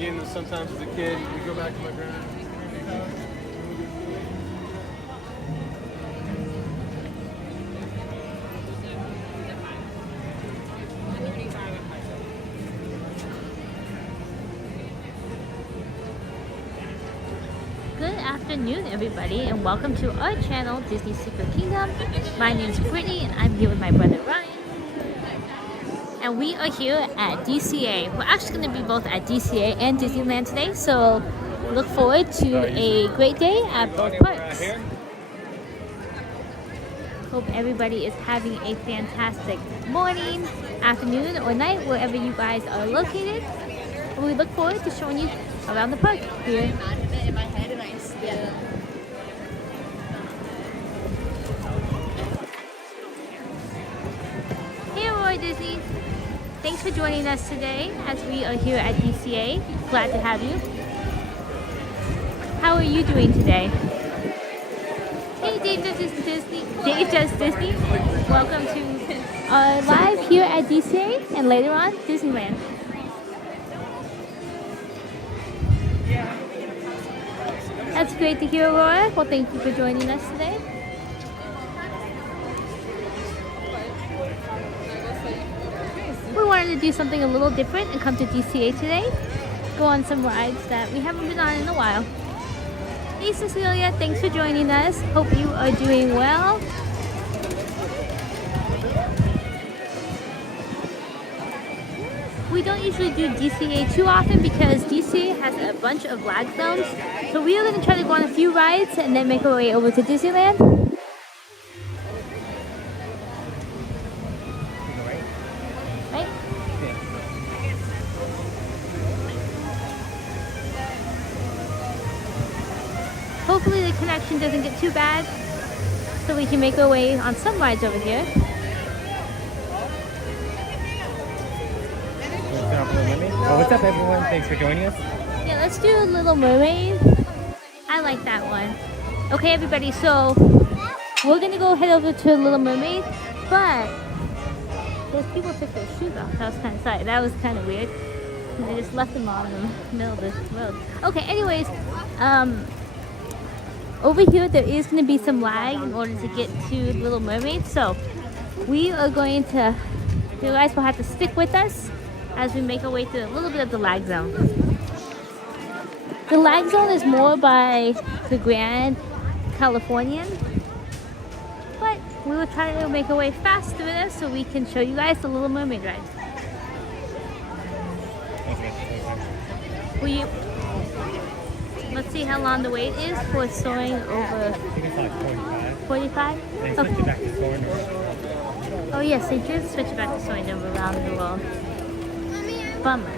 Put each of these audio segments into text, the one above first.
Canadian. Sometimes as a kid, we go back to my grandma's. Good afternoon, everybody, and welcome to our channel, Disney Secret Kingdom. My name is Brittany, and I'm here with my brother Ryan. And we are here at DCA. We're actually going to be both at DCA and Disneyland today, so look forward to a great day at both parks. Hope everybody is having a fantastic morning, afternoon, or night, wherever you guys are located. And we look forward to showing you around the park here. Hey Roy Disney! Thanks for joining us today as we are here at DCA. Glad to have you. How are you doing today? Hey Dave Does Disney! Dave Does Disney! Welcome to our live here at DCA and later on Disneyland. That's great to hear, Aurora. Well, thank you for joining us today. We wanted to do something a little different and come to DCA today. Go on some rides that we haven't been on in a while. Hey Cecilia, thanks for joining us. Hope you are doing well. We don't usually do DCA too often because DCA has a bunch of lag zones. So we are going to try to go on a few rides and then make our way over to Disneyland. Right? Hopefully the connection doesn't get too bad so we can make our way on some rides over here. Well, what's up everyone? Thanks for joining us. Yeah, let's do a Little Mermaid. I like that one. Okay everybody, so we're gonna go head over to Little Mermaid, but those people took their shoes off. That was kind of sorry. That was kind of weird. They just left them on the middle of the road. Okay, anyways, over here there is gonna be some lag in order to get to Little Mermaid, so we are going to, you guys will have to stick with us as we make our way through a little bit of the lag zone. The lag zone is more by the Grand Californian, but we will try to make our way fast through this so we can show you guys the Little Mermaid ride. Will you? Let's see how long the wait is for soaring over. I think it's like 45. 45? They switched it back to soaring. Oh yes, they did switch it back to soaring over around the world. Bummer.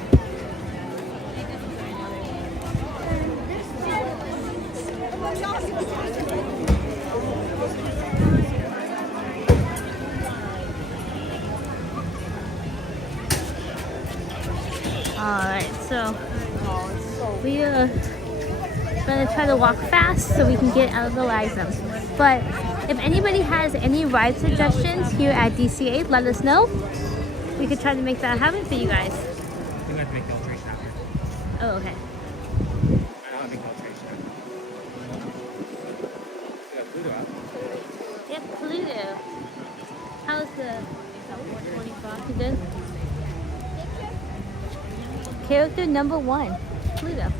Alright, so we are going to try to walk fast so we can get out of the lag zones. But if anybody has any ride suggestions here at DCA, let us know. We could try to make that happen for you guys. You have to make the alteration after. Oh, okay. I'll make the alteration after. We got Pluto out. Yep, Pluto. How's the 145? You good? Character number 1, Pluto.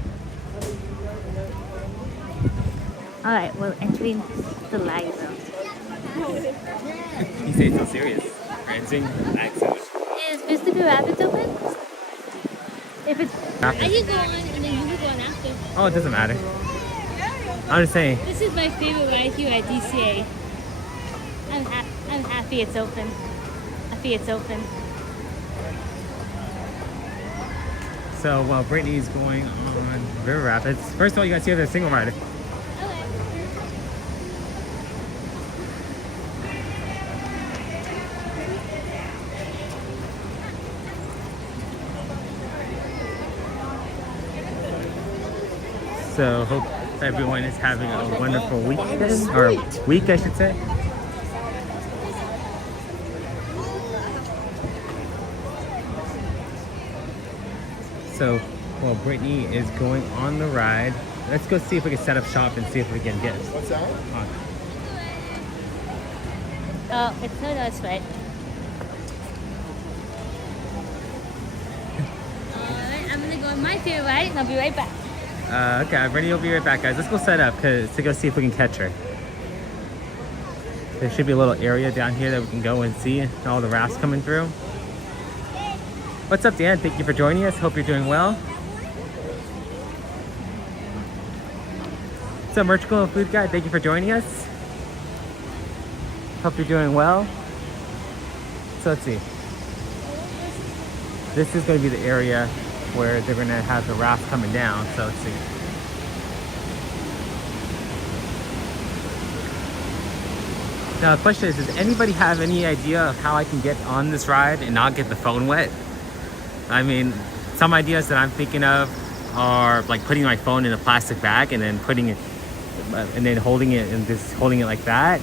Alright, we're entering the lag zone. You say it's so serious. We're entering lag zone. Is Mr. Rabbit open? If it's... After. I can go on and then you can go on after. Oh, it doesn't matter. I'm just saying. This is my favorite ride here at DCA. I'm happy it's open. Happy it's open. So while Brittany's going on River Rapids, first of all, you guys see the single rider. Okay. So hope everyone is having a wonderful weekend, or week I should say. So Well, Brittany is going on the ride. Let's go see if we can set up shop and see if we can get What's that? on. Oh, it's no, that's right. Alright, I'm gonna go on my favorite ride and I'll be right back. Okay, Brittany will be right back, guys. Let's go set up to go see if we can catch her. There should be a little area down here that we can go and see all the rafts coming through. What's up, Dan? Thank you for joining us. Hope you're doing well. What's up, Merch Glow Food Guy? Thank you for joining us. Hope you're doing well. So let's see. This is going to be the area where they're going to have the rafts coming down. So let's see. Now the question is, does anybody have any idea of how I can get on this ride and not get the phone wet? I mean, some ideas that I'm thinking of are like putting my phone in a plastic bag and then putting it, and then holding it and just holding it like that.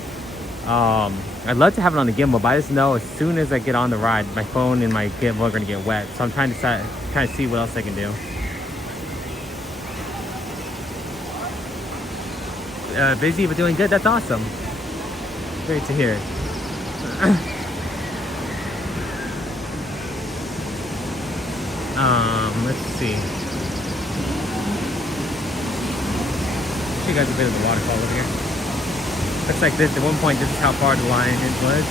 I'd love to have it on the gimbal, but I just know as soon as I get on the ride, my phone and my gimbal are gonna get wet. So I'm trying to see what else I can do. Busy but doing good. That's awesome. Great to hear. Let's see. Show you guys a bit of the waterfall over here. Looks like this, at one point, this is how far the line was.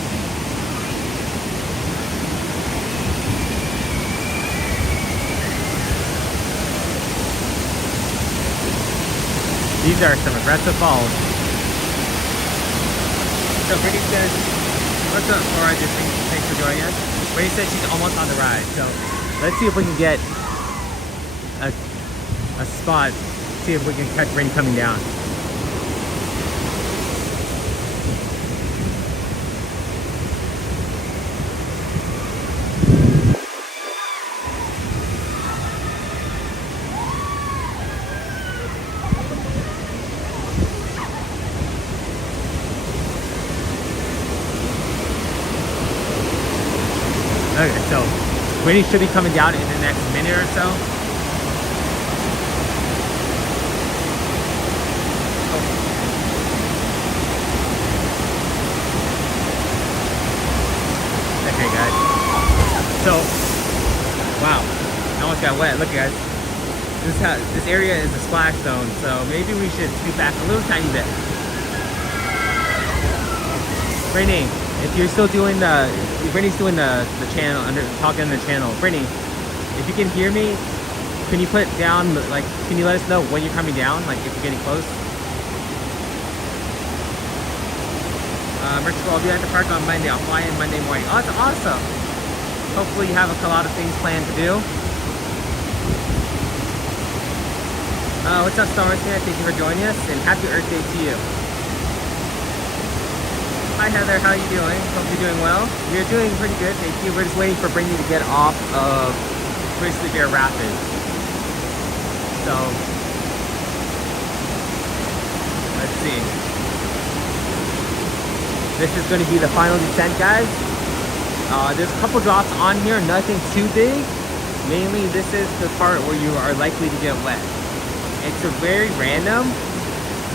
These are some aggressive falls. So Brittany says, what's up, Laura? Thanks for joining us. Brittany says she's almost on the ride. So let's see if we can get a spot, see if we can catch Brittany coming down. Okay, so Brittany should be coming down in the next minute or so. Okay, guys. So, wow, I almost got wet. Look, guys. This area is a splash zone, so maybe we should scoot back a little tiny bit. Brittany, if you're still doing Brittany's doing the channel, talking on the channel. Brittany, if you can hear me, can you put down, like, can you let us know when you're coming down, like if you're getting close? Merciful, I'll be at the park on Monday. I'll fly in Monday morning. Oh, that's awesome. Hopefully you have a lot of things planned to do. What's up, Star Wars fan? Thank you for joining us, and happy Earth Day to you. Hi Heather, how are you doing? Hope you're doing well. We're doing pretty good, thank you. We're just waiting for Brittany to get off of Grizzly River Rapids. So, let's see. This is going to be the final descent, guys. There's a couple drops on here, nothing too big. Mainly, this is the part where you are likely to get wet. It's a very random.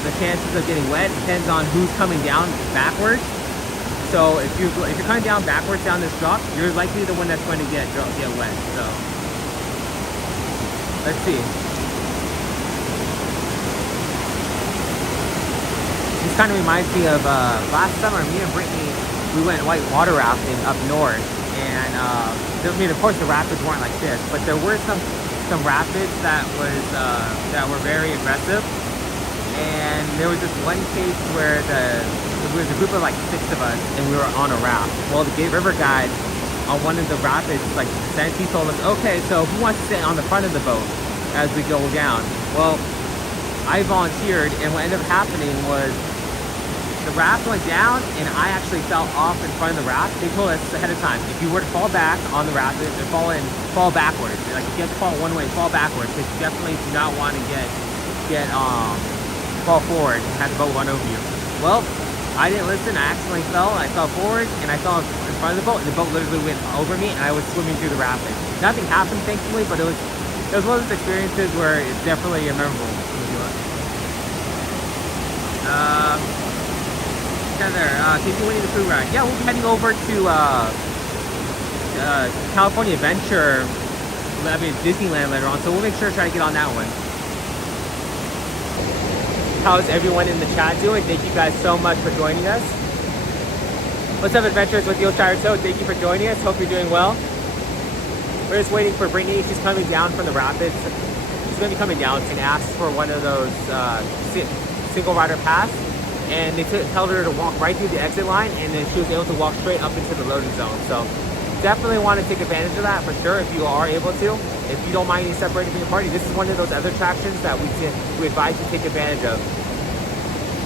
The chances of getting wet depends on who's coming down backwards. So if you're coming down backwards down this drop, you're likely the one that's going to get wet. So let's see. This kind of reminds me of last summer. Me and Brittany, we went white water rafting up north, and I mean, of course, the rapids weren't like this, but there were some rapids that were very aggressive. And there was this one case where there was a group of like 6 of us, and we were on a raft. Well, the gate river guide on one of the rapids, like, he told us, okay, so who wants to sit on the front of the boat as we go down? Well, I volunteered, and what ended up happening was the raft went down, and I actually fell off in front of the raft. They told us ahead of time, if you were to fall back on the rapids or fall backwards, like if you have to fall one way, fall backwards, because you definitely do not want to fall forward and have the boat run over you. Well, I didn't listen. I accidentally fell. I fell forward and I fell in front of the boat, and the boat literally went over me, and I was swimming through the rapids. Nothing happened, thankfully, but it was It was one of those experiences where it's definitely memorable. Casey Winnie the Pooh ride. Yeah, we'll be heading over to California Adventure. I mean Disneyland later on, so we'll make sure to try to get on that one. How's everyone in the chat doing? Thank you guys so much for joining us. What's up, Adventures with Yorkshire So? Thank you for joining us. Hope you're doing well. We're just waiting for Brittany. She's coming down from the rapids. She's going to be coming down. She's going to ask for one of those single rider pass. And they told her to walk right through the exit line, and then she was able to walk straight up into the loading zone. So definitely want to take advantage of that for sure if you are able to. If you don't mind being separated from your party, this is one of those other attractions that we advise you to take advantage of.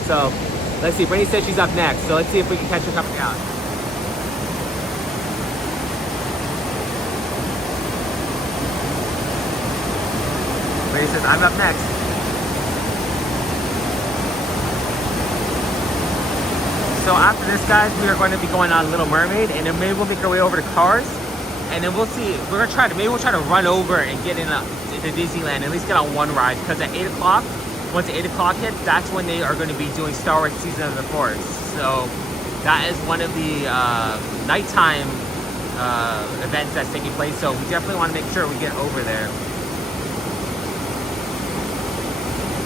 So let's see. Brittany said she's up next, so let's see if we can catch her coming out. Brittany says, I'm up next. So after this, guys, we are going to be going on Little Mermaid, and then maybe we'll make our way over to Cars, and then we'll see. We'll try to run over and get into Disneyland, at least get on one ride, because at 8 o'clock, once 8 o'clock hits, that's when they are going to be doing Star Wars Season of the Force. So that is one of the nighttime events that's taking place. So we definitely want to make sure we get over there.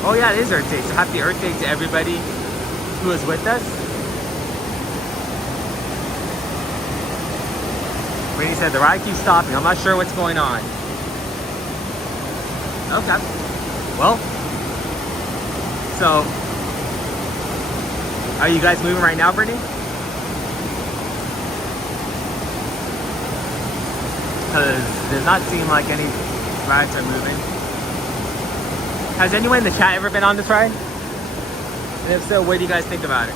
Oh yeah, it is Earth Day. So happy Earth Day to everybody who is with us. Brittany said the ride keeps stopping. I'm not sure what's going on. Okay. Well. So, are you guys moving right now, Brittany? Because it does not seem like any rides are moving. Has anyone in the chat ever been on this ride? And if so, what do you guys think about it?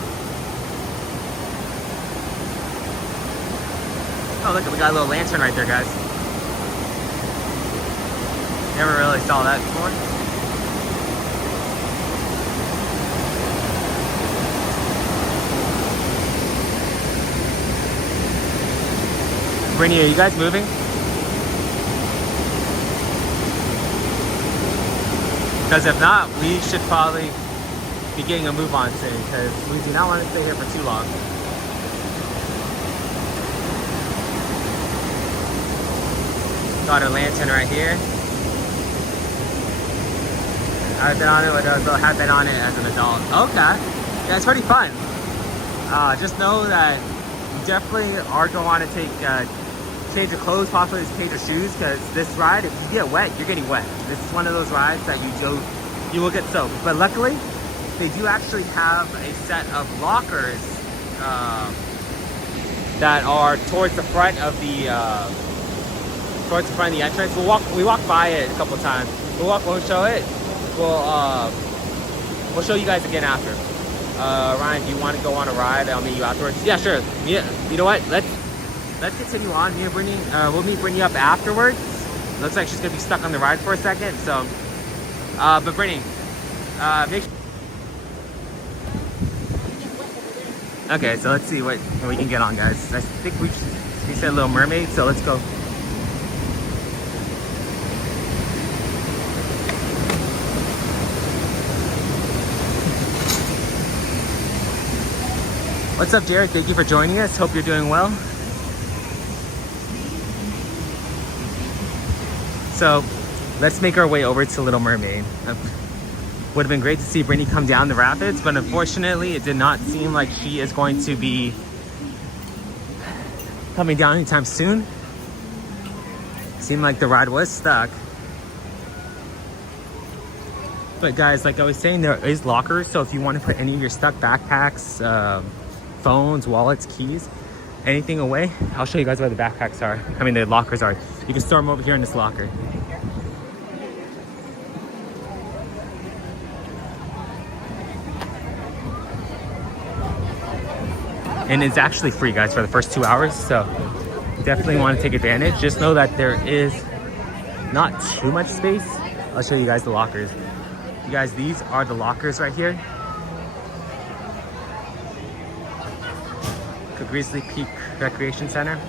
Oh, look, we got a little lantern right there, guys. Never really saw that before. Brittany, are you guys moving? Because if not, we should probably be getting a move on soon, because we do not want to stay here for too long. Got our lantern right here. I've been on it, but I have been on it as an adult. Okay. Yeah, it's pretty fun. Just know that you definitely are going to want to take change of clothes, possibly change your shoes, because this ride, if you get wet, you're getting wet. This is one of those rides that you will get soaked. But luckily, they do actually have a set of lockers that are towards the front of the entrance. We walked by it a couple times. We'll show it. We'll show you guys again after. Ryan, do you want to go on a ride? I'll meet you afterwards. Yeah, sure. Yeah. You know what? Let's continue on. Me and Brittany, we'll meet Brittany up afterwards. Looks like she's gonna be stuck on the ride for a second. So, but Brittany, make sure. Okay, so let's see what we can get on, guys. I think we said Little Mermaid, so let's go. What's up, Jared? Thank you for joining us. Hope you're doing well. So, let's make our way over to Little Mermaid. Would have been great to see Brittany come down the rapids, but unfortunately, it did not seem like she is going to be coming down anytime soon. Seemed like the ride was stuck. But guys, like I was saying, there is lockers, so if you want to put any of your stuck backpacks, phones, wallets, keys, anything away, I'll show you guys where the backpacks are. I mean, the lockers are. You can store them over here in this locker. And it's actually free, guys, for the first 2 hours, so definitely want to take advantage. Just know that there is not too much space. I'll show you guys the lockers. You guys, these are the lockers right here. Grizzly Peak Recreation Center.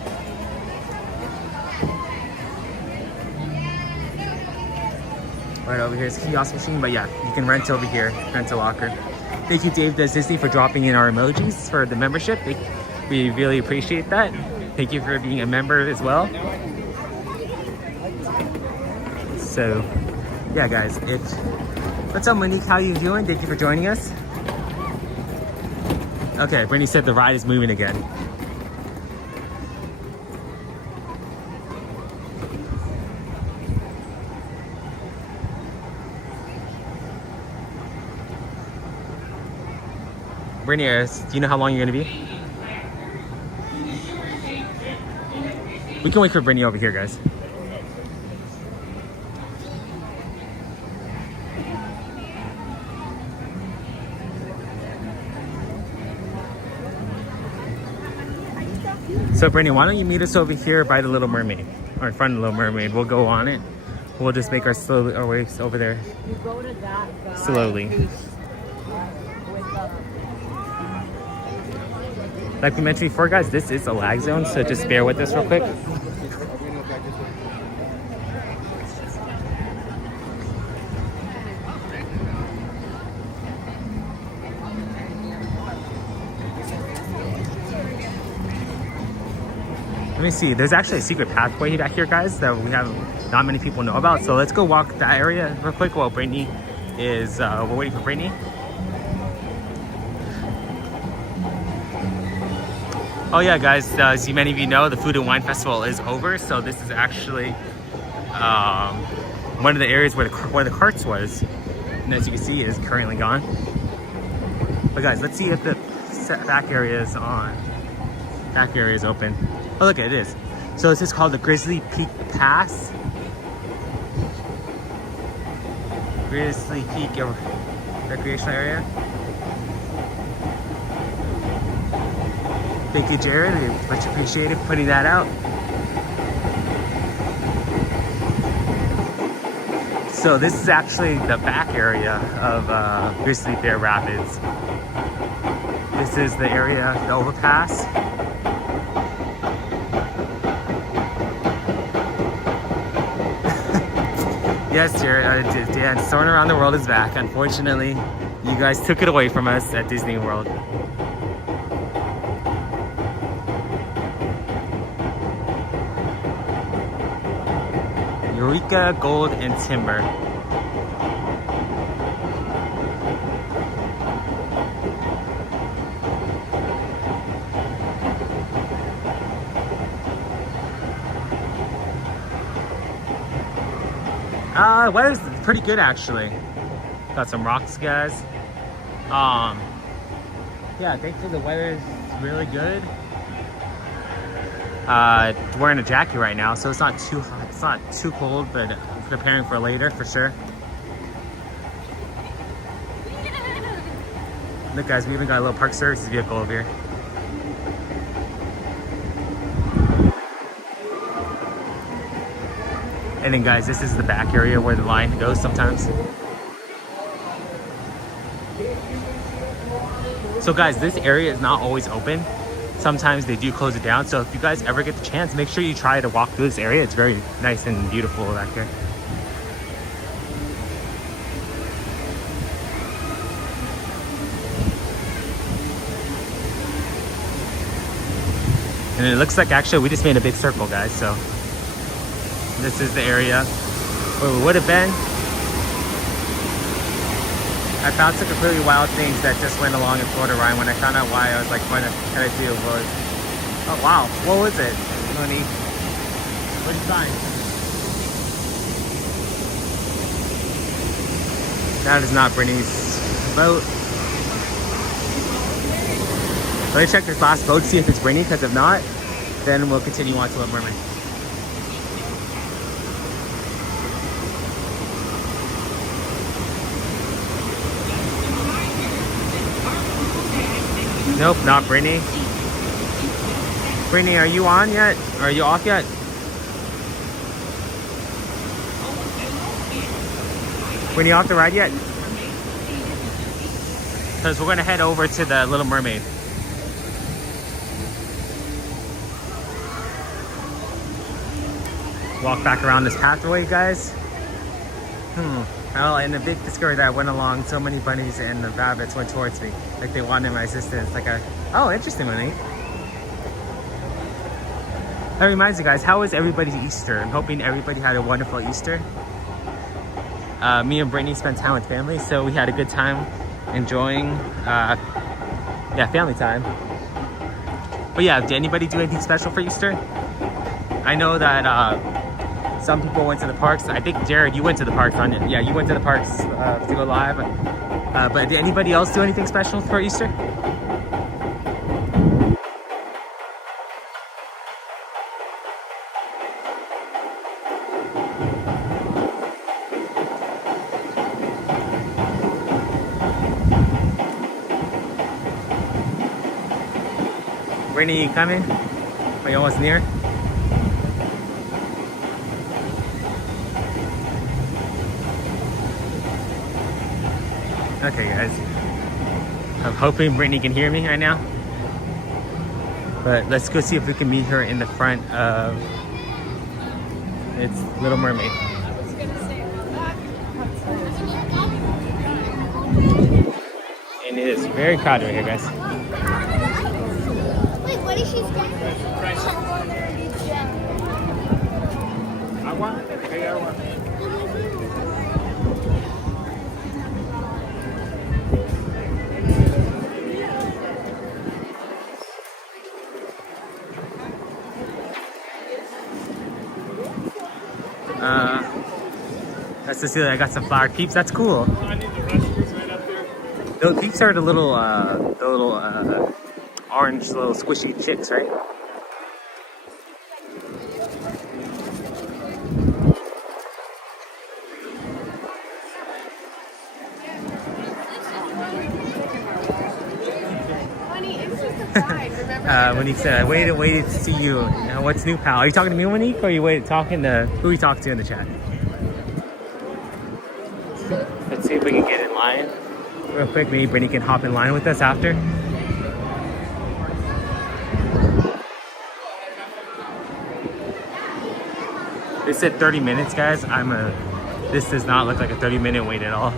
Right over here is kiosk machine, but yeah, you can rent over here, rent a locker. Thank you, Dave Does Disney, for dropping in our emojis for the membership. We really appreciate that. Thank you for being a member as well. So, yeah, guys, what's up, Monique? How you doing? Thank you for joining us. Okay, Brittany said the ride is moving again. Brittany, do you know how long you're gonna be? We can wait for Brittany over here, guys. So Brittany, why don't you meet us over here by the Little Mermaid, or in front of the Little Mermaid? We'll go on it. We'll just make our way over there. You go to that slowly. Like we mentioned before, guys, this is a lag zone, so just bear with us real quick. Let me see, there's actually a secret pathway back here, guys, that not many people know about. So let's go walk that area real quick while Brittany is, we're waiting for Brittany. Oh yeah, guys, as many of you know, the Food and Wine Festival is over. So this is actually one of the areas where the carts was. And as you can see, it is currently gone. But guys, let's see if the back area is on. Back area is open. Oh look, it is. So this is called the Grizzly Peak Pass. Grizzly Peak recreational area. Thank you, Jared. We much appreciated putting that out. So this is actually the back area of Grizzly Bear Rapids. This is the area, the overpass. Yes, Jared, Dan, Soaring Around the World is back. Unfortunately, you guys took it away from us at Disney World. Eureka, Gold, and Timber. Weather's pretty good actually. Got some rocks, guys. Yeah, thankfully the weather's really good. Wearing a jacket right now, so it's not too hot, it's not too cold, but preparing for later for sure. Look, guys, we even got a little park services vehicle over here. And then, guys, this is the back area where the line goes sometimes. So, guys, this area is not always open. Sometimes they do close it down. So if you guys ever get the chance, make sure you try to walk through this area. It's very nice and beautiful back here. And it looks like actually we just made a big circle, guys. So this is the area where we would have been. I found some completely wild things that just went along in Florida, Ryan. When I found out why, I was like, what can I do? Oh wow, what was it, Moni? What did you find? That is not Brittany's boat. Let me check this last boat, see if it's Brittany, because if not, then we'll continue on to Little Mermaid. Nope, not Brittany. Brittany, are you on yet? Are you off yet? Brittany, off the ride yet? Because we're going to head over to the Little Mermaid. Walk back around this pathway, guys. Oh, and the big discovery that I went along, so many bunnies and the rabbits went towards me. Like they wanted my assistance. Like oh, interesting, Monique. That reminds me, guys, how was everybody's Easter? I'm hoping everybody had a wonderful Easter. Me and Brittany spent time with family, so we had a good time enjoying, family time. But yeah, did anybody do anything special for Easter? I know that some people went to the parks. I think, Jared, you went to the parks on it. Yeah, you went to the parks to go live. But did anybody else do anything special for Easter? Brittany, you coming? Are you almost near? Okay, guys. I'm hoping Brittany can hear me right now. But let's go see if we can meet her in the front of it's Little Mermaid. And it is very crowded right here, guys. Wait, what is she saying? I want it. Hey, I want it. That's to see that I got some flower peeps. That's cool. I need the rescues right up there. The peeps are the little orange, little squishy chicks, right? Monique said, I waited to see you. Now, what's new, pal? Are you talking to me, Monique, or are you talking to who you talking to in the chat? Let's see if we can get in line real quick. Maybe Brittany can hop in line with us after. They said 30 minutes, guys. This does not look like a 30-minute wait at all.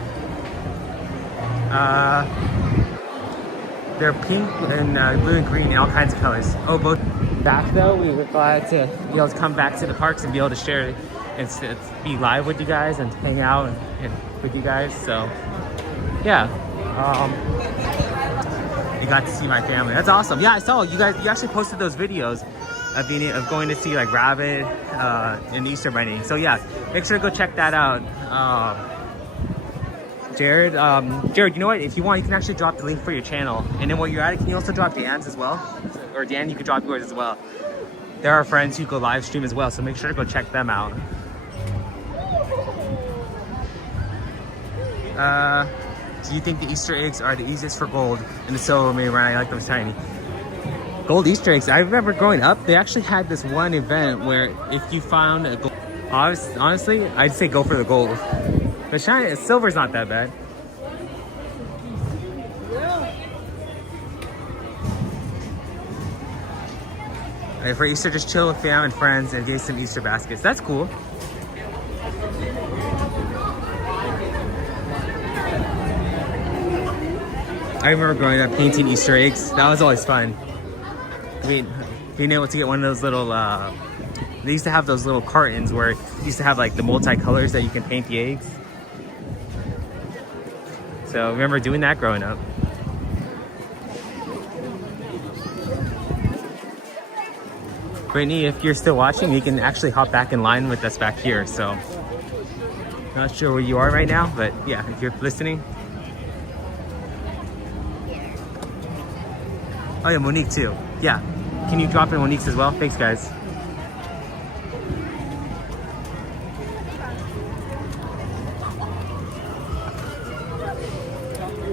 They're pink and blue and green and all kinds of colors. Oh, both. Back though, we were glad to be able to come back to the parks and be able to share and be live with you guys and hang out and with you guys. So, yeah, you got to see my family. That's awesome. Yeah, I saw you guys. You actually posted those videos of going to see like Rabbit and Easter Bunny. So yeah, make sure to go check that out. Jared, you know what? If you want, you can actually drop the link for your channel. And then while you're at it, can you also drop Dan's as well? Or Dan, you can drop yours as well. There are friends who go live stream as well, so make sure to go check them out. Do you think the Easter eggs are the easiest for gold in the Silver Mermaid Run? I like them tiny. Gold Easter eggs. I remember growing up, they actually had this one event where if you found a gold, honestly, I'd say go for the gold. But shiny, silver's not that bad. Right, for Easter, just chill with fam and friends and get some Easter baskets. That's cool. I remember growing up painting Easter eggs. That was always fun. I mean, being able to get one of those little, they used to have those little cartons where you used to have like the multi-colors that you can paint the eggs. So I remember doing that growing up. Brittany, if you're still watching, you can actually hop back in line with us back here. So, not sure where you are right now, but yeah, if you're listening. Oh yeah, Monique too. Yeah, can you drop in Monique's as well? Thanks, guys.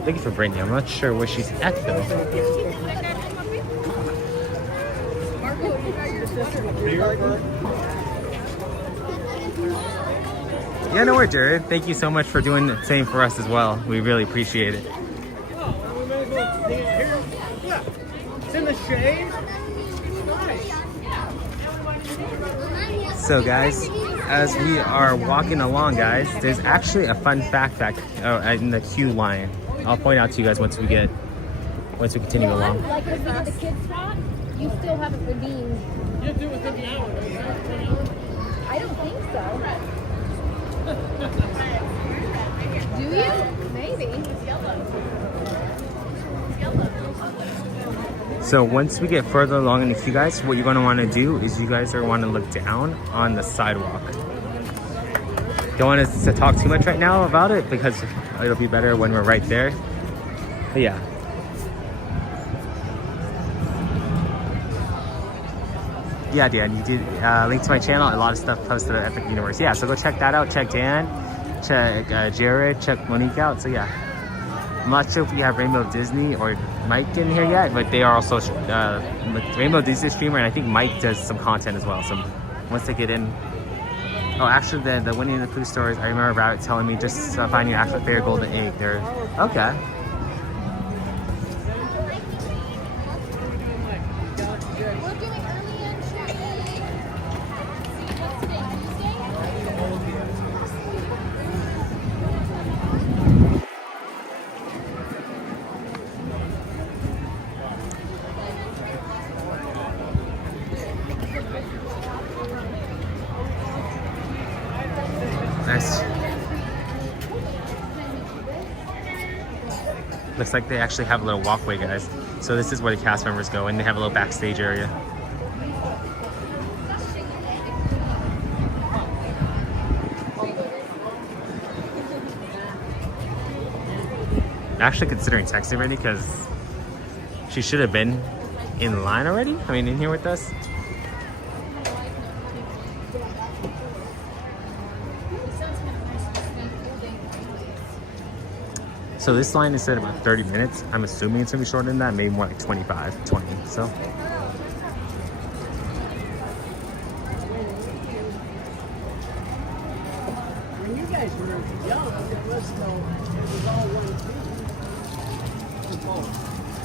Looking for Brittany. I'm not sure where she's at though. Yeah, no worries, Jared. Thank you so much for doing the same for us as well. We really appreciate it. Yeah, it's in the shade. So guys, as we are walking along, guys, there's actually a fun fact in the queue line. I'll point out to you guys once we continue along. Like if we did the kids spot, you still haven't redeemed. You do it within an hour. I don't think so. Do you? Maybe. It's yellow. So once we get further along in the queue, guys, what you're going to want to do is you guys are going to look down on the sidewalk. Don't want us to talk too much right now about it because it'll be better when we're right there. But yeah. Yeah, Dan, you did link to my channel. A lot of stuff posted at Epic Universe. Yeah, so go check that out. Check Dan, check Jared, check Monique out. So yeah. I'm not sure if we have Rainbow Disney or Mike in here yet, but they are also Rainbow Disney streamer, and I think Mike does some content as well. So once they get in, oh, actually the Winnie the Pooh stories, I remember Rabbit telling me just finding an actual fair golden egg. They're okay. Nice. Looks like they actually have a little walkway, guys. So this is where the cast members go, and they have a little backstage area. I'm actually considering texting Brittany because she should have been in line already. I mean, in here with us. So this line is set about 30 minutes. I'm assuming it's gonna be shorter than that, maybe more like 25, 20, so. When you guys were young, it was all one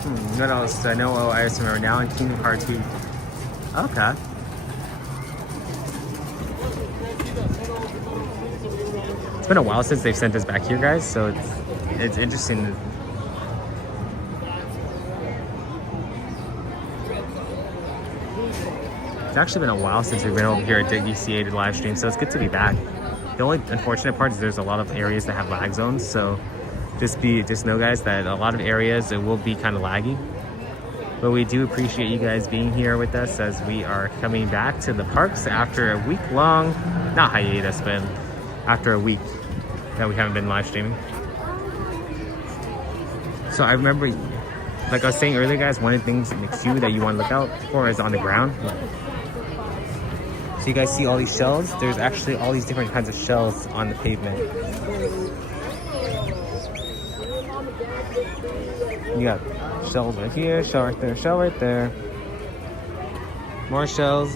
team. What else? I know, I just remember now in Kingdom Hearts 2. Okay. It's been a while since they've sent us back here, guys, so it's interesting. It's actually been a while since we've been over here at DCA to live stream, so it's good to be back. The only unfortunate part is there's a lot of areas that have lag zones, so just know, guys, that a lot of areas it will be kind of laggy. But we do appreciate you guys being here with us as we are coming back to the parks after a week-long, not hiatus, but after a week that we haven't been live streaming. So I remember, like I was saying earlier, guys, one of the things in the queue that you want to look out for is on the ground. So you guys see all these shells? There's actually all these different kinds of shells on the pavement. You got shells right here, shell right there, shell right there. More shells.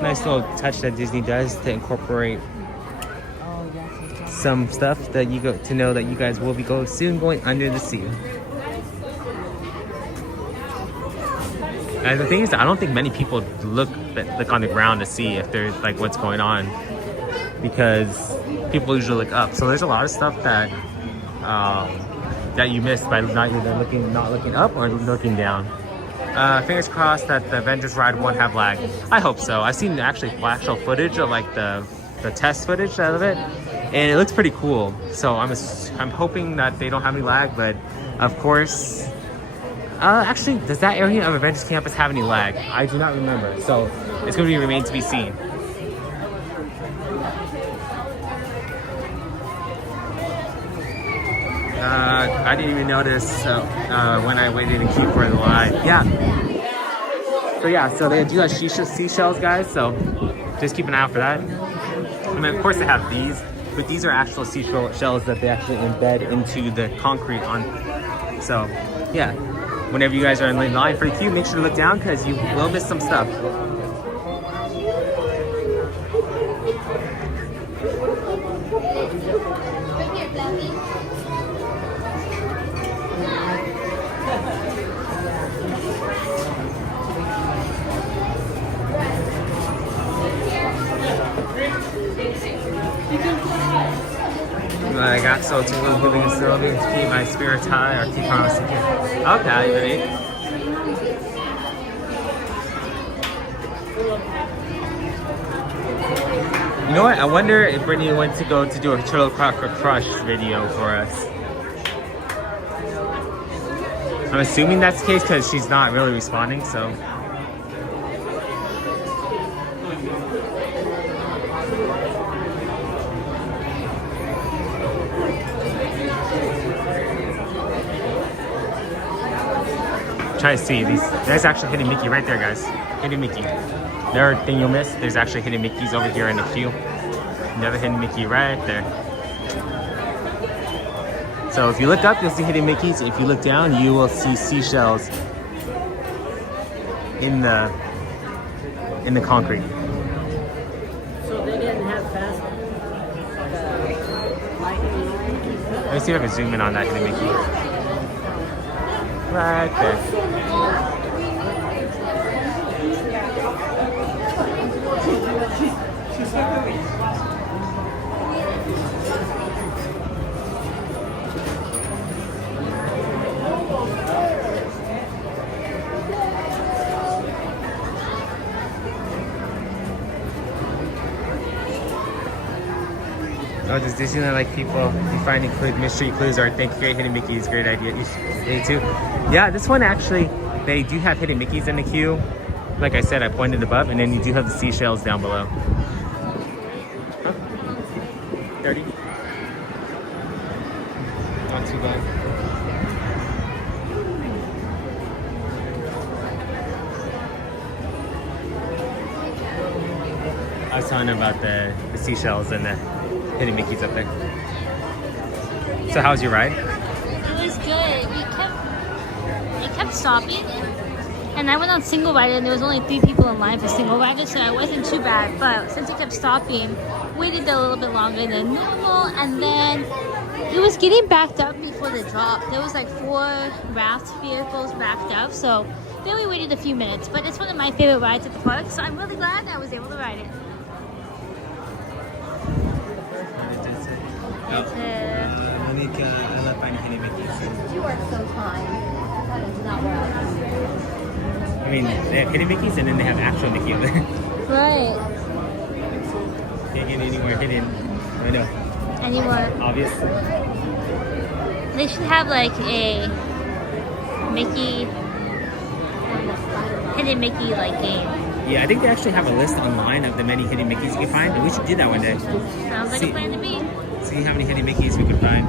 Nice little touch that Disney does to incorporate some stuff that you go to know that you guys will be soon going under the sea. And the thing is, I don't think many people look on the ground to see if there's like what's going on, because people usually look up. So there's a lot of stuff that that you missed by not looking up or looking down. Fingers crossed that the Avengers ride won't have lag. I hope so. I've seen actually actual footage of like the test footage out of it, and it looks pretty cool. So I'm hoping that they don't have any lag, but of course. Actually, does that area of Avengers Campus have any lag? I do not remember, so it's going to remain to be seen. I didn't even notice when I waited in queue for the line. Yeah. So they do have seashells, guys, so just keep an eye out for that. I mean, of course they have these, but these are actual seashells that they actually embed into the concrete on. So, yeah. Whenever you guys are in line for the queue, make sure to look down because you will miss some stuff. So to keep my spirits high or keep promising. Okay, Brittany. You know what? I wonder if Brittany went to go to do a Turtle Cracker Crush video for us. I'm assuming that's the case because she's not really responding, so. Try to see these. There's actually Hidden Mickey right there, guys. Hidden Mickey. Another thing you'll miss, there's actually Hidden Mickeys over here in the queue. Another Hidden Mickey right there. So if you look up, you'll see Hidden Mickeys. If you look down, you will see seashells in the concrete. So they didn't have fast lightning. Let me see if I can zoom in on that Hidden Mickey. Right there. Oh, does Disneyland like people finding mystery clues or think great Hidden Mickeys? Great idea. You too. Yeah, this one actually, they do have Hidden Mickeys in the queue. Like I said, I pointed above, and then you do have the seashells down below. Huh? 30? Not too bad. I was telling them about the seashells and the Hidden Mickeys up there. So how was your ride? It was good. It kept stopping, and I went on single rider, and there was only 3 people in line for single rider, so it wasn't too bad. But since it kept stopping, waited a little bit longer than normal, and then it was getting backed up before the drop. There was like 4 raft vehicles backed up, so then we waited a few minutes. But it's one of my favorite rides at the park, so I'm really glad I was able to ride it. Monica, I love finding Hidden Mickeys. You are so kind. That is not what I was. I mean, they have Hidden Mickeys and then they have actual Mickey up there. Right. Can't get anywhere hidden. I know. Anymore. Obvious. They should have like a Mickey, Hidden Mickey like game. Yeah, I think they actually have a list online of the many Hidden Mickeys you can find, and we should do that one day. Sounds like a plan to me. See how many Hidden Mickeys we can find.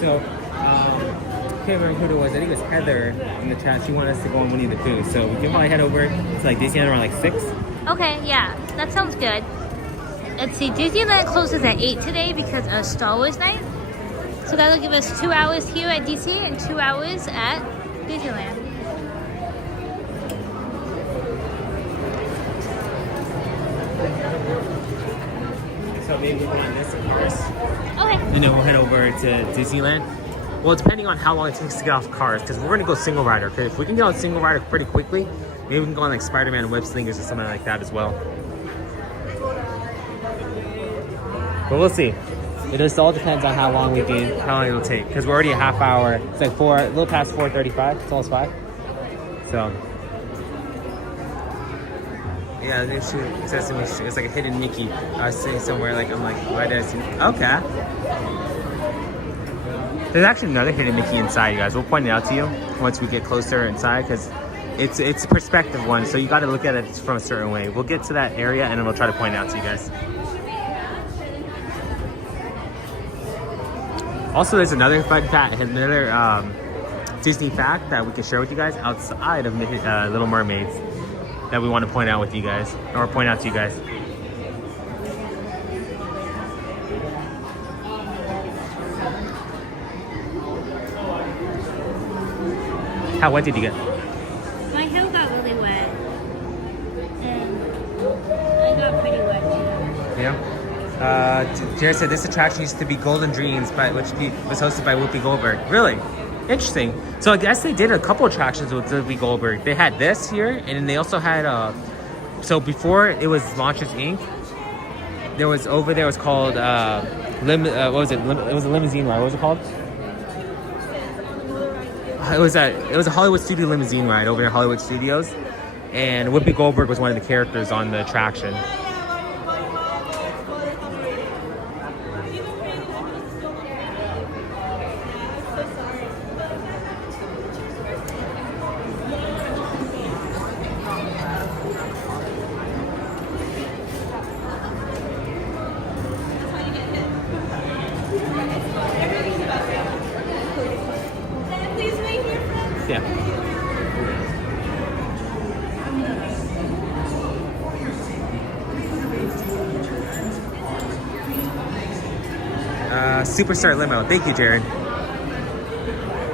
So, I can't remember who it was. I think it was Heather in the chat. She wanted us to go on Winnie the Pooh. So we can probably head over to like Disneyland around like 6. Okay, yeah, that sounds good. Let's see, Disneyland closes at 8 today because of Star Wars night. So that'll give us 2 hours here at DC and 2 hours at Disneyland. So maybe we'll go on this first. Okay. And then we'll head over to Disneyland. Well, depending on how long it takes to get off cars, because we're going to go single rider. Because if we can get on single rider pretty quickly, maybe we can go on like Spider-Man Web Slingers or something like that as well. But we'll see. It just all depends on how long it'll take. Because we're already a half hour. It's like a little past 4:35. It's almost 5. So. Yeah, it says to me, it's like a Hidden Mickey. I was sitting somewhere, I'm like, why did I see? Okay. There's actually another Hidden Mickey inside, you guys. We'll point it out to you once we get closer inside, because it's a perspective one, so you got to look at it from a certain way. We'll get to that area, and then we'll try to point it out to you guys. Also, there's another fun fact, another Disney fact that we can share with you guys outside of Little Mermaids, that we want to point out with you guys, or point out to you guys. How wet did you get? My hair got really wet. And I got pretty wet too. Yeah. Jared said this attraction used to be Golden Dreams, which was hosted by Whoopi Goldberg. Really? Interesting. So I guess they did a couple attractions with Whoopi Goldberg. They had this here, and then they also had So before it was Monsters Inc., there was over there. It was called what was it? It was a limousine ride. What was it called? It was a Hollywood Studio limousine ride over near Hollywood Studios, and Whoopi Goldberg was one of the characters on the attraction. Yeah. Superstar Limo. Thank you, Jared.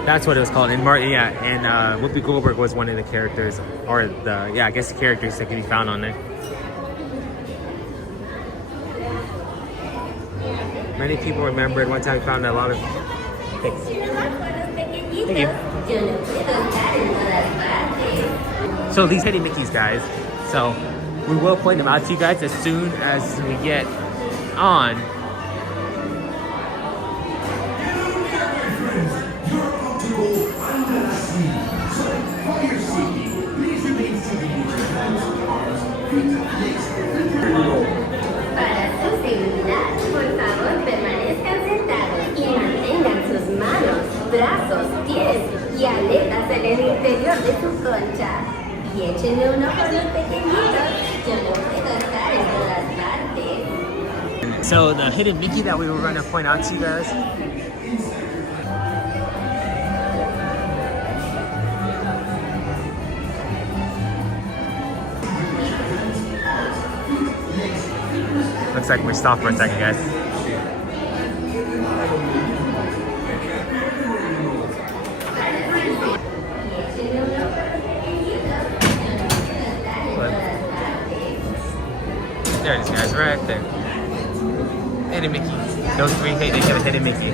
That's what it was called. And Whoopi Goldberg was one of the characters, or I guess the characters that can be found on there. Many people remember at one time we found a lot of things. Thank you. So these Hidden Mickeys, guys. So we will point them out to you guys as soon as we get on. Para su seguridad, por favor permanezcan sentados y mantengan sus manos, brazos, pies y aletas en el interior de su concha. Y échenle un ojo a los pequeñitos, yo no puedo estar en todas partes. So the Hidden Mickey that we were going to point out to you guys. Looks like we're stopped for a second, guys. There it is, guys, right there. Hidden Mickey. Those three, hey, they get a Hidden Mickey.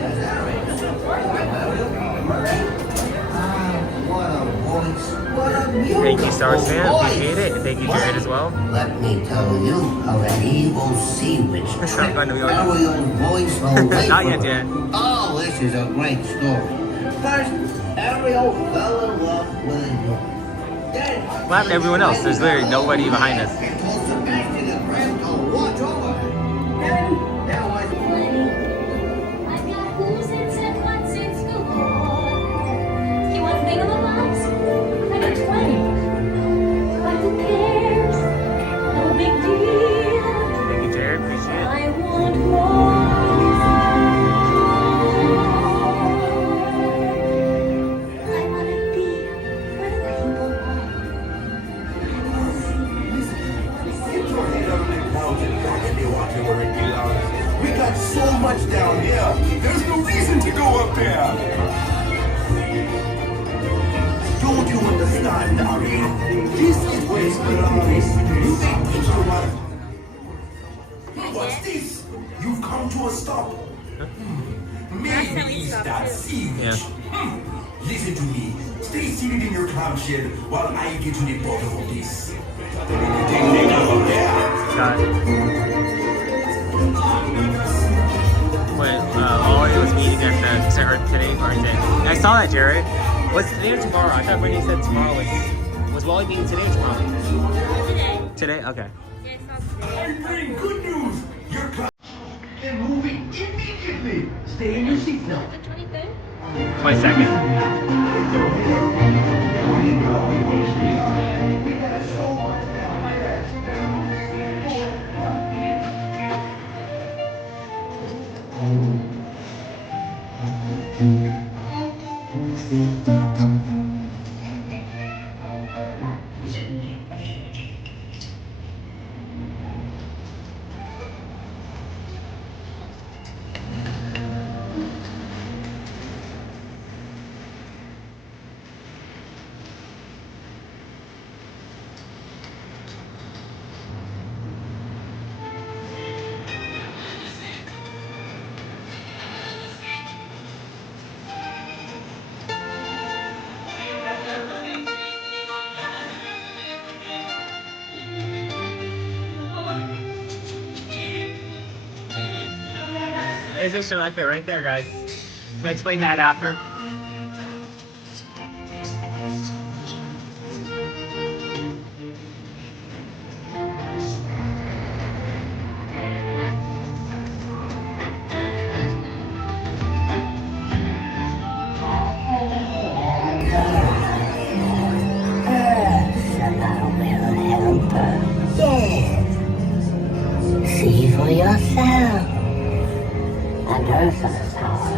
Thank you, Star Wars fan. Appreciate it. And thank you, Jared, as well. Let me tell you of an evil sea witch trick Ariel's voice away Not from yet, her. Jan. Oh, this is a great story. First, Ariel fell in love with a youth. Then, What happened to everyone else? There's literally nobody behind us. and told Sebastian and Fred to watch over her. Then, there was I've got who's and said what's in school. You want thingamabobs? I got 20. But who cares? No big deal. Thank you, Jared. Appreciate it. I want more. I want to be where the people are. We got so much down here. There's no reason to go up there. Don't you understand, Ari? This is what is going. You may think you want. What's this? You've come to a stop. Maybe it's that sea witch. Yeah. Listen to me. Stay seated in your clamshell while I get to the bottom of this. Got it. Wally was meeting at the today or today. I saw that, Jared. Was it today or tomorrow? I thought Brittany said tomorrow was Wally meeting today or tomorrow? Today. Today? Okay. Yeah, I saw today. I bring good news. Your class is moving immediately. Stay in your seat now. The 23rd? 22nd. There's just an outfit right there, guys. I'll explain that after. See for yourself. And Ursula's house.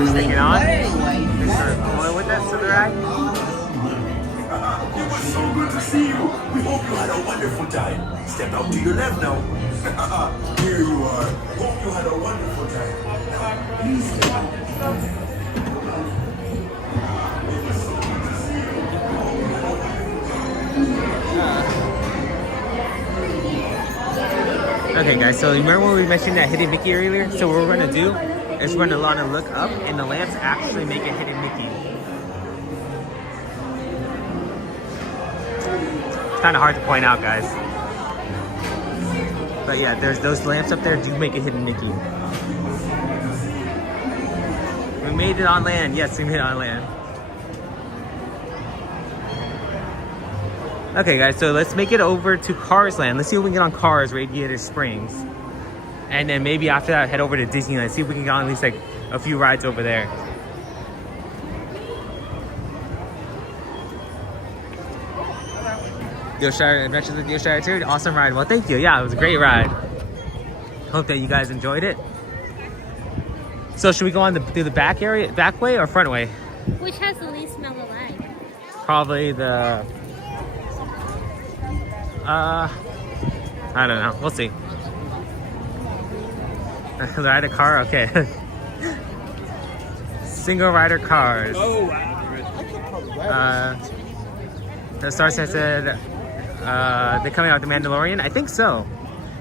Sticking on. Going with us to the ride. It was so good to see you. We hope you had a wonderful time. Step out to your left now. Here you are. Hope you had a wonderful time. Please step out. Okay guys, so remember when we mentioned that hidden Mickey earlier? So what we're gonna do is we're gonna want to look up and the lamps actually make a hidden Mickey. It's kind of hard to point out, guys. But yeah, there's those lamps up there do make a hidden Mickey. We made it on land. Yes, we made it on land. Okay guys, so let's make it over to Cars Land. Let's see if we can get on Cars, Radiator Springs. And then maybe after that, head over to Disneyland. See if we can get on at least like a few rides over there. The Adventures of the Yoshire Tour, awesome ride. Well, thank you. Yeah, it was a great ride. Hope that you guys enjoyed it. So should we go on through the back area, back way or front way? Which has the least amount of lag? Probably the... I don't know. We'll see. Rider car? Okay. Single rider cars. Oh, wow. The star said they're coming out with The Mandalorian? I think so.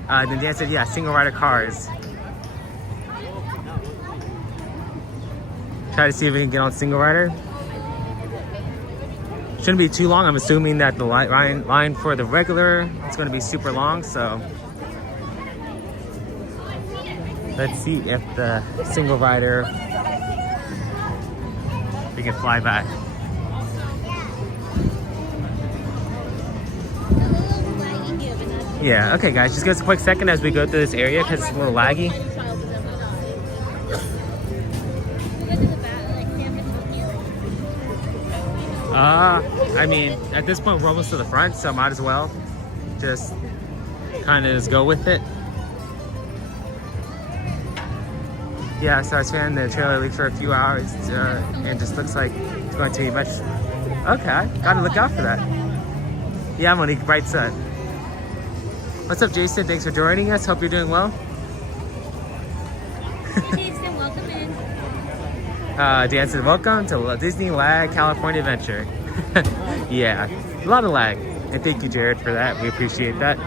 Then Dan said, yeah, single rider cars. Try to see if we can get on single rider. Shouldn't be too long. I'm assuming that the line for the regular, it's going to be super long, so. Let's see if the single rider, we can fly by. Yeah, okay guys, just give us a quick second as we go through this area because it's a little laggy. I mean, at this point we're almost to the front, so might as well just kind of just go with it. Yeah, so I was fan the trailer leaks for a few hours and just looks like it's going to be much... Okay, gotta look out for that. Yeah, Monique, bright sun. What's up, Jason? Thanks for joining us. Hope you're doing well. Jason, welcome in. Dan said, welcome to Disneyland California Adventure. Yeah, a lot of lag. And thank you, Jared, for that. We appreciate that.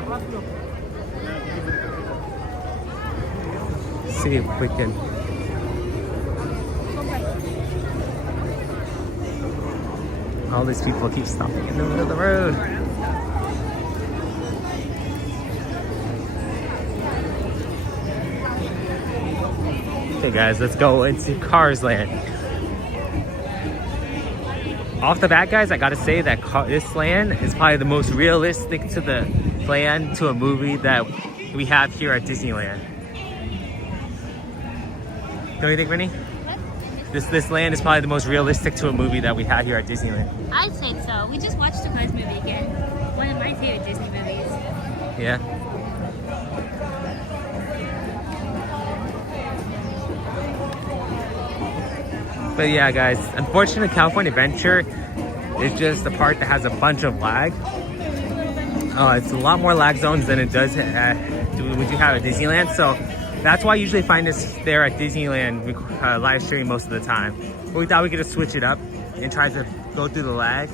Let's see if we can... All these people keep stopping in the middle of the road. Okay guys, let's go into Cars Land. Off the bat guys, I gotta say that this land is probably the most realistic to the land to a movie that we have here at Disneyland. Don't you think, Brittany? This land is probably the most realistic to a movie that we had here at Disneyland. I'd say so. We just watched the Cars movie again. One of my favorite Disney movies. Yeah. But yeah, guys, unfortunately, California Adventure is just the part that has a bunch of lag. It's a lot more lag zones than it does when you have at Disneyland. So that's why I usually find us there at Disneyland live streaming most of the time. But we thought we could just switch it up and try to go through the lag.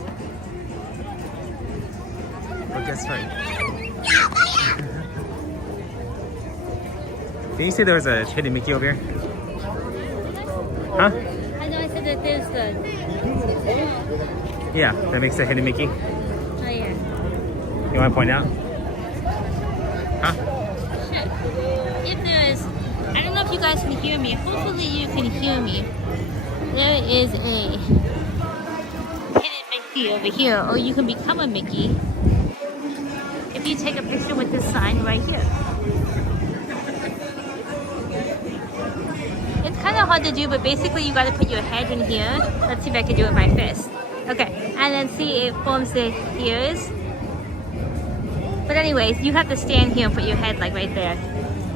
But guess what? Didn't you say there was a hidden Mickey over here? Huh? That there's the... Yeah, that makes a hidden Mickey. Oh yeah. You want to point out? Huh? Sure. If there's... I don't know if you guys can hear me. Hopefully you can hear me. There is a hidden Mickey over here. Or you can become a Mickey if you take a picture with this sign right here. Kind of hard to do, but basically you got to put your head in here. Let's see if I can do it with my fist. Okay, and then see it forms the ears. But anyways, you have to stand here and put your head like right there.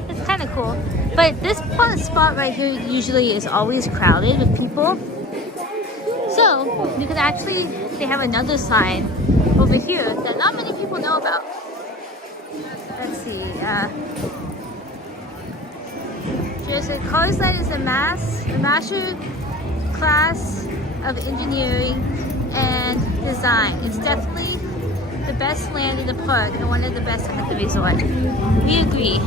It's kind of cool. But this spot right here usually is always crowded with people. So you can actually, they have another sign over here that not many people know about. Let's see. There's a Cars Land is a master class of engineering and design. It's definitely the best land in the park and one of the best at the resort. We agree.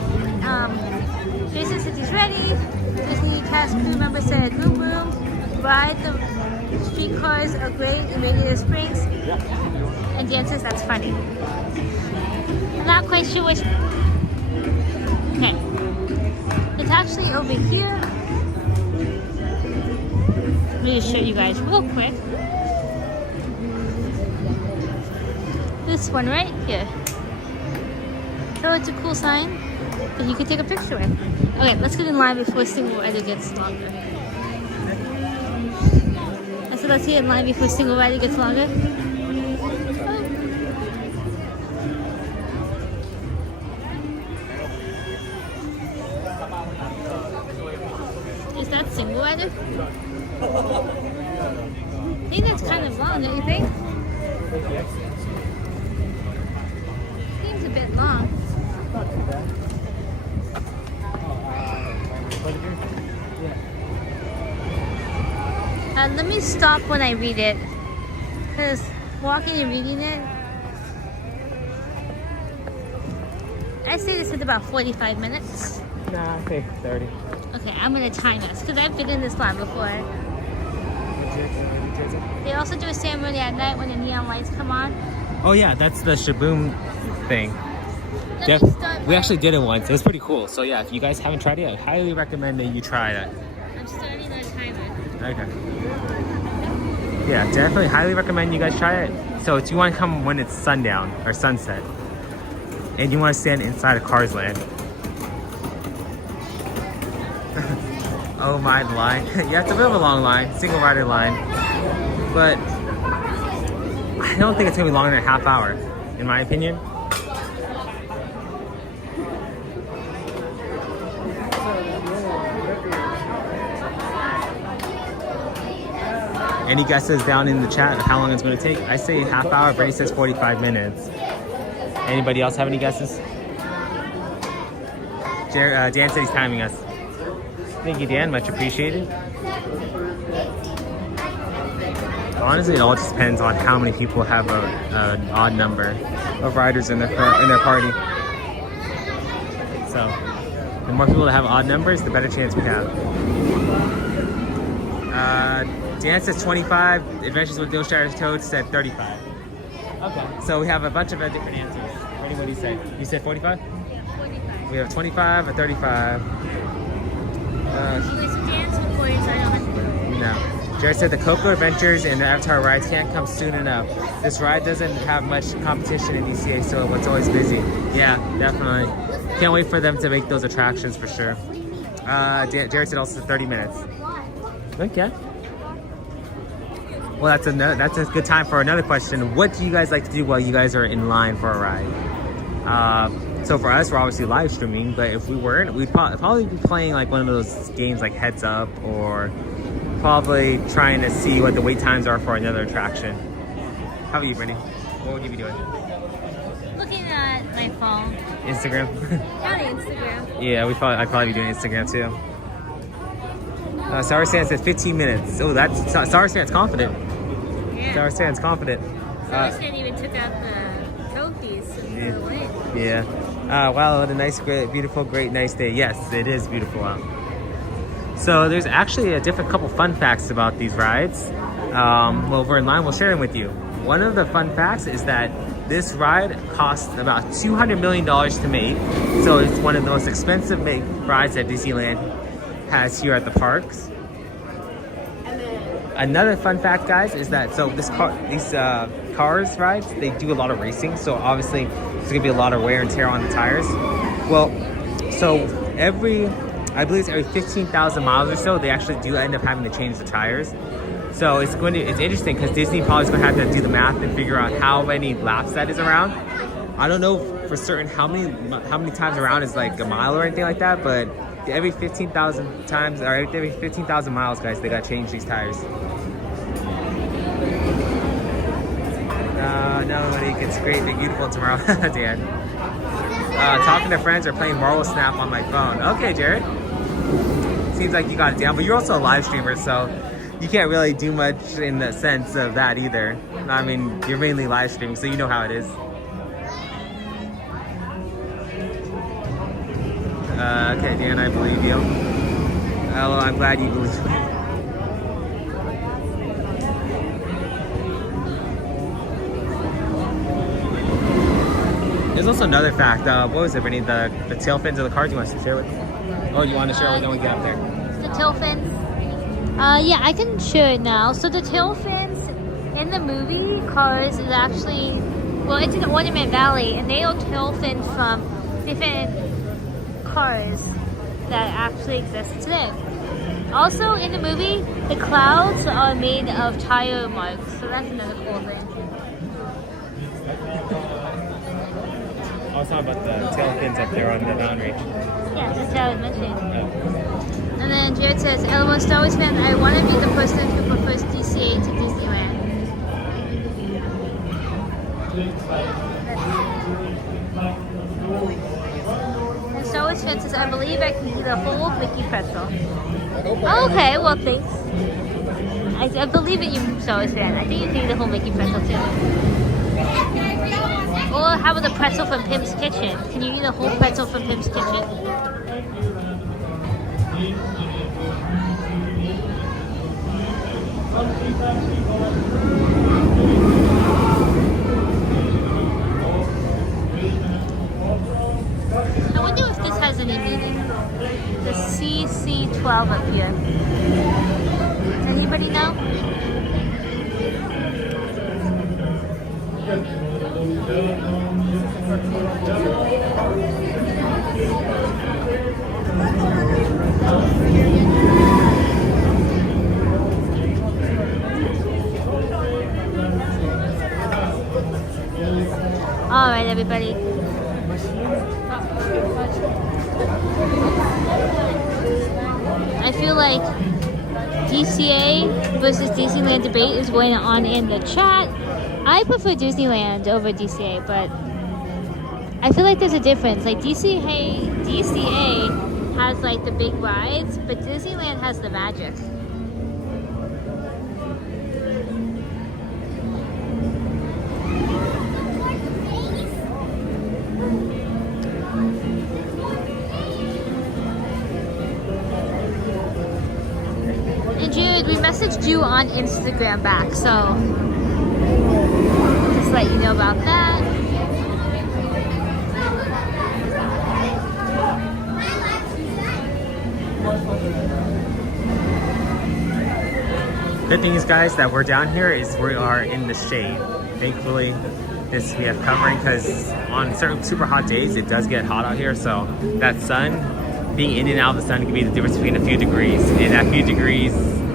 Jason said he's ready. Disney cast crew member said, "Boom boom, ride the streetcars are great in Radiator Springs." And Dan says that's funny. I'm not quite sure which. Okay. It's actually over here. Let me just show you guys real quick. This one right here. So it's a cool sign that you can take a picture with. Okay, let's get in line before single rider gets longer. I said let's get in line before single rider gets longer. Is that single rider? I think that's kind of long, don't you think? Seems a bit long. Let me stop when I read it, because walking and reading it, I say this is about 45 minutes. Nah, okay, 30. Okay, I'm gonna time us, because I've been in this line before. They also do a ceremony at night when the neon lights come on. Oh yeah, that's the Shaboom thing. Let me start We my- actually did it once. It was pretty cool. So yeah, if you guys haven't tried it, I highly recommend that you try that. I'm starting the timer. Okay. Yeah, definitely highly recommend you guys try it. So if you want to come when it's sundown or sunset, and you want to stand inside of Cars Land. Oh my, the line. Yeah, it's a bit of a long line, single rider line. But I don't think it's gonna be longer than a half hour, in my opinion. Any guesses down in the chat of how long it's going to take? I say half hour, Brittany says 45 minutes. Anybody else have any guesses? Dan said he's timing us. Thank you, Dan. Much appreciated. Honestly, it all just depends on how many people have an odd number of riders in their party. So, the more people that have odd numbers, the better chance we have. Dan says 25. Adventures with Dillshire Toad said 35. Okay. So we have a bunch of different answers. Ready? What do you say? You said 45? Yeah, 45. We have 25 or 35. Wait, so Dan's recording, so I don't have to do it. No. Jared said the Coco Adventures and the Avatar rides can't come soon enough. This ride doesn't have much competition in ECA, so it's always busy. Yeah, definitely. Can't wait for them to make those attractions for sure. Jared said also 30 minutes. Okay. Well, that's a good time for another question. What do you guys like to do while you guys are in line for a ride? So for us, we're obviously live streaming, but if we weren't, we'd probably be playing like one of those games like Heads Up, or probably trying to see what the wait times are for another attraction. How about you, Brittany? What would you be doing? Looking at my phone. Instagram? Not Instagram. Yeah, I'd probably be doing Instagram too. Sour Sand says 15 minutes. Oh, Sour Sand's confident. Yeah. Sour Sand's confident. Sour Sand even took out the trophies and threw it away. Yeah. Wow, what a nice, great, beautiful, great, nice day. Yes, it is beautiful out. So there's actually a couple fun facts about these rides. Well, we're in line, we'll share them with you. One of the fun facts is that this ride cost about $200 million to make. So it's one of the most expensive rides that Disneyland has here at the parks. Another fun fact, guys, is that these Cars rides, they do a lot of racing, so obviously there's gonna be a lot of wear and tear on the tires. Well, so I believe it's every 15,000 miles or so, they actually do end up having to change the tires. So it's interesting because Disney probably is gonna have to do the math and figure out how many laps that is around. I don't know for certain how many times around is like a mile or anything like that, but every 15,000 times, or every 15,000 miles, guys, they gotta change these tires. No, it gets great, big, beautiful tomorrow, Dan. Talking to friends or playing Marvel Snap on my phone. Okay, Jared. Seems like you got it down, but you're also a live streamer, so you can't really do much in the sense of that either. I mean, you're mainly live streaming, so you know how it is. Okay, Dan, I believe you. Hello, I'm glad you believe me. There's also another fact. What was it, Brittany? The tail fins of the cars you want to share with? Oh, you want to share with them when we get up there? The tail fins. Yeah, I can share it now. So the tail fins in the movie Cars is actually, well, it's in the Ornament Valley, and they are tail fins from different cars that actually exist today. Also in the movie, the clouds are made of tire marks, so that's another cool thing. I was talking about the tail fins up there on the mountain range. Yeah, that's what I was mentioning. And then Jared says, LOL Star Wars fan, I want to be the person who prefers DCA to Disneyland. And Star Wars fan says, I believe I can eat a whole Mickey pretzel. Okay, well thanks. I believe in you, Star Wars fan. I think you can eat a whole Mickey pretzel too. Or how about the pretzel from Pim's Kitchen? Can you eat a whole pretzel from Pim's Kitchen? 12 up here? Anybody know? All right, everybody. I feel like DCA versus Disneyland debate is going on in the chat. I prefer Disneyland over DCA, but I feel like there's a difference. Like DCA has like the big rides, but Disneyland has the magic. And Jude, we messaged you on Instagram back, so just let you know about that. Good thing is, guys, that we're down here is we are in the shade. Thankfully, we have covering because on certain super hot days it does get hot out here. So that sun, being in and out of the sun can be the difference between a few degrees, and that few degrees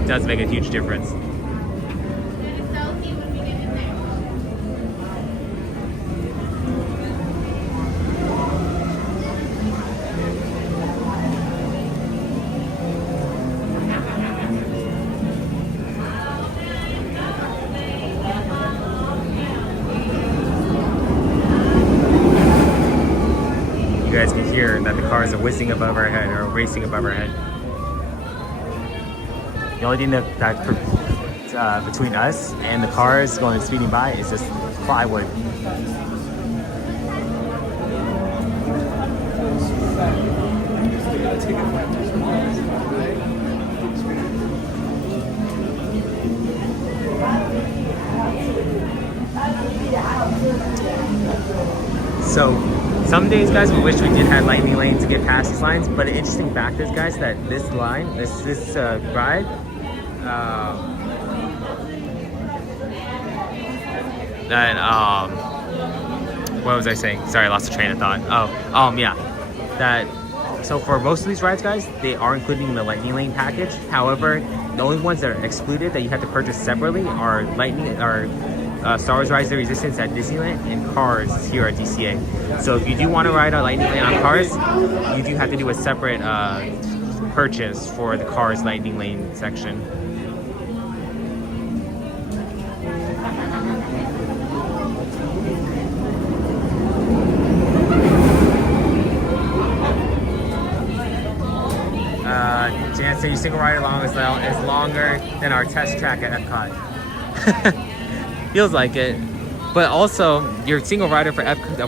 does make a huge difference. You guys can hear that the cars are whizzing above our head or racing above our head. The only thing that between us and the cars going speeding by is just plywood. So some days, guys, we wish we did have lightning lanes to get past these lines, but an interesting fact is, guys, that this line, this ride, what was I saying? Sorry, I lost the train of thought. Yeah, so for most of these rides, guys, they are including the lightning lane package. However, the only ones that are excluded that you have to purchase separately are Star Wars Rise of the Resistance at Disneyland and Cars here at DCA. So if you do want to ride a lightning lane on Cars, you do have to do a separate purchase for the Cars lightning lane section. Jansen, your single ride along is longer than our test track at Epcot. Feels like it, but also your single rider for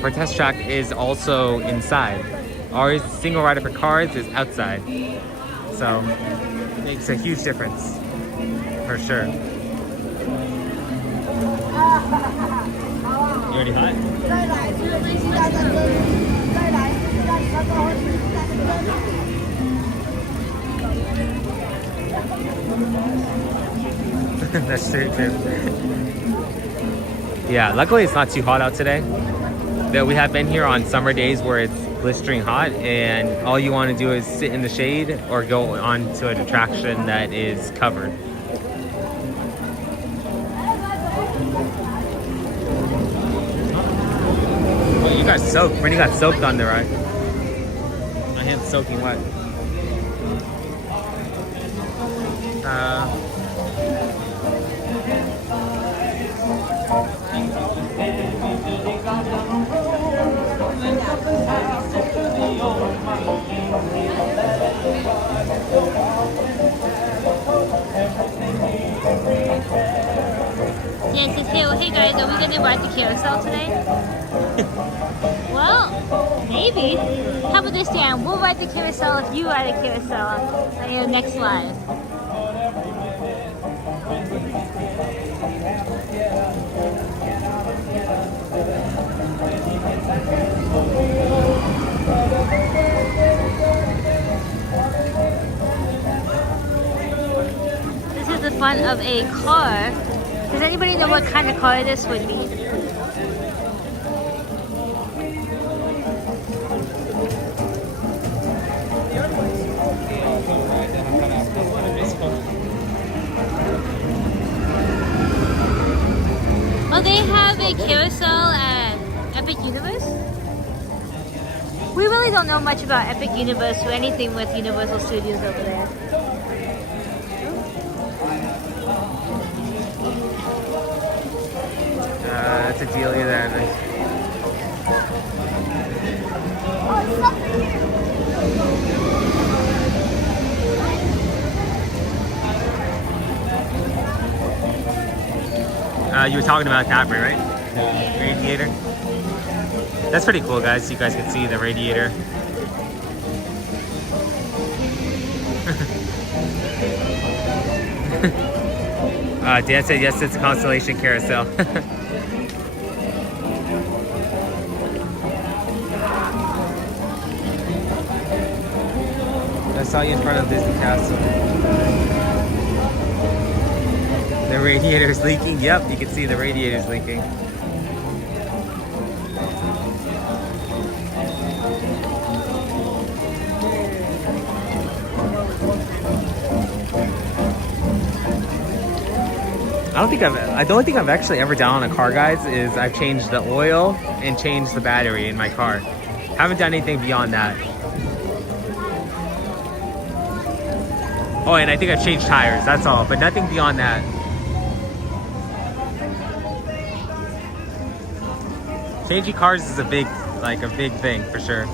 test track is also inside. Our single rider for Cars is outside, so it makes a huge difference for sure. You already hot? That's true too. Yeah, luckily it's not too hot out today. That we have been here on summer days where it's blistering hot and all you want to do is sit in the shade or go on to an attraction that is covered. Well, you got soaked. Brittany got soaked on the ride. My hand's soaking wet. Yes, it's here. Well, hey guys, are we gonna ride the carousel today? Well, maybe. How about this, Dan? We'll ride the carousel if you ride a carousel on your next live. front of a car. Does anybody know what kind of car this would be? Oh, they have a carousel at Epic Universe? We really don't know much about Epic Universe or anything with Universal Studios over there. That's a deal there. You were talking about Capri, right? Radiator. That's pretty cool, guys. You guys can see the Radiator. Dan said yes, it's a Constellation Carousel. I saw you in front of Disney Castle. The radiator's leaking. Yep, you can see the radiator's leaking. The only thing I've actually ever done on a car, guys, is I've changed the oil and changed the battery in my car. Haven't done anything beyond that. Oh, and I think I've changed tires, that's all, but nothing beyond that. Changing cars is a big thing for sure.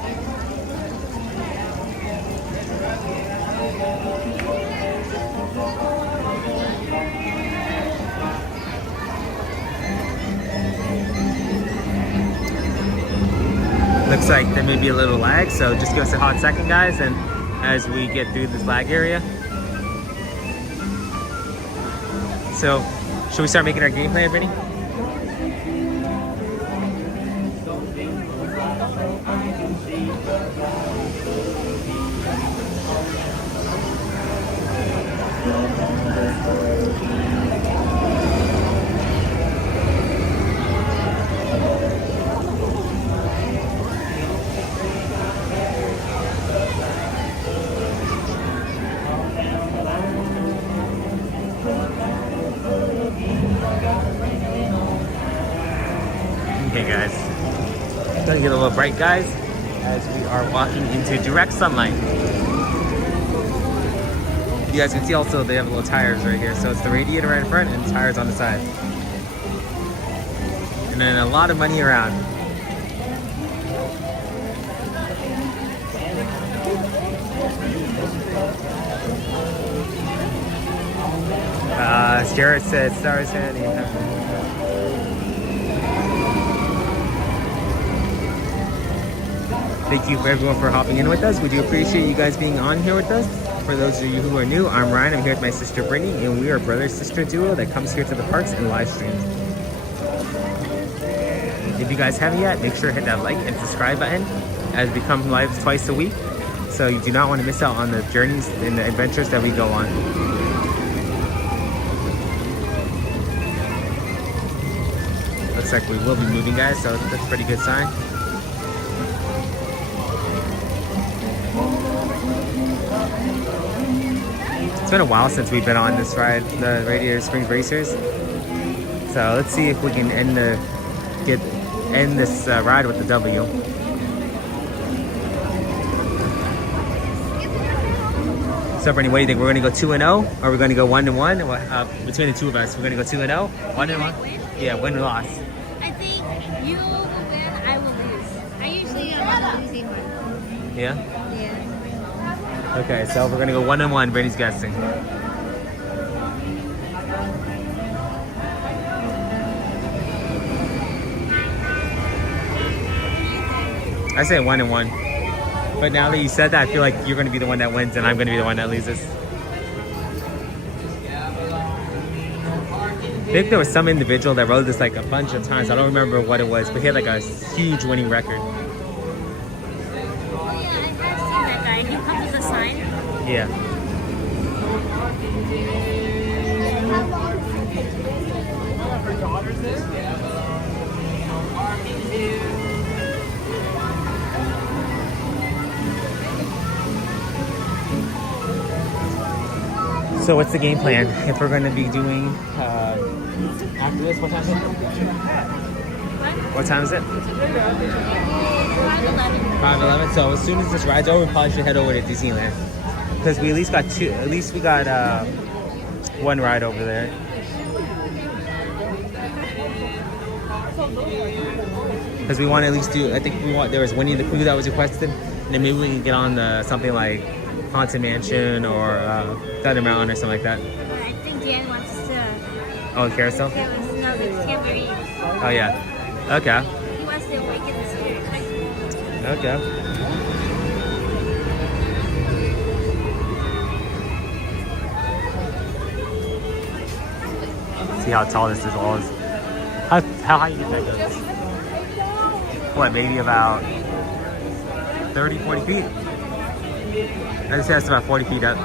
Looks like there may be a little lag, so just give us a hot second, guys, and as we get through this lag area. So, should we start making our game plan, Brittany? Okay, guys, it's gonna get a little bright, guys, as we are walking into direct sunlight. You guys can see also they have little tires right here, so it's the radiator right in front and tires on the side. And then a lot of money around. Jared said stars had Thank you for everyone for hopping in with us. We do appreciate you guys being on here with us. For those of you who are new, I'm Ryan. I'm here with my sister Brittany, and we are a brother-sister duo that comes here to the parks and live streams. If you guys haven't yet, make sure to hit that like and subscribe button, as we come live twice a week. So you do not want to miss out on the journeys and the adventures that we go on. Looks like we will be moving, guys, so that's a pretty good sign. It's been a while since we've been on this ride, the Radiator Springs Racers. So let's see if we can end this ride with the W. So Brittany, what do you think? We're gonna go 2-0, or we're gonna go 1-1? Between the two of us, we're gonna go 2-0, 1-1. Yeah, win or loss. I think you will win, I will lose. I usually am a losing one. Yeah? Yeah. Okay, so we're gonna go 1-1. Brittany's guessing. I say 1-1. But now that you said that, I feel like you're gonna be the one that wins and I'm gonna be the one that loses. I think there was some individual that rode this like a bunch of times. I don't remember what it was, but he had like a huge winning record. Oh yeah, I have seen that guy. He comes with a sign. Yeah. So what's the game plan? If we're going to be doing after this, what time is it? What time is it? 5:11. So as soon as this ride's over, we probably should head over to Disneyland because we at least got one ride over there. Because we want to at least do. I think there was Winnie the Pooh that was requested, and then maybe we can get on something like Haunted Mansion or Thunder Mountain or something like that. I think Dan wants to. Oh, the carousel? No, the tambourine. Oh yeah. Okay. He wants to awaken the spirit. Okay. See how tall this wall is. How high you think that goes? What, maybe about 30, 40 feet? I'd say that's about 40 feet up.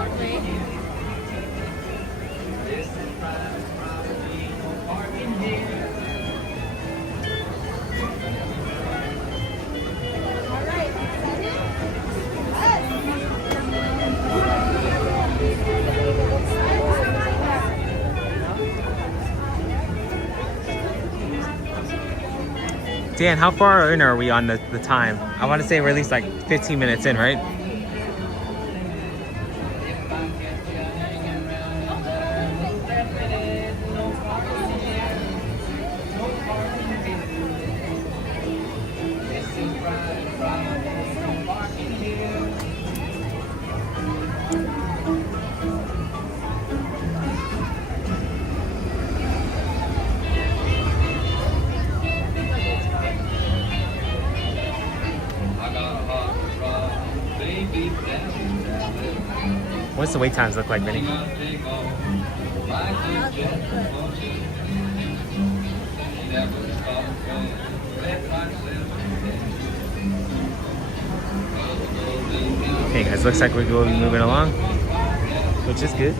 Dan, how far in are we on the time? I want to say we're at least like 15 minutes in, right? What's the wait times look like, Vinny? Okay guys, looks like we're going to be moving along, which is good.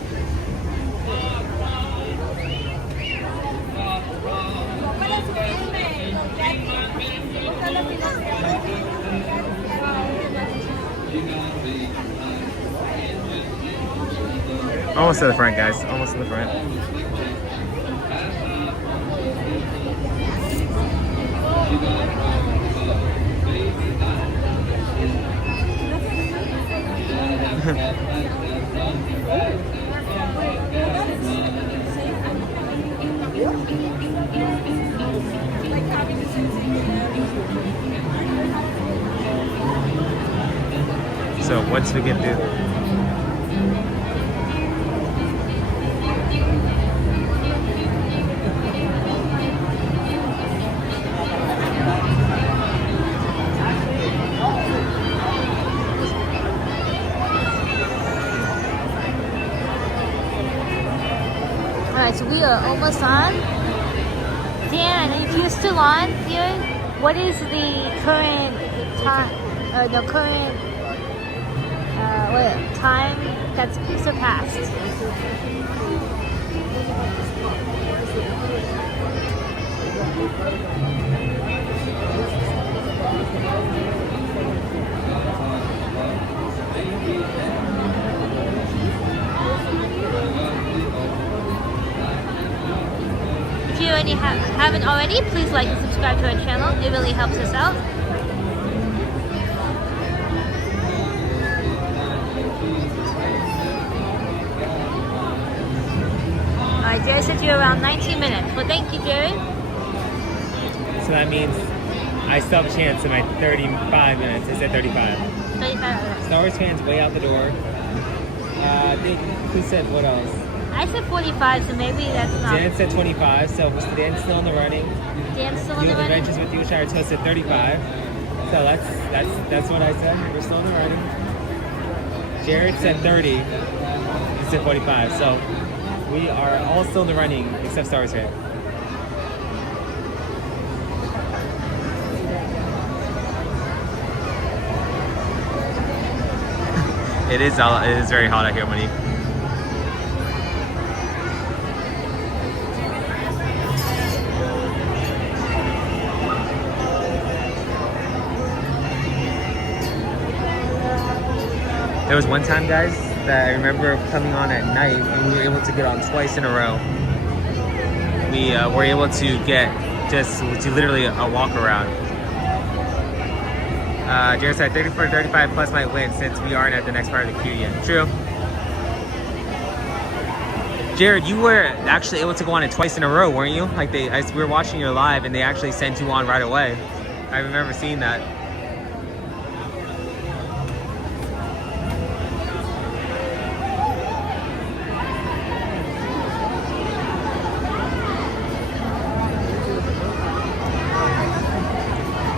Almost to the front, guys. Almost to the front. So what's we can do? Alright, so we are almost on. Dan, if you're still on here, what is the current time, time that's surpassed? If you haven't already, please like and subscribe to our channel. It really helps us out. Alright, Jerry said you're around 19 minutes. Well, thank you, Jerry. So that means I still have a chance in my 35 minutes. I said 35. 35 minutes. Star Wars fans way out the door. Who said what else? I said 45, so maybe that's not. Dan said 25, so Dan's still in the running. Dan's still in the running? Adventures with You, Shire Toast said 35. So that's what I said. We're still in the running. Jared said 30. He said 45. So we are all still in the running except Star Wars fan. It is very hot out here, Monique. There was one time, guys, that I remember coming on at night, and we were able to get on twice in a row. We were able to get just to literally a walk around. Jared said 34 35 plus might win since we aren't at the next part of the queue yet. True. Jared, you were actually able to go on it twice in a row, weren't you? Like we were watching your live and they actually sent you on right away. I remember seeing that.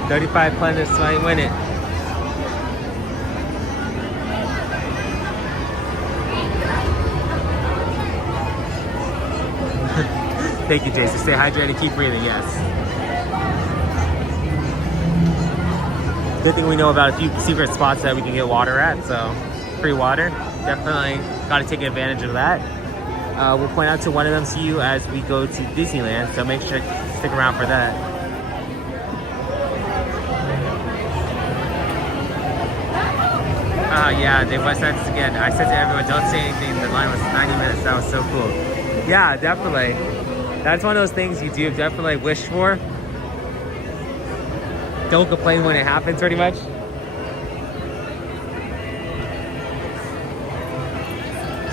$35 plus might win it. Thank you, Jason. Stay hydrated, keep breathing, yes. Good thing we know about a few secret spots that we can get water at, so free water. Definitely got to take advantage of that. We'll point out to one of them to you as we go to Disneyland, so make sure to stick around for that. Yeah, they was said this again. I said to everyone, don't say anything. The line was 90 minutes. That was so cool. Yeah, definitely. That's one of those things you do definitely wish for. Don't complain when it happens, pretty much.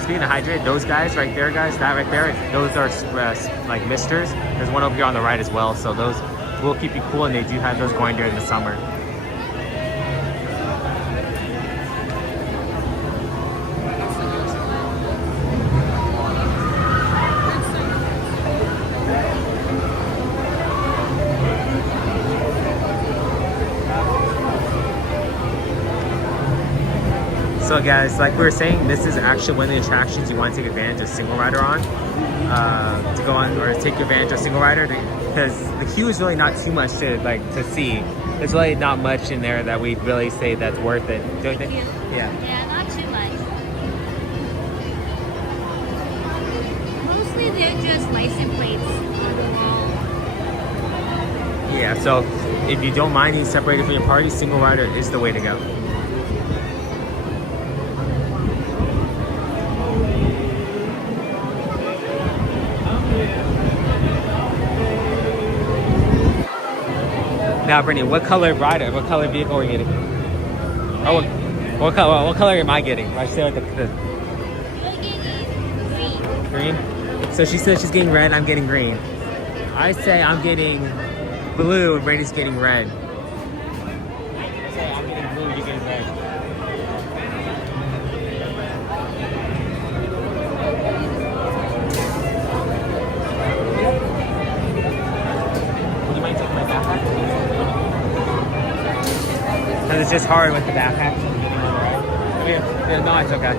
Speaking of hydrate, those guys right there, guys, that right there, those are like misters. There's one over here on the right as well, so those will keep you cool, and they do have those going during the summer. So guys, like we were saying, this is actually one of the attractions you want to take advantage of single rider on. To go on or take advantage of single rider, because the queue is really not too much to see. There's really not much in there that we really say that's worth it, don't you think? Yeah. Yeah, not too much. Mostly they're just license plates on the wall. Yeah, so if you don't mind being separated from your party, single rider is the way to go. Now, Brittany, what color vehicle are you getting? Oh, what color am I getting? I say like the green. So she says she's getting red. I'm getting green. I say I'm getting blue, and Brittany's getting red. I say I'm getting blue. You're getting red. Would you mind taking my backpack? Because it's just hard with the backpack. Come here. No, it's okay.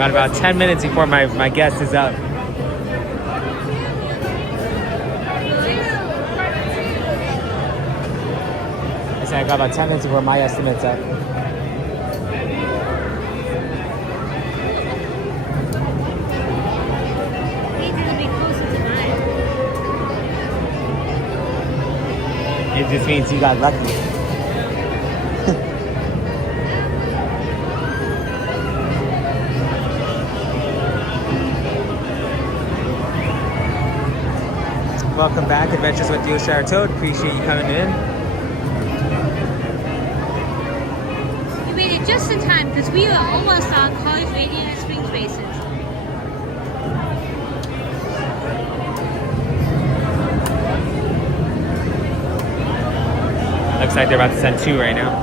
Got about 10 minutes before my guest is up. I said I got about 10 minutes before my estimate's up. It just means you got lucky. Welcome back, Adventures with the Oshire Toad. Appreciate you coming in. You made it just in time because we are almost on College Radiator Springs bases. Looks like they're about to send 2 right now.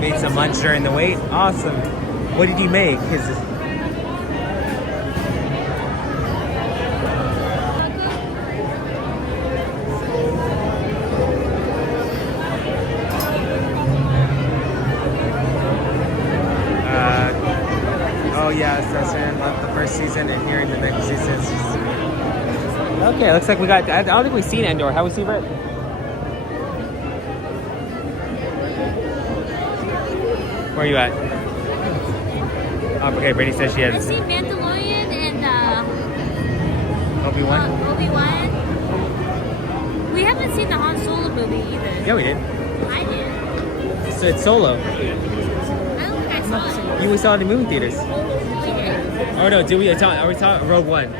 Made some lunch during the wait. Awesome. What did you make? Oh yes, that's in the first season and here in the next season. Okay, looks like we got. I don't think we've seen Endor. Have we seen it? Where are you at? Oh, okay, Brittany says she I've has. seen Mandalorian and Obi-Wan? Obi-Wan. We haven't seen the Han Solo movie either. Yeah, we did. I did. So it's Solo. I don't think I saw it. We saw it in the movie theaters. We did. Oh no, did we? Are we talking Rogue One?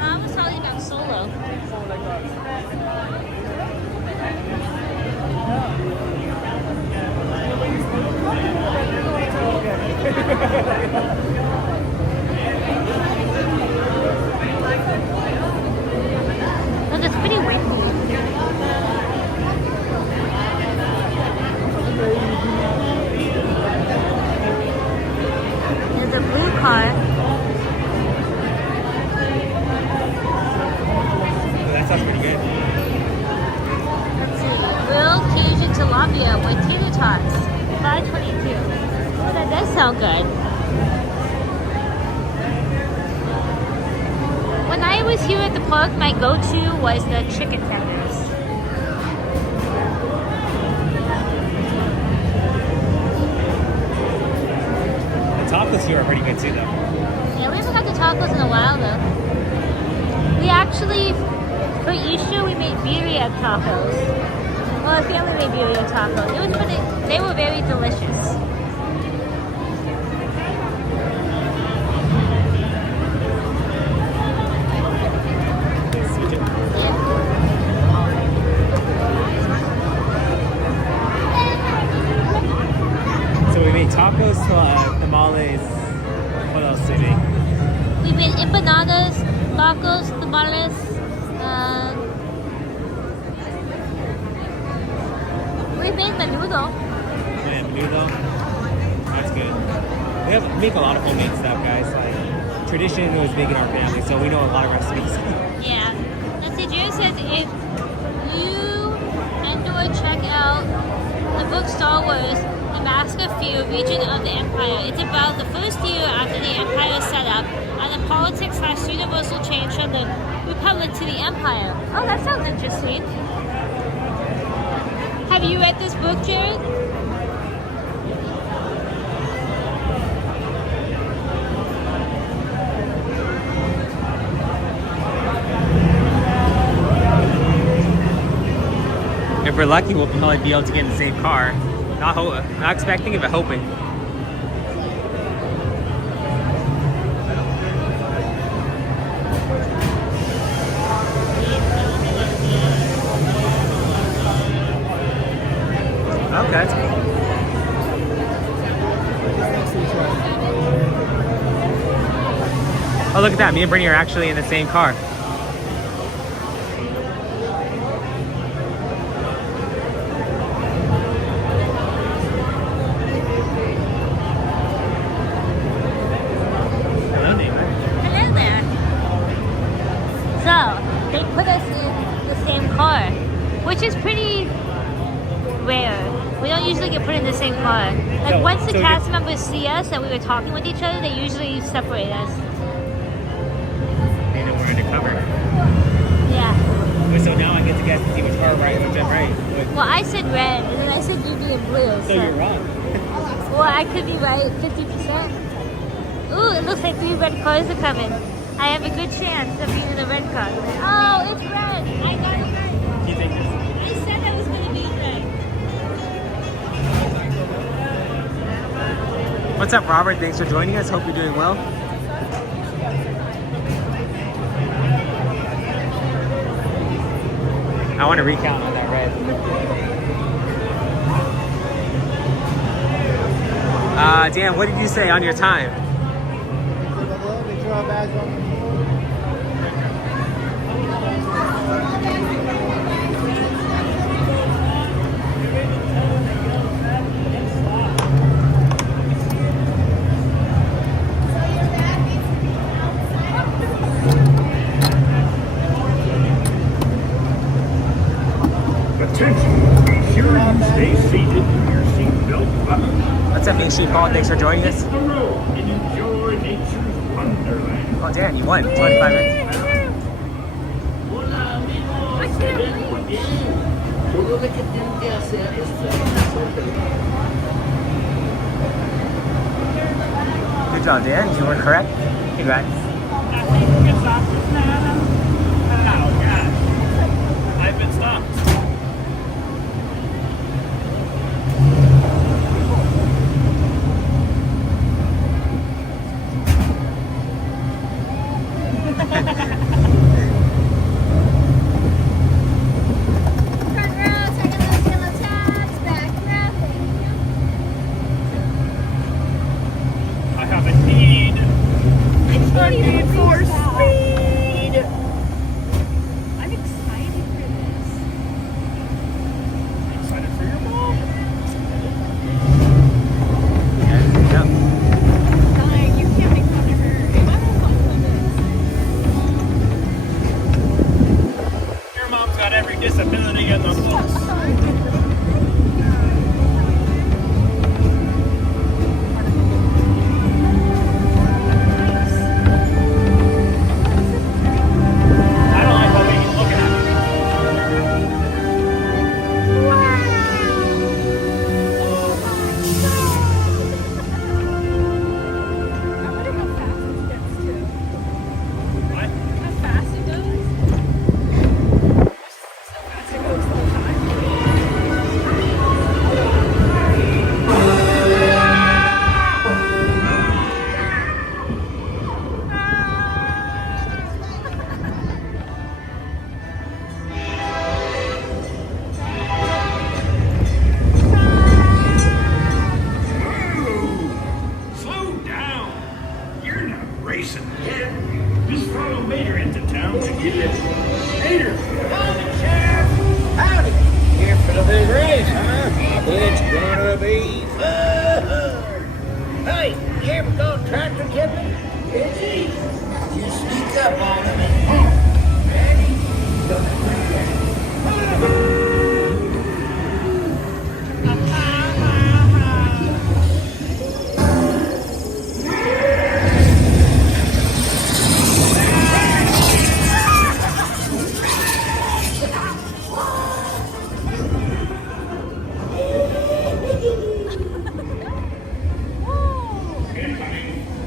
I was talking about Solo. Look, it's pretty windy. There's a blue car. That sounds pretty good. Let's see. Grilled Cajun tilapia with tater tots. $5.22. Oh, that does sound good. When I was here at the park, my go-to was the chicken tenders. The tacos here are pretty good too, though. Yeah, we haven't got the tacos in a while though. We actually, for Easter, we made birria tacos. Well, the family made birria tacos. They were very delicious. So we made tacos, tamales. What else did we make? We made empanadas, tacos, tamales. We made menudo. Yeah, menudo. That's good. We make a lot of homemade stuff, guys. Like tradition was big in our family, so we know a lot of recipes. Yeah. Let's see, Jerry says if you and or check out the book Star Wars, The Mask of Fear, Region of the Empire, it's about the first year after the Empire set up and the politics / universal change from the Republic to the Empire. Oh, that sounds interesting. Have you read this book, Jared? If we're lucky, we'll probably be able to get in the same car. Not expecting it, but hoping. Okay. Oh, look at that. Me and Brittany are actually in the same car. Hello, neighbor. Hello there. So, they put us in the same car, which is pretty rare. We don't usually get put in the same car. Like, So- once the so cast members see us and we were talking with each other, they usually separate us. They know we're undercover. Yeah. So now I get to guess to see which car right, which I'm right. Well, I said red, and then I said you'd be in blue. So you're wrong. Well, I could be right 50%. Ooh, it looks like 3 red cars are coming. I have a good chance of being in the red car. Oh, it's red. I got it right. You think this? I said I was going to be red. What's up, Robert? Thanks for joining us. Hope you're doing well. I want to recount on that red. Dan, what did you say on your time? Attention, be sure you stay seated with your seatbelt button. What's up, Big Sheep Paul? Thanks for joining us. Hit the road and you Oh, Dan, you won. 25 minutes. Good job, Dan. You were correct. Congrats. I've been stopped. I have a need. A need for speed. I'm excited for this. Excited for your mom. Yep. Dying, you can't make fun of her. I don't fuck with this. Your mom's got every disability in the books. I don't like how they keep looking at me. I wonder how fast this gets to. What? How fast it goes. So fast it goes all the time. Slow down. You're not racing yet. Just follow Mater into town to get it. Mater! Howdy, Sheriff. Howdy. Here for the big race, huh? It's gonna be fun. Hey, you ever go tractor tipping? It's easy. You sneak up on them and ready?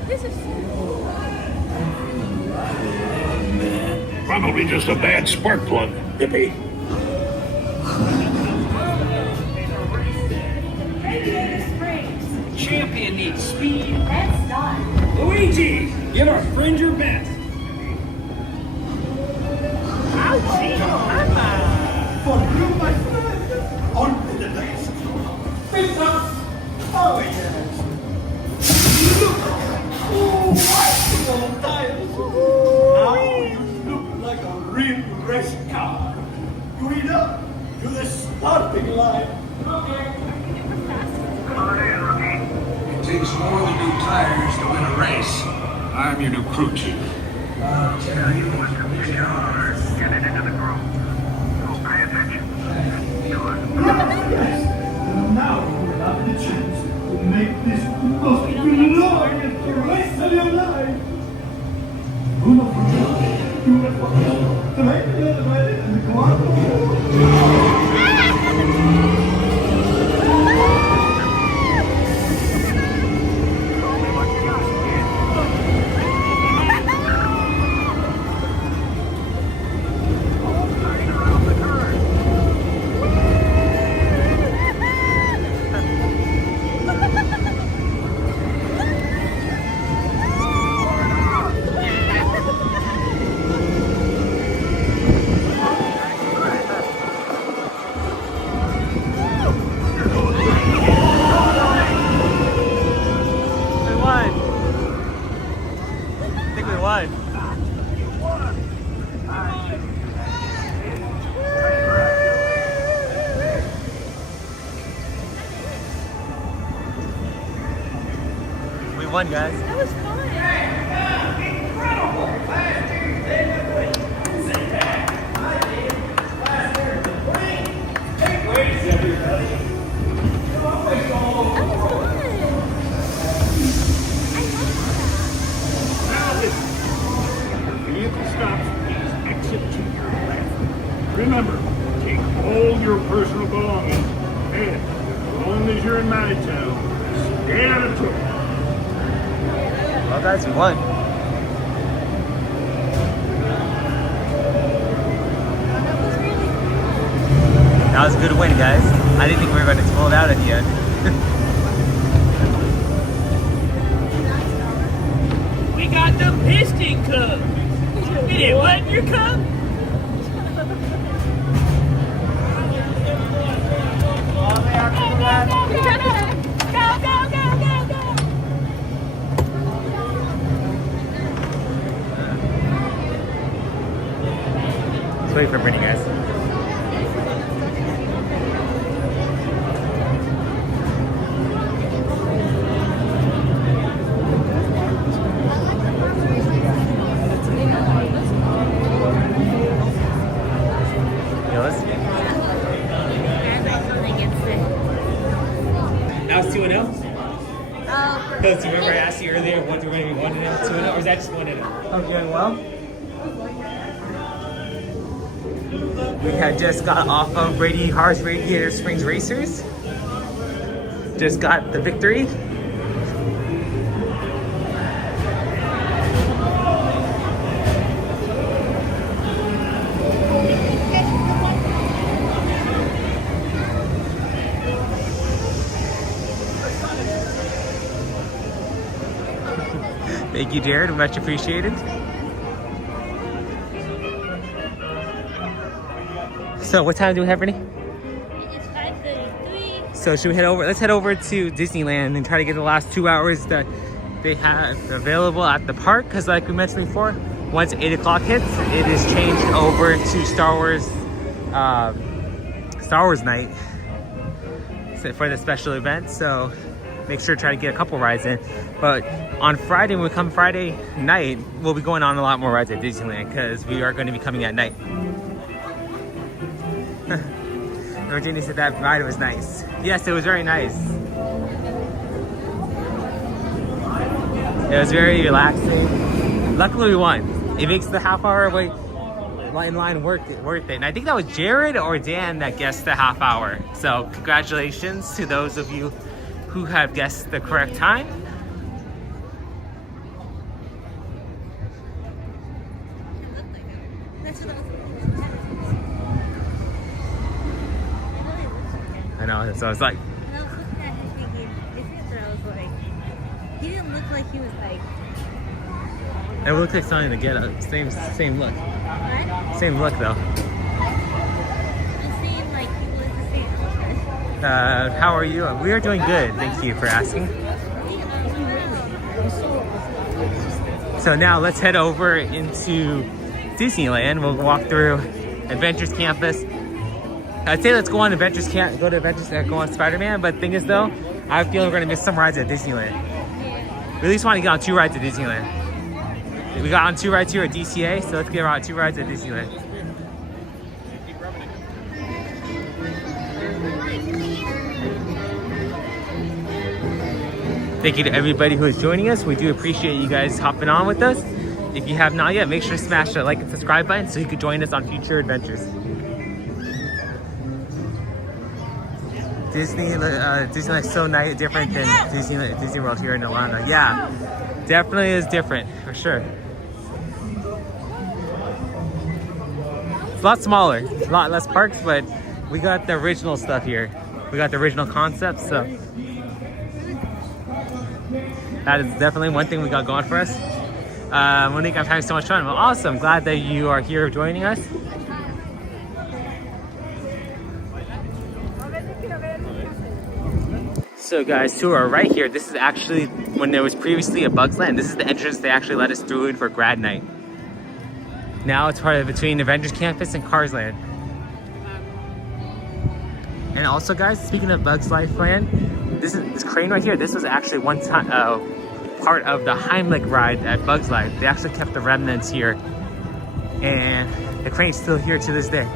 This is Probably just a bad spark plug. Yippee. Champion needs speed. Let's start. Luigi, give our friend your best. Ouchie, mama. For you, my friend, on to the next. Pixar. Oh, yes. Oh, wonderful tires. Now you look like a real race car. Green up to the starting line. It takes more than new tires to win a race. I'm your new crew chief. I'll tell you what, Commissioner. Get it into the group. So pay attention. Yes. And now you have the chance to make this the most glorious race of your life. Uno for you, do it for us. Right the other way, and go on. One, guys. That was fun. Stay out of trouble. Well, guys, we won. That was a good win, guys. I didn't think we were going to pull it out at the end. We got the piston cup. It ain't what in your cup? Let's wait for Brittany, guys. That was 2-0? Oh. Because remember I asked you earlier what we're going to be 1-0, 2-0, or is that just 1-0? Hope you're doing well. We had just got off of Brady Har's Radiator Springs Racers. Just got the victory. Thank you, Jared. Much appreciated. So, what time do we have, Brittany? It's 5:33. So, should we head over? Let's head over to Disneyland and try to get the last 2 hours that they have available at the park. Because, like we mentioned before, once 8 o'clock hits, it is changed over to Star Wars night for the special event. So, make sure to try to get a couple rides in. But on Friday, when we come Friday night, we'll be going on a lot more rides at Disneyland because we are going to be coming at night. Virginia said that ride was nice. Yes, it was very nice. It was very relaxing. Luckily, we won. It makes the half-hour wait in line worth it. And I think that was Jared or Dan that guessed the half hour. So congratulations to those of you who have guessed the correct time. I know, so it's like. And I was looking at him thinking, I was like, he didn't look like he was like. It looked like something to get a same look. What? Same look though. Just seemed like he was the same. How are you? We are doing good. Thank you for asking. So now let's head over into Disneyland. We'll walk through Adventures Campus. I'd say let's go on Adventures Camp, go on Spider-Man. But the thing is though, I have a feeling we're gonna miss some rides at Disneyland. We at least want to get on 2 rides at Disneyland. We got on 2 rides here at DCA, so let's get on 2 rides at Disneyland. Thank you to everybody who is joining us. We do appreciate you guys hopping on with us. If you have not yet, make sure to smash that like and subscribe button so you can join us on future adventures. Disneyland's so nice, different than Disney World here in Atlanta. Yeah, definitely is different for sure. It's a lot smaller, a lot less parks, but we got the original stuff here. We got the original concepts, so that is definitely one thing we got going for us. Monique, I'm having so much fun. Well, awesome. Glad that you are here joining us. So guys, to our right here, this is actually when there was previously a Bugs Land. This is the entrance they actually let us through in for grad night. Now it's part of between Avengers Campus and Cars Land. And also guys, speaking of Bugs Life Land, this crane right here, this was actually one time part of the Heimlich ride at Bugs Life. They actually kept the remnants here. And the crane's still here to this day.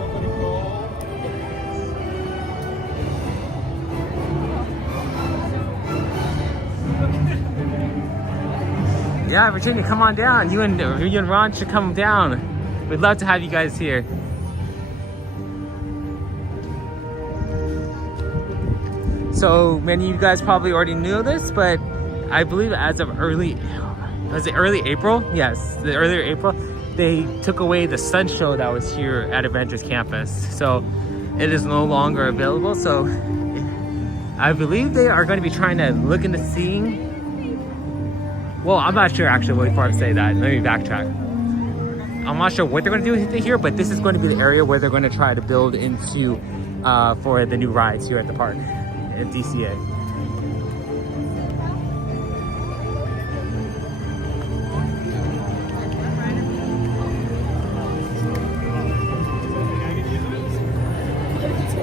Yeah, Virginia, come on down. You and Ron should come down. We'd love to have you guys here. So many of you guys probably already knew this, but I believe as of early April? Yes, the earlier April, they took away the sun show that was here at Avengers Campus. So it is no longer available. So I believe they are going to be trying to look into seeing. Well, I'm not sure actually before I say that. Let me backtrack. I'm not sure what they're going to do here, but this is going to be the area where they're going to try to build into for the new rides here at the park at DCA.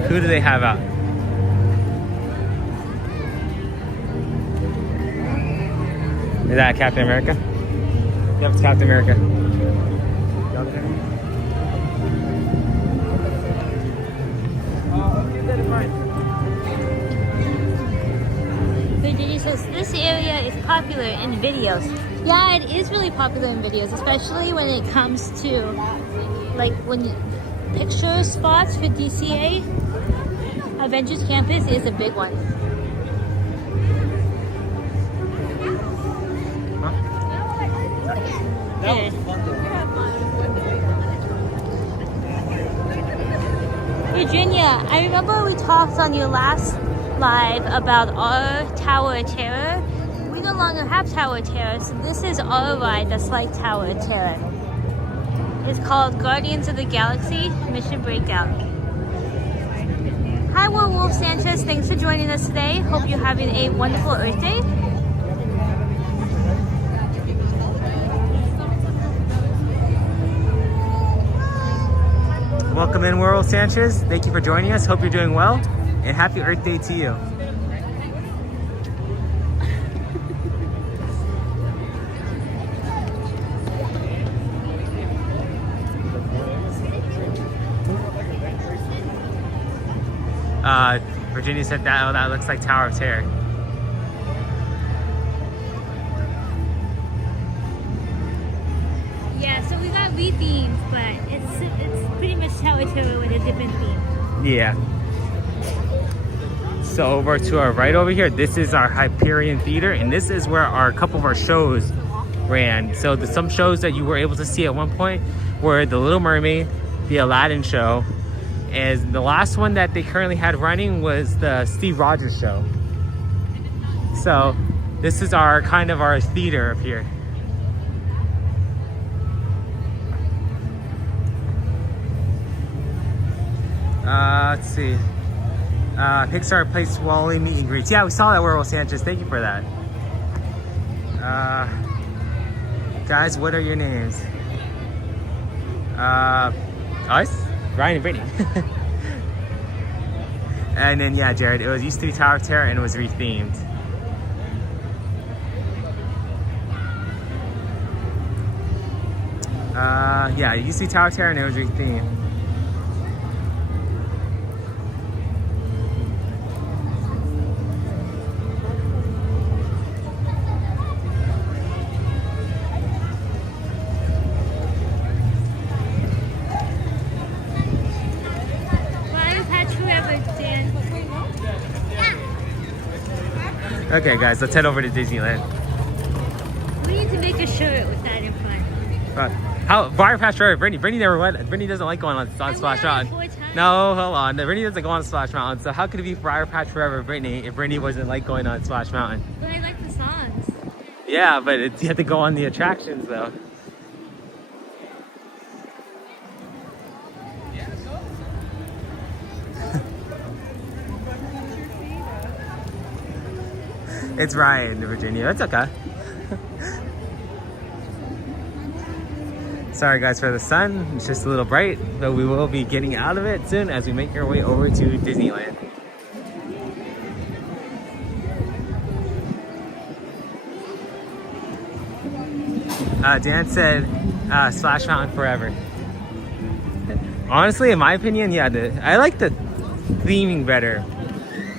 Who do they have out? Is that Captain America? Yep, it's Captain America. Virginia says this area is popular in videos. Yeah, it is really popular in videos, especially when it comes to like when you picture spots for DCA. Avengers Campus is a big one. Yeah. Virginia, I remember we talked on your last live about our Tower of Terror. We no longer have Tower of Terror, so this is our ride that's like Tower of Terror. It's called Guardians of the Galaxy Mission Breakout. Hi, Werewolf Sanchez. Thanks for joining us today. Hope you're having a wonderful Earth Day. Welcome in, Werewolf Sanchez. Thank you for joining us. Hope you're doing well, and happy Earth Day to you. Virginia said that looks like Tower of Terror. Yeah, so we got rethemed, but it's pretty much Tower of Terror with a different theme. Yeah. So over to our right over here, this is our Hyperion Theater, and this is where a couple of our shows ran. So some shows that you were able to see at one point were The Little Mermaid, the Aladdin show, and the last one that they currently had running was the Steve Rogers show. So this is our kind of our theater up here. Let's see. Pixar placed Wally meet and greets. Yeah, we saw that, Werewolf Sanchez. Thank you for that. Guys, what are your names? Us? Ryan and Brittany. And then, yeah, Jared, it used to be Tower of Terror and it was rethemed. Yeah, it used to be Tower of Terror and it was rethemed. Okay, guys, let's head over to Disneyland. We need to make a shirt with that in front. How Briar Patch Forever? Brittany never went. Brittany doesn't like going on Splash Mountain. No, hold on. Brittany doesn't go on Splash Mountain. So how could it be Briar Patch Forever, Brittany, if Brittany wasn't like going on Splash Mountain? But I like the songs. Yeah, but you have to go on the attractions though. It's Ryan, Virginia. It's okay. Sorry guys for the sun. It's just a little bright, but we will be getting out of it soon as we make our way over to Disneyland. Dan said Splash Mountain forever. Honestly, in my opinion, yeah, I like the theming better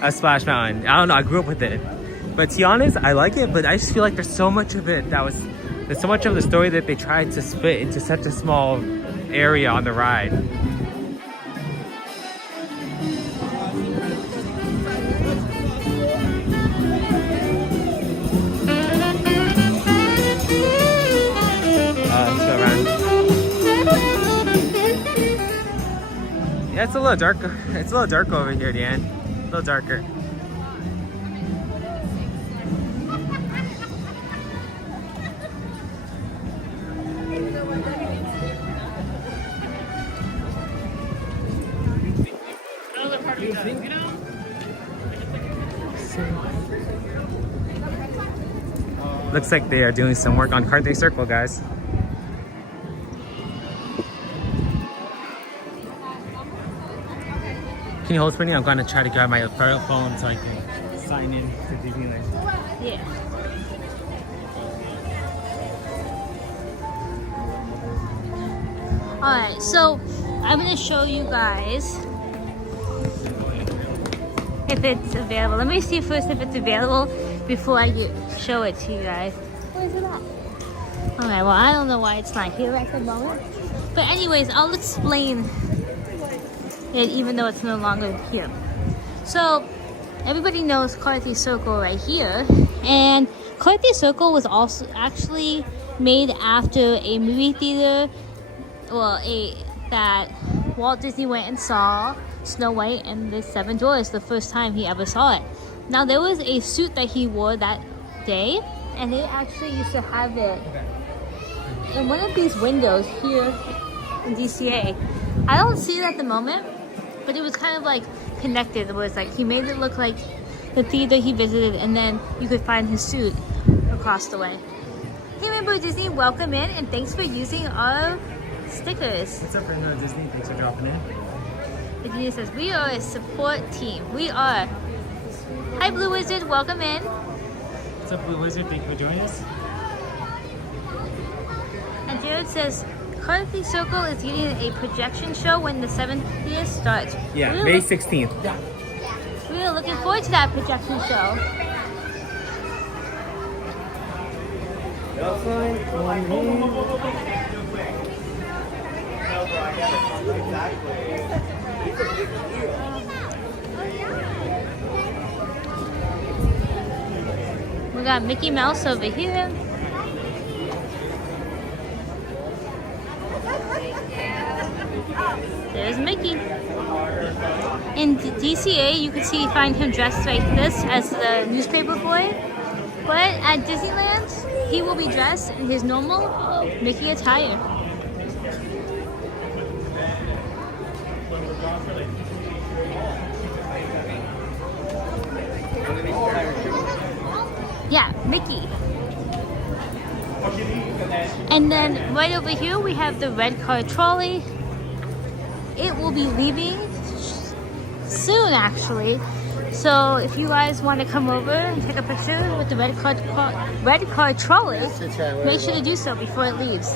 of Splash Mountain. I don't know, I grew up with it. But to be honest, I like it, but I just feel like there's so much of it there's so much of the story that they tried to spit into such a small area on the ride. it's a little dark. It's a little dark over here, Dan. A little darker. Looks like they are doing some work on Carthay Circle, guys. Can you hold for me? I'm gonna try to grab my phone so I can sign in to Disneyland. Yeah. Alright, so I'm gonna show you guys if it's available. Let me see first if it's available before I show it to you guys. Where's it at? Alright, well, I don't know why it's not here at the moment. But anyways, I'll explain it even though it's no longer here. So, everybody knows Carthay Circle right here. And Carthay Circle was also actually made after a movie theater, well, that Walt Disney went and saw Snow White and the Seven Dwarfs the first time he ever saw it. Now, there was a suit that he wore that day, and they actually used to have it in one of these windows here in DCA. I don't see it at the moment, but it was kind of like connected. It was like he made it look like the theater he visited, and then you could find his suit across the way. Hey, Rainbow Disney, welcome in, and thanks for using our stickers. What's up, Rainbow Disney? Thanks for dropping in. Virginia says, we are a support team. We are. Hi, Blue Wizard, welcome in. What's up, Blue Wizard? Thank you for joining us. And Jared says, Carthay Circle is getting a projection show when the 7th year starts. Yeah, May 16th. Yeah. We are looking forward to that projection show. We got Mickey Mouse over here. There's Mickey. In DCA, you can find him dressed like this as the newspaper boy. But at Disneyland, he will be dressed in his normal Mickey attire. Yeah, Mickey. And then right over here, we have the red car trolley. It will be leaving soon, actually. So if you guys want to come over and take a picture with the red car trolley, make sure to do so before it leaves.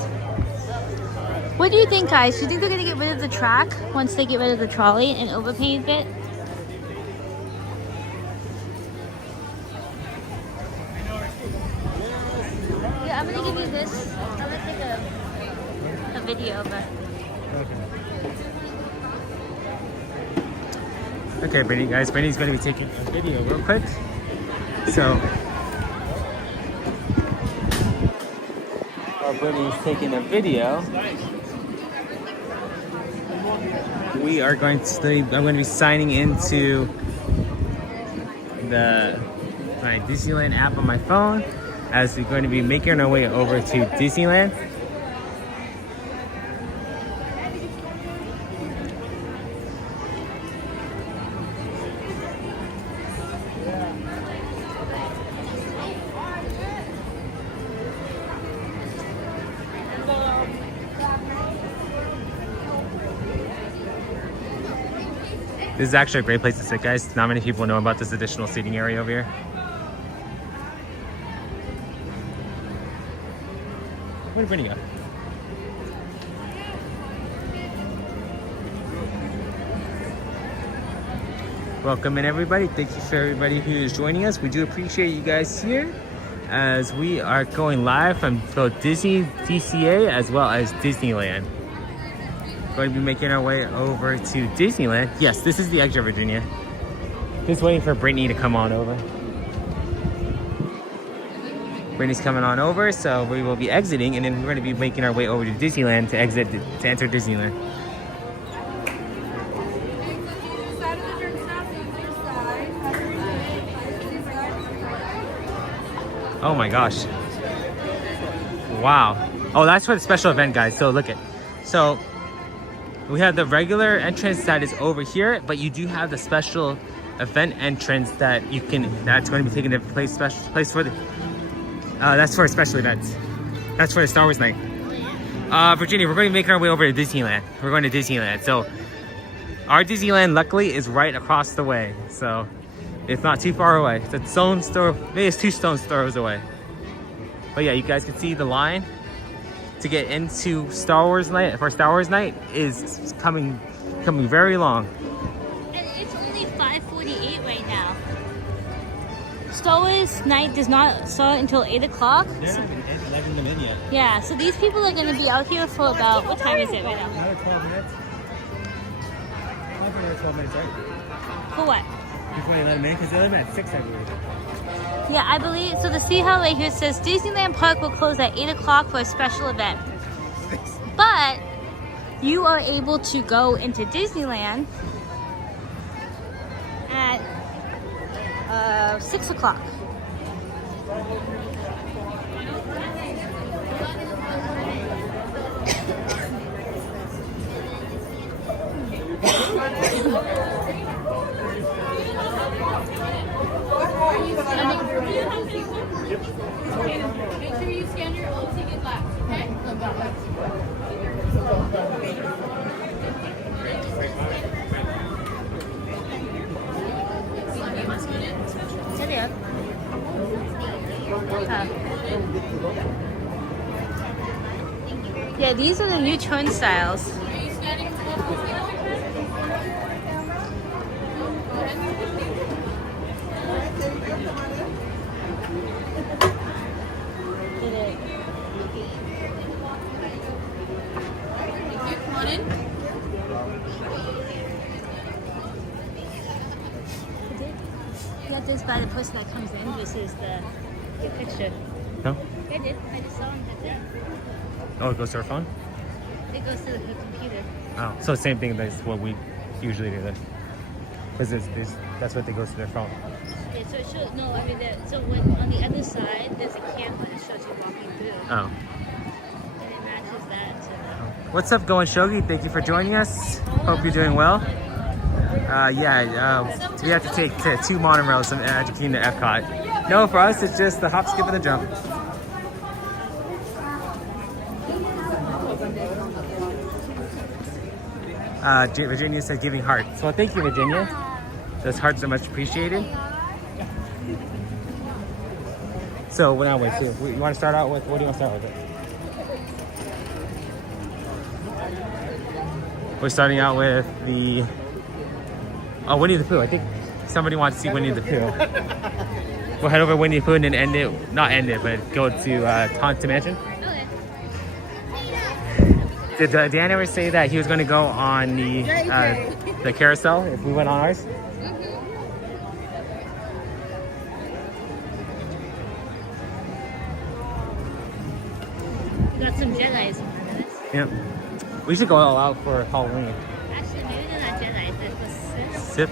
What do you think, guys? Do you think they're going to get rid of the track once they get rid of the trolley and overpaint it? Yeah, I'm going to give you this. I'm going to take a video of it. Okay, Brittany, guys. Brittany's going to be taking a video real quick. So, while Brittany's taking a video, we are going to. I'm going to be signing into my Disneyland app on my phone, as we're going to be making our way over to Disneyland. This is actually a great place to sit, guys. Not many people know about this additional seating area over here. Where did Brittany go? Welcome in, everybody. Thank you for everybody who is joining us. We do appreciate you guys here, as we are going live from both Disney, DCA, as well as Disneyland. Going to be making our way over to Disneyland. Yes, this is the exit, Virginia. Just waiting for Brittany to come on over. Brittany's coming on over, so we will be exiting, and then we're going to be making our way over to Disneyland to enter Disneyland. Oh my gosh. Wow. Oh, that's for the special event, guys. So look at. So we have the regular entrance that is over here, but you do have the special event entrance that you can. That's going to be taking the place for the. That's for special events. That's for the Star Wars night. Virginia, we're going to make our way over to Disneyland. We're going to Disneyland. So our Disneyland, luckily, is right across the way. So it's not too far away. It's a stone's throw. Maybe it's 2 stones throws away. But yeah, you guys can see the line to get into Star Wars night for Star Wars night is coming very long. And it's only 5:48 right now. Star Wars night does not start until 8 o'clock. They haven't been in yet. Yeah, so these people are going to be out here for about, what time is it right now? Another 12 minutes. I think another 12 minutes, right? For what? Before they let them in, because they let them in at 6, I believe. Yeah, I believe, so the see how right here says Disneyland Park will close at 8 o'clock for a special event. But you are able to go into Disneyland at 6 o'clock. Make sure you scan your old ticket last, okay? Yeah, these are the new turnstiles. Got this by the person that comes in versus the picture. No? I did. I just saw him. That's it. Oh, it goes to our phone? It goes to the computer. Oh, so same thing as what we usually do then. Because that's what they goes to their phone. Yeah, so it shows, no, I mean, so when on the other side, there's a camera that shows you walking through. Oh. And it matches that to the... What's up, going Shogi? Thank you for joining us. Hope you're doing well. We have to take 2 monorails from Magic Kingdom to Epcot. No, for us, it's just the hop, skip, and the jump. Virginia said giving hearts. Well, thank you, Virginia. Those hearts are much appreciated. So, what wait, too. You want to start out with? What do you want to start with? We're starting out with the Winnie the Pooh. I think somebody wants to see Winnie the Pooh. We'll head over to Winnie the Pooh and then not end it, but go to Haunted Mansion. Did Dan ever say that he was going to go on the carousel if we went on ours? We got some Jedis in front of us. Yeah. We should go all out for Halloween. Actually, maybe they're not Jedis. They're the Sith. Sip.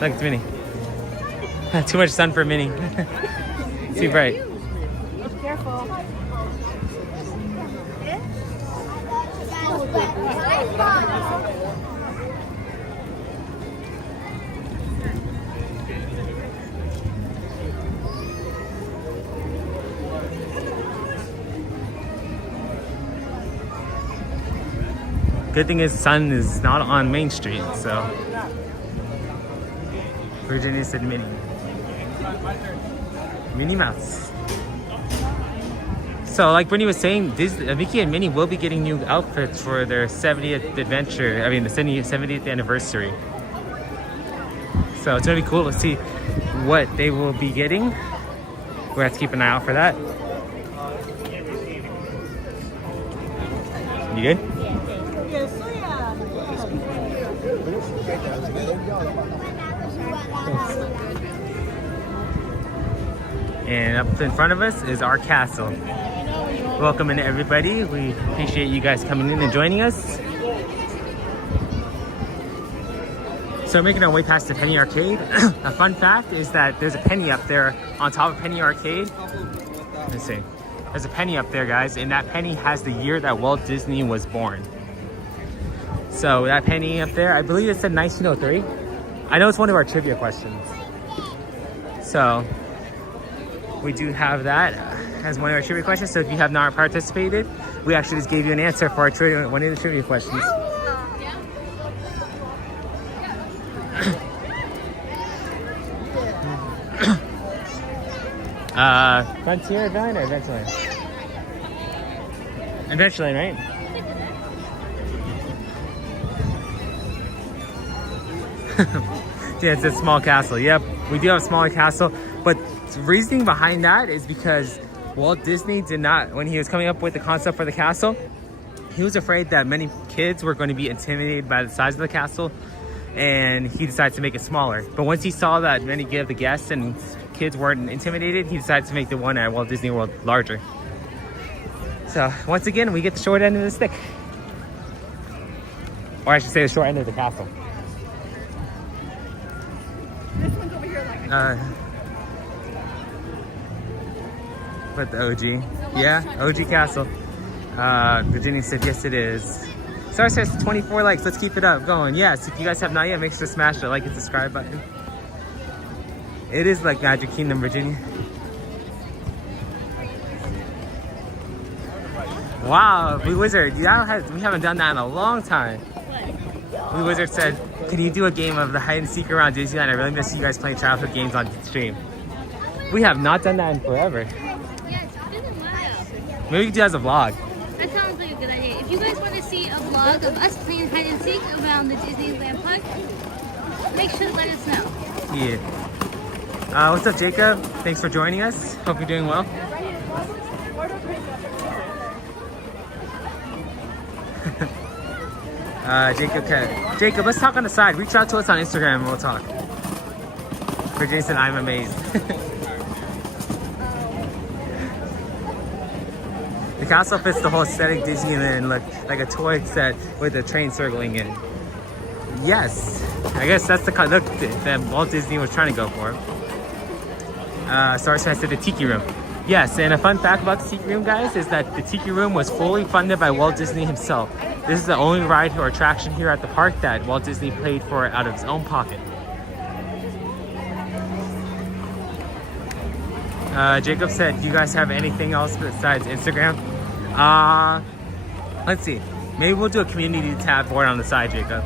Look, it's Minnie. Too much sun for Minnie. Too bright. Careful. Good thing is sun is not on Main Street, so. Virginia said Minnie. Minnie Mouse. So, like Brittany was saying, Mickey and Minnie will be getting new outfits for their 70th adventure. I mean, the 70th anniversary. So it's gonna be cool to see what they will be getting. We'll have to keep an eye out for that. You good? And up in front of us is our castle. Welcome in, everybody. We appreciate you guys coming in and joining us. So we're making our way past the Penny Arcade. A fun fact is that there's a penny up there on top of Penny Arcade. Let's see. There's a penny up there, guys, and that penny has the year that Walt Disney was born. So that penny up there, I believe it said 1903. I know it's one of our trivia questions. So we do have that as one of our trivia questions. So if you have not participated, we actually just gave you an answer for our trivia, one of the trivia questions. Frontier Adventure or Adventureland? Adventureland, right? Yeah, it's a small castle. Yep, we do have a smaller castle, but the reasoning behind that is because Walt Disney did not, when he was coming up with the concept for the castle, he was afraid that many kids were going to be intimidated by the size of the castle, and he decided to make it smaller. But once he saw that many of the guests and kids weren't intimidated, he decided to make the one at Walt Disney World larger. So once again, we get the short end of the stick. Or I should say the short end of the castle. This one's over here like But the OG. Yeah, OG castle. Virginia said yes it is. Star says 24 likes. Let's keep it up going. Yes, if you guys have not yet, make sure to smash the like and subscribe button. It is like Magic Kingdom, Virginia. Wow, Blue Wizard, we haven't done that in a long time. Blue Wizard said, "Can you do a game of the hide and seek around Disneyland? I really miss you guys playing childhood games on stream." We have not done that in forever. Yeah, it's been a while. Maybe we can do that as a vlog. That sounds like a good idea. If you guys want to see a vlog of us playing hide and seek around the Disneyland park, make sure to let us know. Yeah. What's up, Jacob? Thanks for joining us. Hope you're doing well. Jacob, let's talk on the side. Reach out to us on Instagram and we'll talk. For Jason, I'm amazed. The castle fits the whole aesthetic Disneyland look, like a toy set with a train circling in. Yes, I guess that's the look that Walt Disney was trying to go for. Star said the Tiki Room. Yes, and a fun fact about the Tiki Room, guys, is that the Tiki Room was fully funded by Walt Disney himself. This is the only ride or attraction here at the park that Walt Disney paid for out of his own pocket. Jacob said, "Do you guys have anything else besides Instagram?" Let's see. Maybe we'll do a community tab board on the side, Jacob.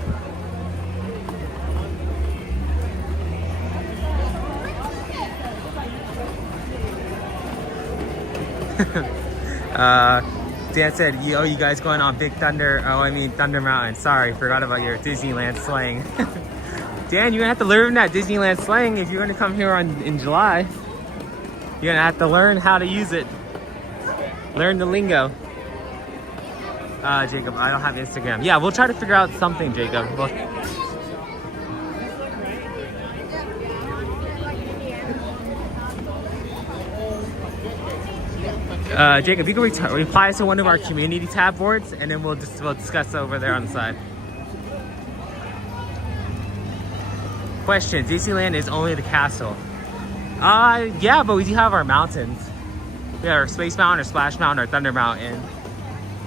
Dan said, "Yo, you guys going on Big Thunder? Oh, I mean Thunder Mountain. Sorry, forgot about your Disneyland slang." Dan, you're gonna have to learn that Disneyland slang if you're gonna come here in July. You're gonna have to learn how to use it. Learn the lingo. Jacob, I don't have Instagram. Yeah, we'll try to figure out something, Jacob. Jacob, you can reply to one of our community tab boards, and then we'll discuss over there on the side. Question: Disneyland is only the castle. Yeah, but we do have our mountains. We have our Space Mountain, or Splash Mountain, or Thunder Mountain.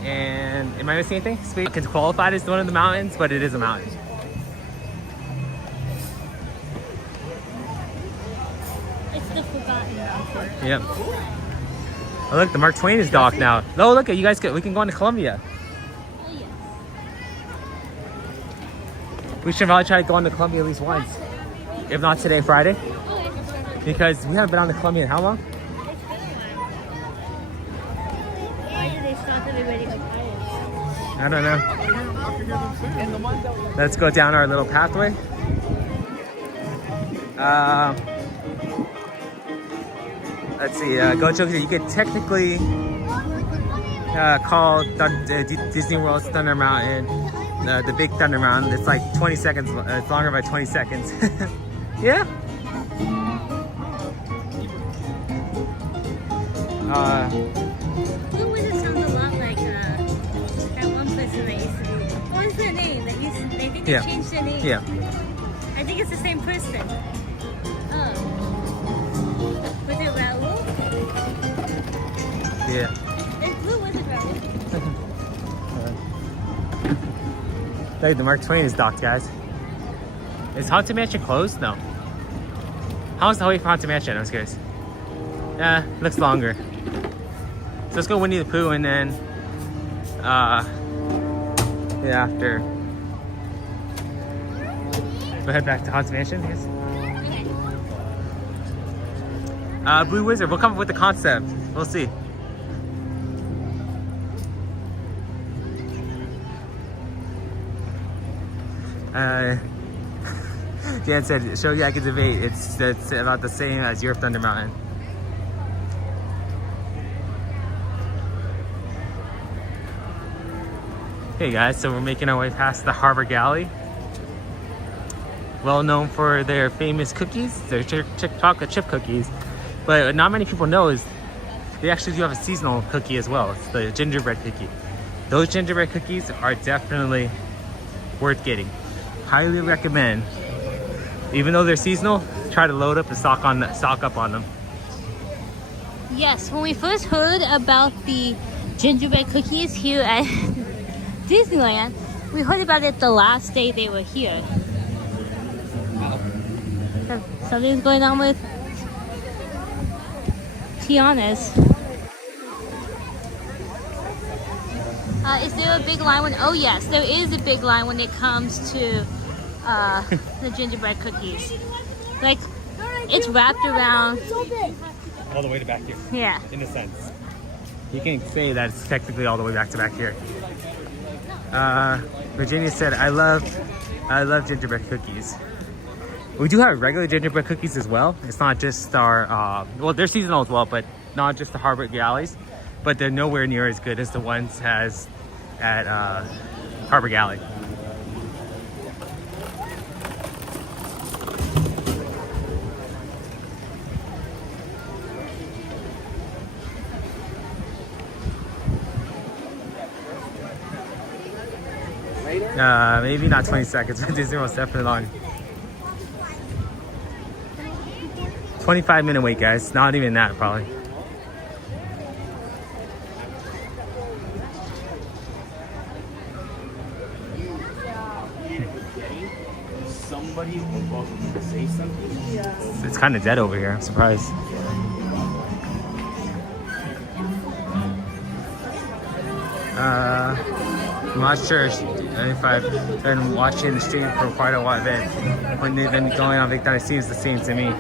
And am I missing anything? Space Mountain is qualified as one of the mountains, but it is a mountain. It's the Forgotten Mountain. Yep. Oh, look, the Mark Twain is docked now. Oh, look, you guys we can go into Columbia. Oh, yes. We should probably try to go into Columbia at least once. If not today, Friday. Okay. Because we haven't been on the Columbia in how long? Why did they stop everybody from pirates? I don't know. Let's go down our little pathway. Let's see, Gojo, you could technically call Disney World's Thunder Mountain the Big Thunder Mountain. It's like 20 seconds, it's longer by 20 seconds. Yeah? Blue Wizard sounds a lot like that one place that I used to be. What was their name? They think they changed their name. Yeah. I I think it's the same person. Oh. Was it Raul? Yeah. It's blue, was it Raul? Look, the Mark Twain is docked, guys. Is Haunted Mansion closed? No. How long's the wait for Haunted Mansion? I was curious. Yeah, looks longer. So let's go Winnie the Pooh and then, yeah, after. We'll head back to Haunted Mansion, I guess. Blue Wizard, we'll come up with the concept. We'll see. Jan said, Shogi, I can debate. It's about the same as your Thunder Mountain. Hey guys, so we're making our way past the Harbor Galley. Well known for their famous cookies, their chocolate chip cookies. But what not many people know is they actually do have a seasonal cookie as well. It's the gingerbread cookie. Those gingerbread cookies are definitely worth getting. Highly recommend. Even though they're seasonal, try to load up and stock up on them. Yes, when we first heard about the gingerbread cookies here at Disneyland, we heard about it the last day they were here. So, something's going on with Tiana's. Is there a big line when? Oh yes, there is a big line when it comes to the gingerbread cookies. Like, it's wrapped around. All the way to back here. Yeah. In a sense. You can say that it's technically all the way back to back here. Virginia said, I love gingerbread cookies. We do have regular gingerbread cookies as well. It's not just our, well, they're seasonal as well, but not just the Harbor Galleys. But they're nowhere near as good as the ones at Harbor Galley. Maybe not 20 seconds, but Disney World's definitely long. 25-minute wait, guys. Not even that, probably. Somebody will welcome to say something. It's kind of dead over here. I'm surprised. I'm not sure if I've been watching the stream for quite a while. When they've been going on Big Time, it seems the same to me.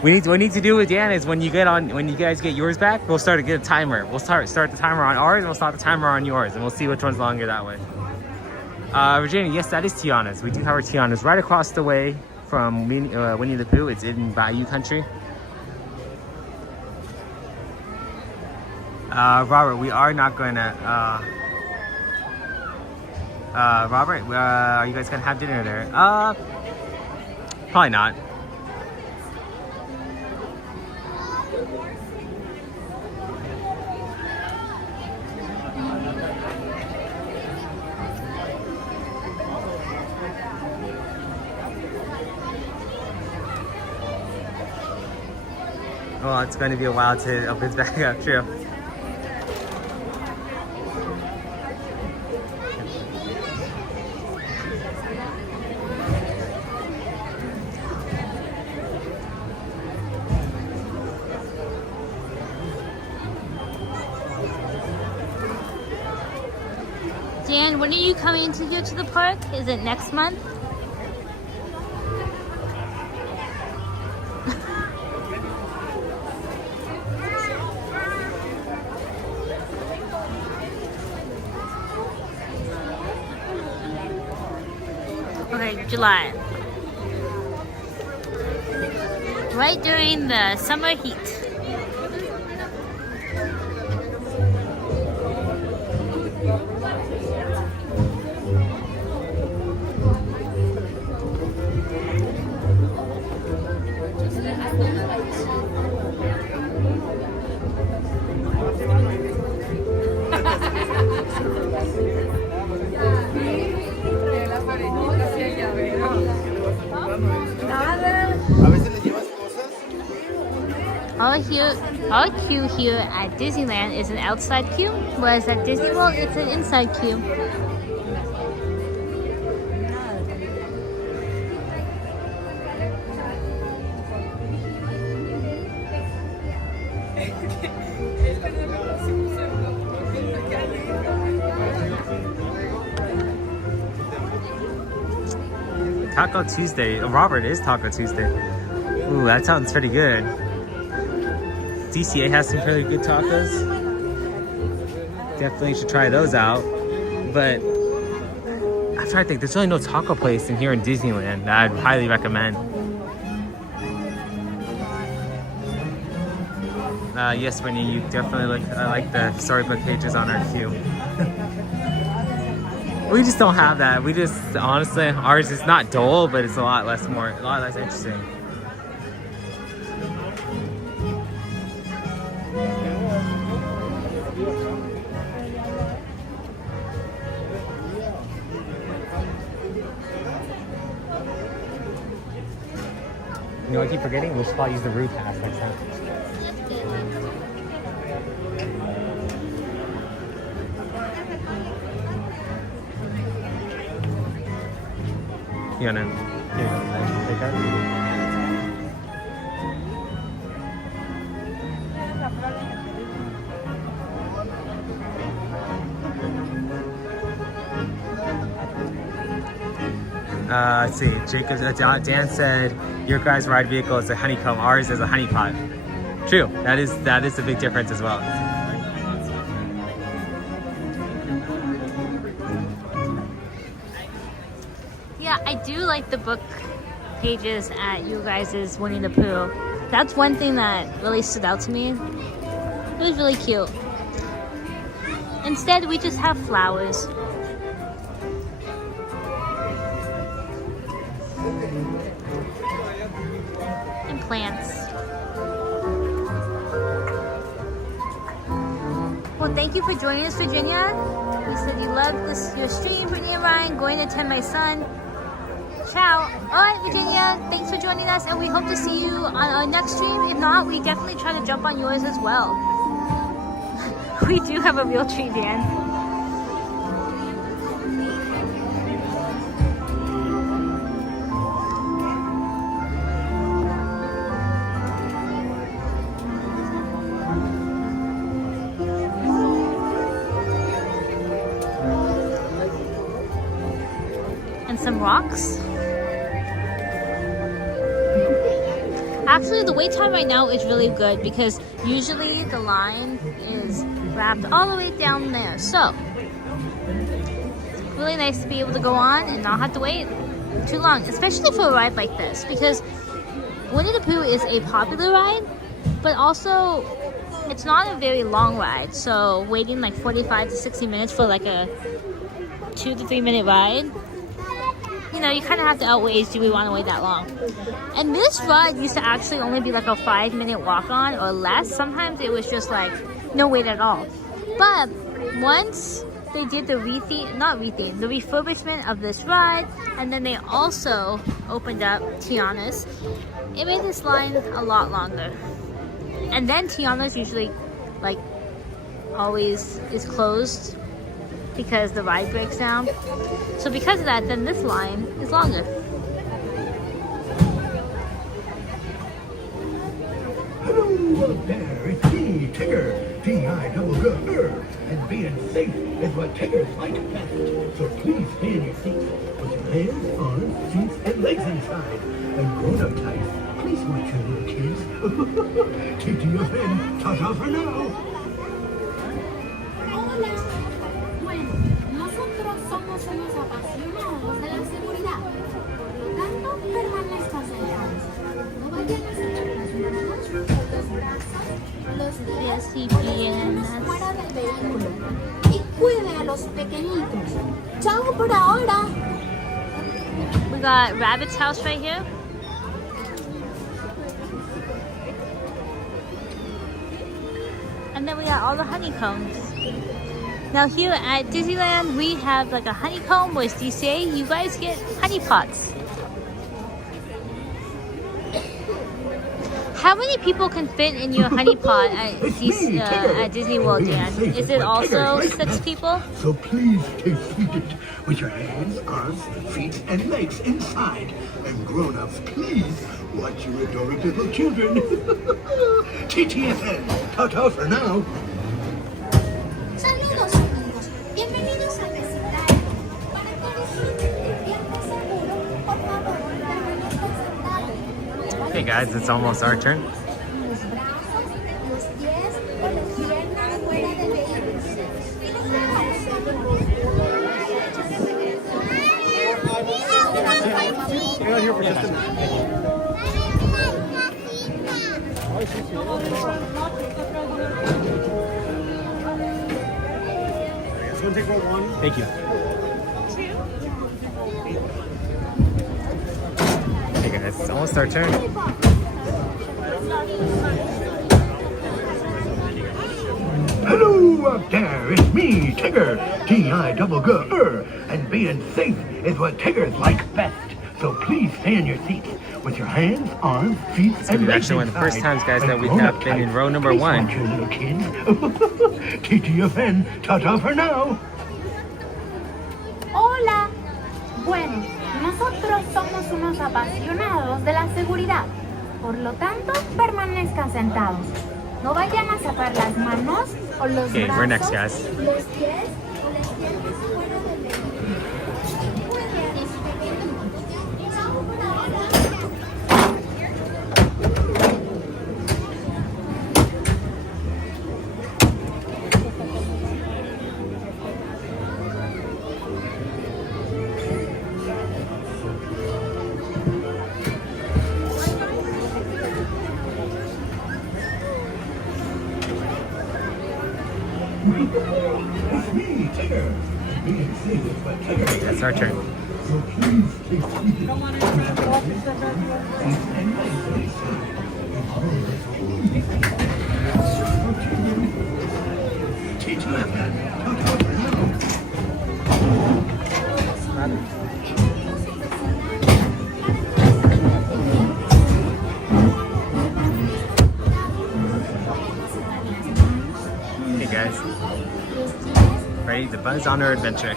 What we need to do with Dan is when you guys get yours back, we'll start to get a timer. We'll start the timer on ours, and we'll start the timer on yours, and we'll see which one's longer that way. Virginia, yes, that is Tiana's. We do have our Tiana's right across the way from Winnie the Pooh. It's in Bayou country. Robert, we are not going to. Robert, are you guys gonna have dinner there? Probably not. Well, it's going to be a while till it opens back up, true. Dan, when are you coming to here to the park? Is it next month? Okay, July. Right during the summer heat. Our queue here at Disneyland is an outside queue, whereas at Disney World it's an inside queue. Taco Tuesday. Robert, is Taco Tuesday. Ooh, that sounds pretty good. DCA has some pretty good tacos. Definitely should try those out. But I'm trying to think, there's really no taco place in here in Disneyland that I'd highly recommend. Yes, Brittany, you definitely look. I like the storybook pages on our queue. We just don't have that. We just, honestly, ours is not dull, but it's a lot less interesting. You know, I keep forgetting. We should probably use the route pass next time. You wanna take that? Let's see. Jacob, Dan said your guys' ride vehicle is a honeycomb. Ours is a honeypot. True. That is a big difference as well. Yeah, I do like the book pages at you guys' Winnie the Pooh. That's one thing that really stood out to me. It was really cute. Instead, we just have flowers. And plants. Well, thank you for joining us, Virginia. You said you loved your stream, Brittany and Ryan, going to attend my son. Ciao. Alright, Virginia, thanks for joining us, and we hope to see you on our next stream. If not, we definitely try to jump on yours as well. We do have a real tree, Dan. And some rocks. Actually, the wait time right now is really good because usually the line is wrapped all the way down there. So, it's really nice to be able to go on and not have to wait too long, especially for a ride like this, because Winnie the Pooh is a popular ride, but also it's not a very long ride. So, waiting like 45 to 60 minutes for like a 2 to 3 minute ride, you know, you kind of have to outweigh, do we want to wait that long? And this ride used to actually only be like a 5-minute walk on or less. Sometimes it was just like no wait at all. But once they did the the refurbishment of this ride, and then they also opened up Tiana's, it made this line a lot longer. And then Tiana's usually like always is closed because the ride breaks down. So because of that, then this line is longer. Hello there, it's me, Tigger. T-I-double-G-R. And being safe is what Tiggers like best. So please stay in your seats with your hands, arms, feet, and legs inside. And grown-up types, please watch your little kids. Take to your head. Ta-ta for now. Bueno, nosotros somos unos apasionados de la seguridad. Por lo tanto, permanezcan sentados. No vayan a sacar las manos, los brazos, los pies y piernas fuera del vehículo. Y cuide a los pequeñitos. Chao por ahora. We got Rabbit's house right here. And then we got all the honeycombs. Now here at Disneyland, we have like a honeycomb, whereas DCA, you guys get honey pots. How many people can fit in your honey pot at Disney World, Dan? Is it also 6 people? So please take feed it with your hands, arms, feet, and legs inside. And grown-ups, please watch your adorable little children. TTFN, ta-ta for now. Saludos amigos, bienvenidos al vecindario. Para que disfruten del viaje seguro, por favor, permanezcan sentados. Okay guys, it's almost our turn. Los brazos, los pies o las piernas fuera del vehículo. Hang on here for just a minute. Take one. Thank you. Hey guys, it's almost our turn. Hello out there, it's me, Tigger, T-I-double-G-R, and being safe is what Tiggers like best. So please stay in your seats with your hands, arms, feet, and legs Actually, one of the first inside. times, guys, that And we grown have up been in type, row number please 1. watch your little kids. TTFN, ta-ta for now. Hola. Bueno, nosotros somos unos apasionados de la seguridad. Por lo tanto, permanezcan sentados. No vayan a sacar las manos o los Okay, brazos. we're next, guys. Los pies o las piernas fuera del vehículo. It's me, Tigger. Being safe is what Tigger likes. That's our turn. So please take feed it. And legs inside. TTFN, ta-ta for now. Hey guys, ready to buzz on our adventure.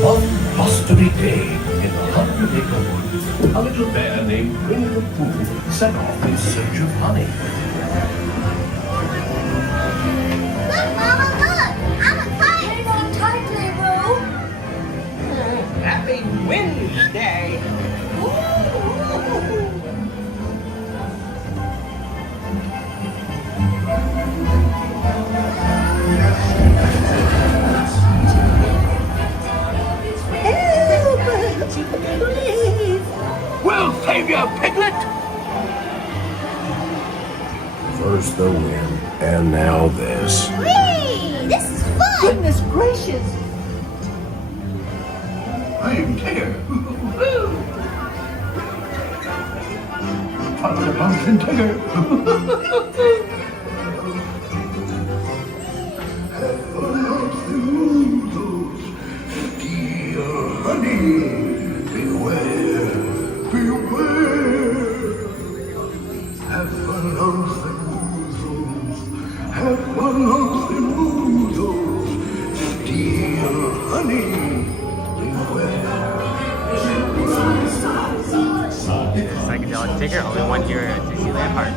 One blustery day in the 100-acre woods, a little bear named Winnie the Pooh set off in search of honey. Look, Mama, look! I'm a kite! Hang on tightly, Boo! Happy Wednesday. We'll save you, Piglet! First the wind, and now this. Whee! This is fun! Goodness gracious. I'm Tigger. Follow the bouncing Tigger. Have fun out the oozles. Steal honey. Beware, beware. Have fun out the oozles. Have fun out the oozles. Steal honey. Psychedelic Tigger, only one here at Disneyland Park.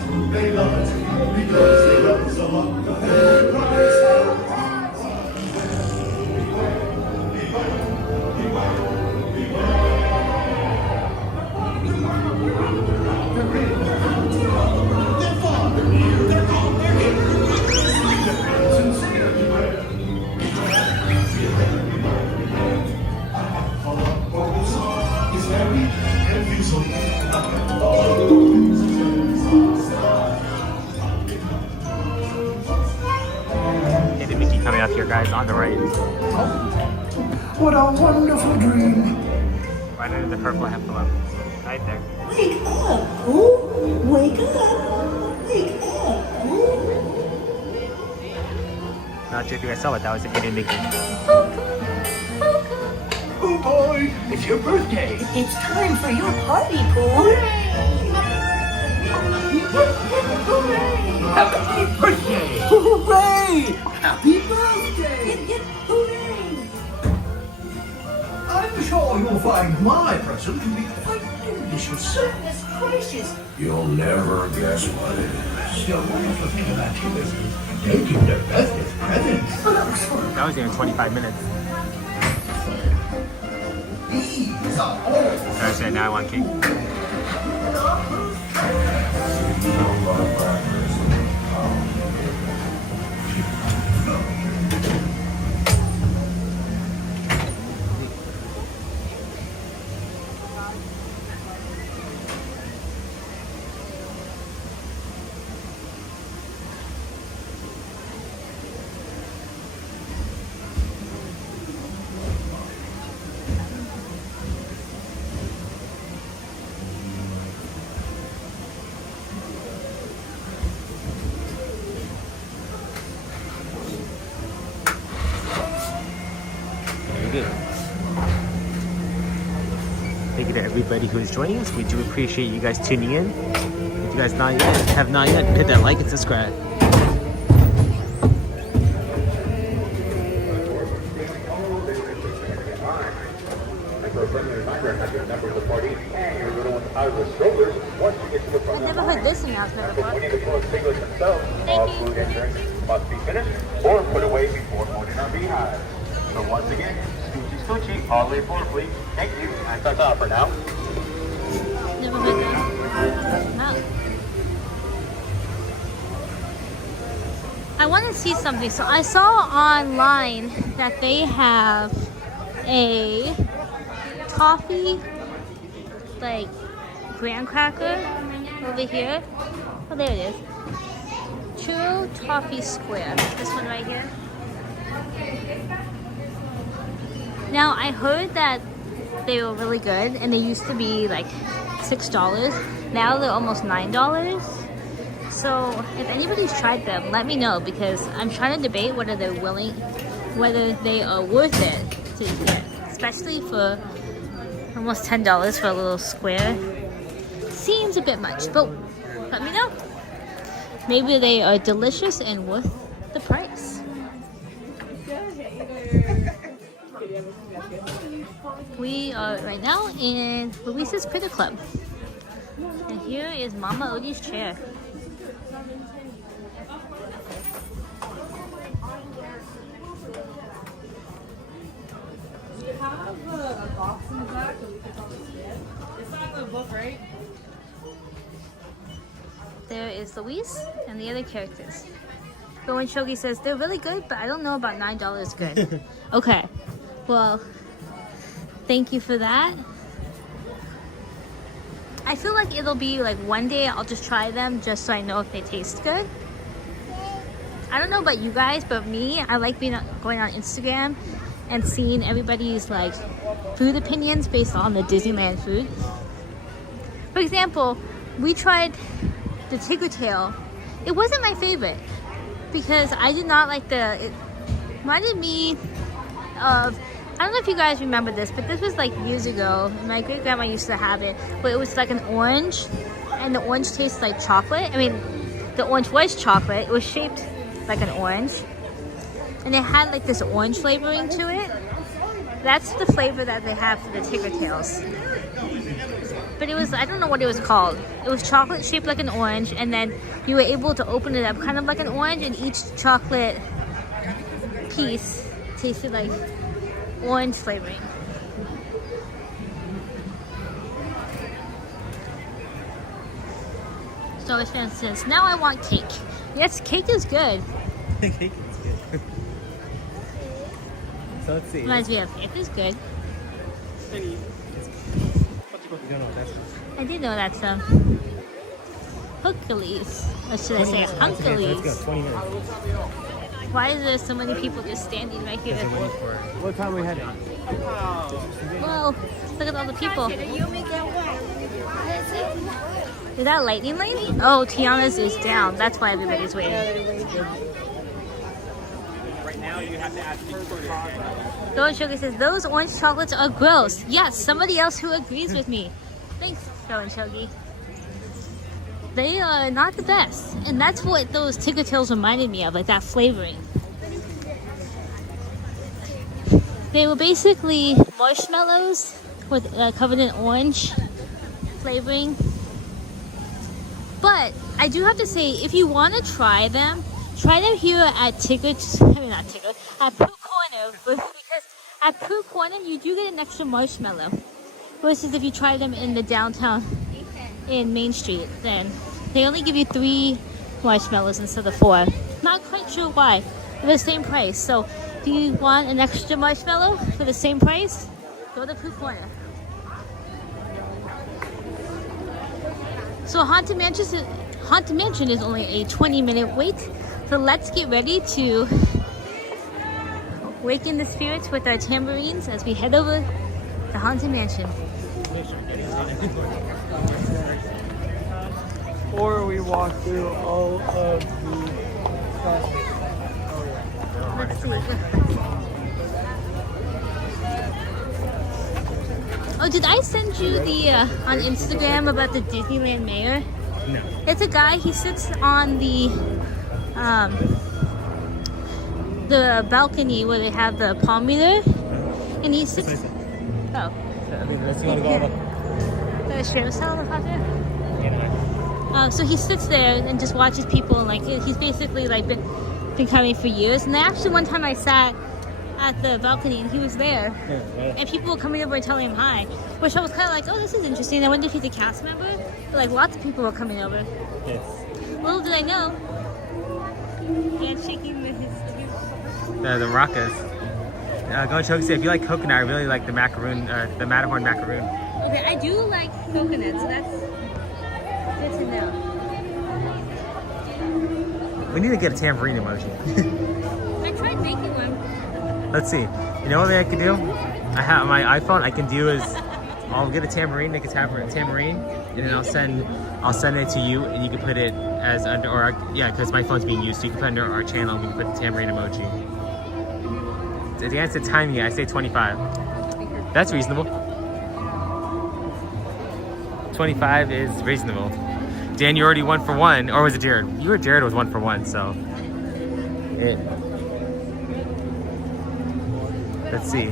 What a wonderful dream. Right under the purple heffalump. Right there. Wake up, Pooh! Wake up! Wake up, Pooh! Not sure if you guys saw it, that was a hidden Mickey. Oh boy, it's your birthday. It's time for your party, Pooh! Happy birthday! Hooray! Happy birthday! Hip, hip, hooray! I'm sure you'll find my present to be quite delicious. Goodness gracious! You'll never guess what it is. The wonderful thing about you is they give their birthday presents. That was even 25 minutes. These are all. So I said, now I want cake. Thank you to everybody who is joining us. We do appreciate you guys tuning in. If you guys have not yet, hit that like and subscribe. I've never heard this announcement before. Thank you. Food and drinks must be finished or put away before putting our beehive. So once again, scoochie scoochie, all the way forward, please. Thank you. And that's all for now. Never heard that. No. I want to see something. So I saw online that they have a toffee, like, graham cracker over here. Oh, there it is. True Toffee Square. This one right here. Now, I heard that they were really good, and they used to be like $6. Now they're almost $9. So if anybody's tried them, let me know, because I'm trying to debate whether they are worth it to get, especially for almost $10 for a little square. Seems a bit much, but let me know. Maybe they are delicious and worth the price. We are right now in Luisa's Critter Club. And here is Mama Odie's chair. Do you have a box in the back that we can probably get? It's not in the book, right? There is Luis and the other characters. But when Shogi says, they're really good, but I don't know about $9 good. Okay, well, thank you for that. I feel like it'll be like one day I'll just try them just so I know if they taste good. I don't know about you guys, but me, I like going on Instagram and seeing everybody's like food opinions based on the Disneyland food. For example, we tried the tiger tail. It wasn't my favorite because I did not like it reminded me of, I don't know if you guys remember this, but this was like years ago. My great grandma used to have it, but it was like an orange, and the orange tastes like chocolate. I mean, the orange was chocolate. It was shaped like an orange, and it had like this orange flavoring to it. That's the flavor that they have for the tiger tails. But it was, I don't know what it was called. It was chocolate shaped like an orange, and then you were able to open it up kind of like an orange, and each chocolate piece tasted like orange flavoring. So it's fantastic. Now I want cake. Yes, cake is good. Cake is good. So let's see. Reminds me of cake is good. I did know that some Hercules. Or should I say Huncules? Let's go, 20 minutes. Why is there so many people just standing right here? What time are we heading? Whoa, look at all the people. Is that lightning lane? Oh, Tiana's is down. That's why everybody's waiting. Right now, you have to ask Go and Shogi says, those orange chocolates are gross. Yes, somebody else who agrees with me. Thanks, Go and Shogi. They are not the best. And that's what those Ticker Tails reminded me of, like that flavoring. They were basically marshmallows with covered in orange flavoring. But I do have to say, if you want to try them here at at Pooh Corner, because at Pooh Corner you do get an extra marshmallow. Versus if you try them in the downtown in Main Street, then they only give you 3 marshmallows instead of 4. Not quite sure why. They're the same price. So if you want an extra marshmallow for the same price, go to Pooh Corner. So Haunted Mansion is only a 20-minute wait. So let's get ready to waken the spirits with our tambourines as we head over to Haunted Mansion. Or we walk through all of the Let's see. Oh, did I send you the on Instagram about the Disneyland mayor? No. It's a guy. He sits on the balcony where they have the palm reader, and he sits. Oh. I mean, let's go to The shrimp salad out there. So he sits there and just watches people, and like he's basically like been coming for years. And actually, one time I sat at the balcony and he was there, and people were coming over and telling him hi, which I was kind of like, oh, this is interesting. I wonder if he's a cast member. But like lots of people were coming over. Yes. Little did I know. And shaking with his. The maracas. Go and Choke say if you like coconut, I really like the macaroon, the Matterhorn macaroon. Okay, I do like coconut, so that's good to know. We need to get a tambourine emoji. I tried making one. Let's see. You know what I can do? I have my iPhone. I can do is I'll get a tambourine, make a tambourine, and then I'll send it to you, and you can put it as under, or yeah, because my phone's being used, so you can put it under our channel. We can put the tambourine emoji. The answer timing, I say 25. That's reasonable. 25 is reasonable. Dan, you already 1 for 1, or was it Jared? You or Jared was 1 for 1, so. Let's see.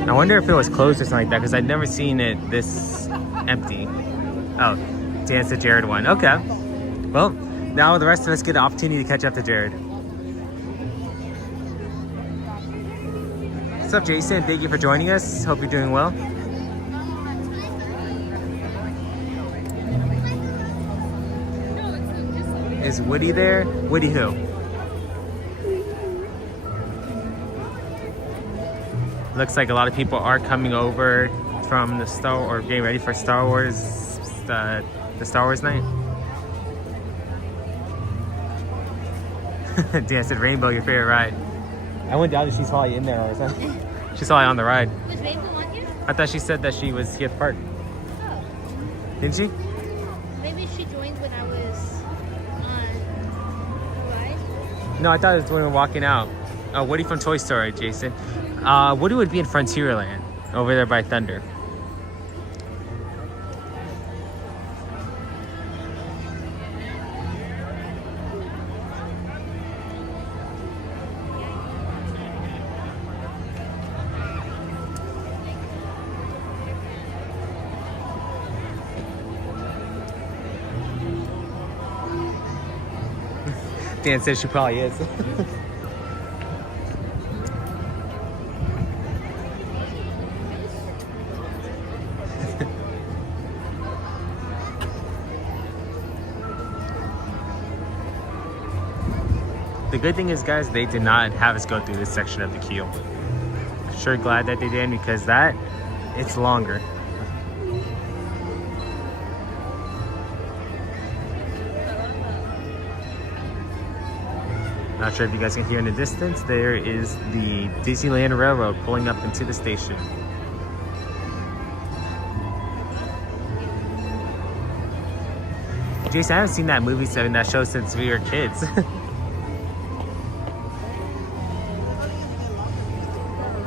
I wonder if it was closed or something like that, because I'd never seen it this empty. Oh, Dan said Jared won. Okay. Well, now the rest of us get an opportunity to catch up to Jared. What's up, Jason? Thank you for joining us. Hope you're doing well. Is Woody there? Woody who? Looks like a lot of people are coming over from the or getting ready for Star Wars, the Star Wars night. Dan said Rainbow, your favorite ride. I went down and she's probably in there or something. She's probably on the ride. Was Rainbow on here? I thought she said that she was here at the park. Oh. Didn't she? Maybe she joined when I was on the ride. No, I thought it was when we were walking out. Woody from Toy Story, Jason. Woody would be in Frontierland, over there by Thunder. Dan says she probably is. The good thing is, guys, they did not have us go through this section of the queue. Sure glad that they did, because it's longer. Not sure if you guys can hear in the distance, there is the Disneyland Railroad pulling up into the station. Jason, I haven't seen that movie set in that show since we were kids.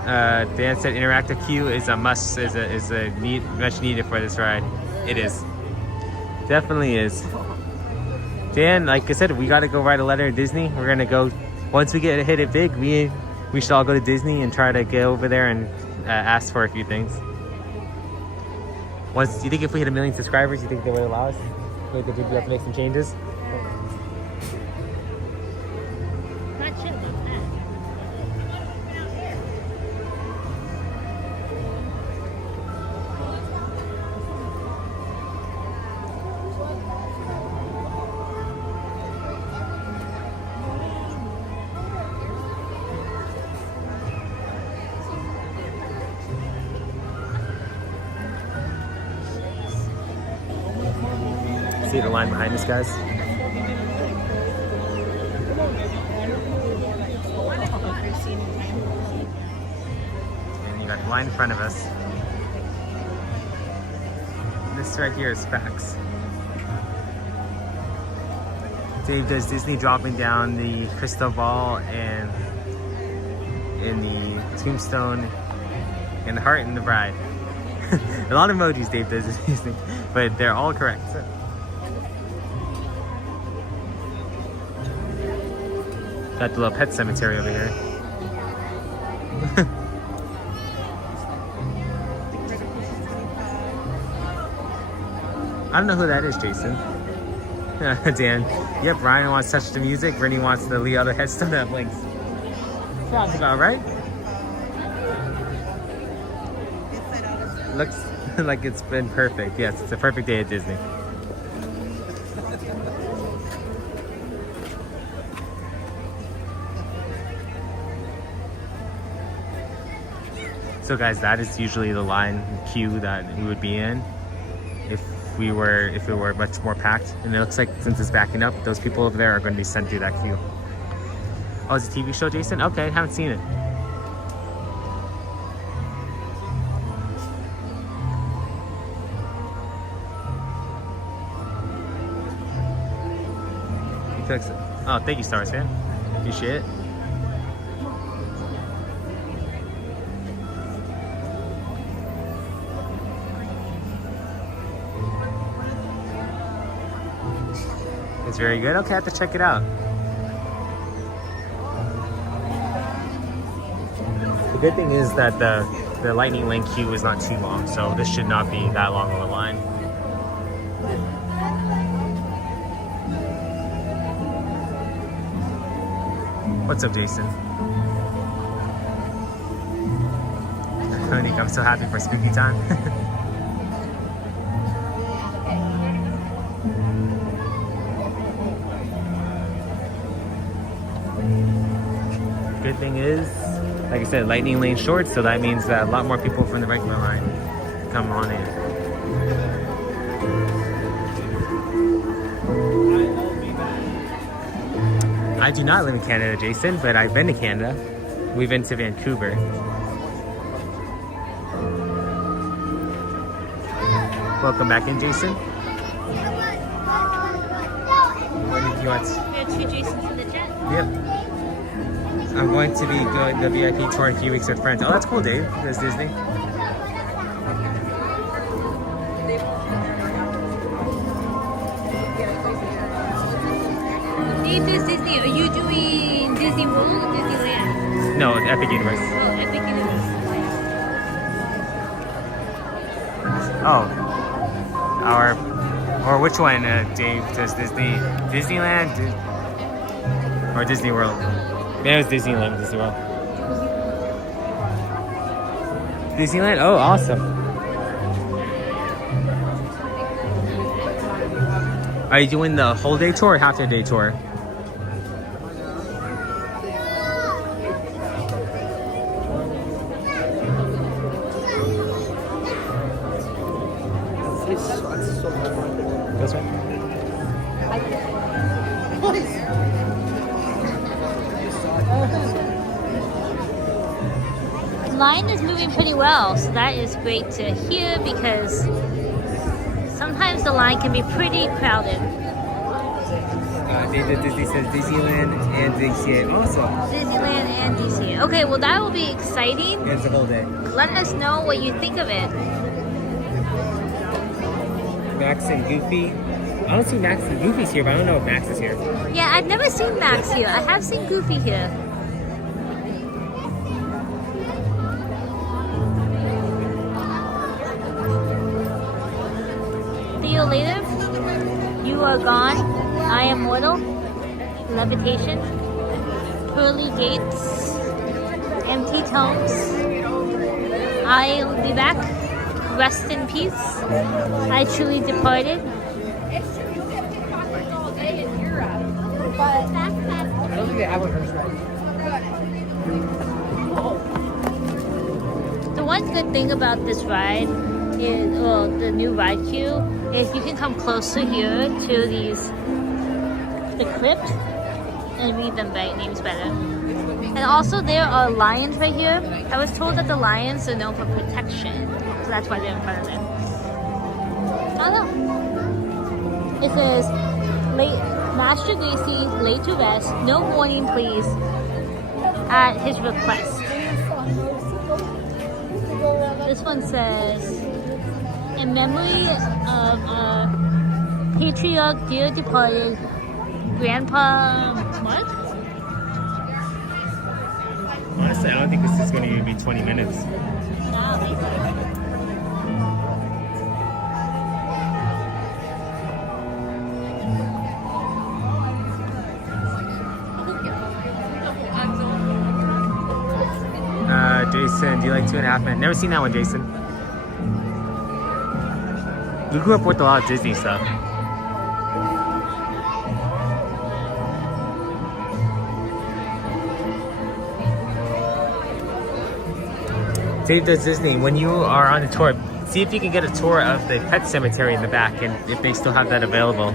Dan said interactive queue is a must, is a need, much needed for this ride. It is. Definitely is. Dan, like I said, we got to go write a letter to Disney. We're going to go, once we hit it big, we should all go to Disney and try to get over there and ask for a few things. Do you think if we hit 1 million subscribers, you think they would allow us? Do you think we have to make some changes? Not sure about that. See the line behind us, guys? And you got the line in front of us. This right here is facts. Dave does Disney dropping down the crystal ball and in the tombstone and the heart and the bride. A lot of emojis Dave does Disney, but they're all correct. Got the little pet cemetery over here. I don't know who that is, Jason. Dan. Yep, Ryan wants to touch the music. Brittany wants the Leo headstone that blinks. Sounds about right. Looks like it's been perfect. Yes, it's a perfect day at Disney. So guys, that is usually the line queue that we would be in if it were much more packed. And it looks like since it's backing up, those people over there are going to be sent through that queue. Oh, it's a TV show, Jason? Okay, haven't seen it. Oh, thank you, Star Wars fan. Appreciate it. It's very good. Okay, I have to check it out. The good thing is that the lightning lane queue is not too long, so this should not be that long of a line. What's up, Jason? I'm so happy for spooky time. Good thing is, like I said, lightning lane short, so that means that a lot more people from the regular line come on in. I do not live in Canada, Jason, but I've been to Canada. We've been to Vancouver. Welcome back in, Jason. What did you want? We have 2 Jasons in the chat. Yep. I'm going to be going the VIP tour in a few weeks with friends. Oh, that's cool, Dave. There's Disney. Dave does Disney. Are you doing Disney World or Disneyland? No, Epic Universe. Oh, Epic Universe. Oh. Or which one, Dave? Does Disneyland or Disney World? Yeah, it was Disneyland, Disney World. Disneyland? Oh, awesome. Are you doing the whole day tour or half a day tour? This one? Line is moving pretty well, so that is great to hear because sometimes the line can be pretty crowded. David Disney says Disneyland and DCA. Awesome. Disneyland and DCA. Okay, well that will be exciting. It's the whole day. Let us know what you think of it. Max and Goofy. I don't see Max and Goofy's here, but I don't know if Max is here. Yeah, I've never seen Max here. I have seen Goofy here. See you later. You are gone. I am mortal. Levitation. Pearly gates. Empty tomes. I'll be back. Rest in peace. I truly departed. It's true, you kept pickpockets all day in Europe. But I don't think they have a hearse ride. The one good thing about this ride is, well, the new ride queue, is you can come closer here to the crypt and read them names better. And also there are lions right here. I was told that the lions are known for protection, so that's why they're in front of them. I don't know. It says, Master Gracie laid to rest, no warning please, at his request. This one says, in memory of our patriarch, dear departed, Grandpa Mark? Honestly, I don't think this is going to even be 20 minutes. Jason, do you like 2.5 Men? Never seen that one, Jason. You grew up with a lot of Disney stuff. Dave does Disney. When you are on a tour, see if you can get a tour of the pet cemetery in the back and if they still have that available.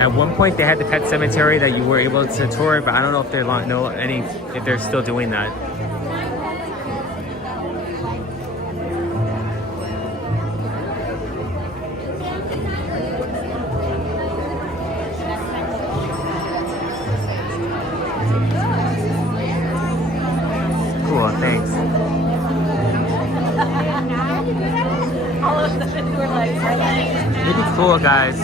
At one point, they had the pet cemetery that you were able to tour, but I don't know if if they're still doing that. Cool, thanks. It'd be cool, guys.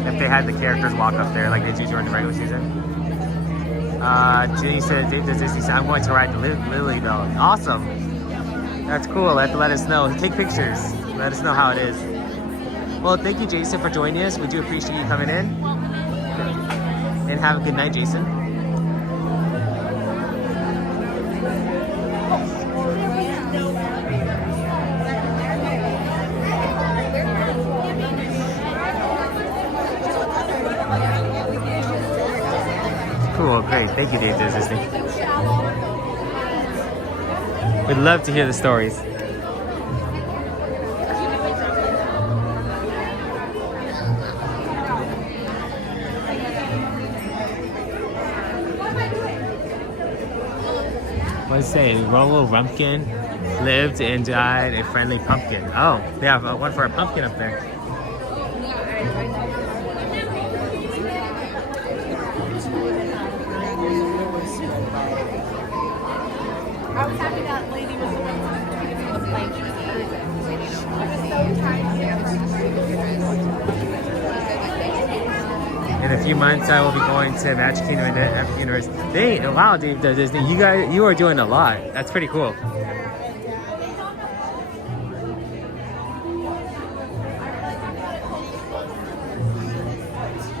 If they had the characters walk up there like they do during the regular season. Jenny said, Dave does Disney said, I'm going to ride the Lily though. Awesome. That's cool. Let us know. Take pictures. Let us know how it is. Well, thank you, Jason, for joining us. We do appreciate you coming in. And have a good night, Jason. Cool, great. Thank you, Dave does Disney. We'd love to hear the stories. What does it say? Rollo Rumpkin lived and died a friendly pumpkin. Oh, they have one for a pumpkin up there. I was happy that lady was the one to take us on the plane. She was perfect. In a few months, I will be going to Magic Kingdom and Epic Universe. Wow, Dave does Disney. You are doing a lot. That's pretty cool.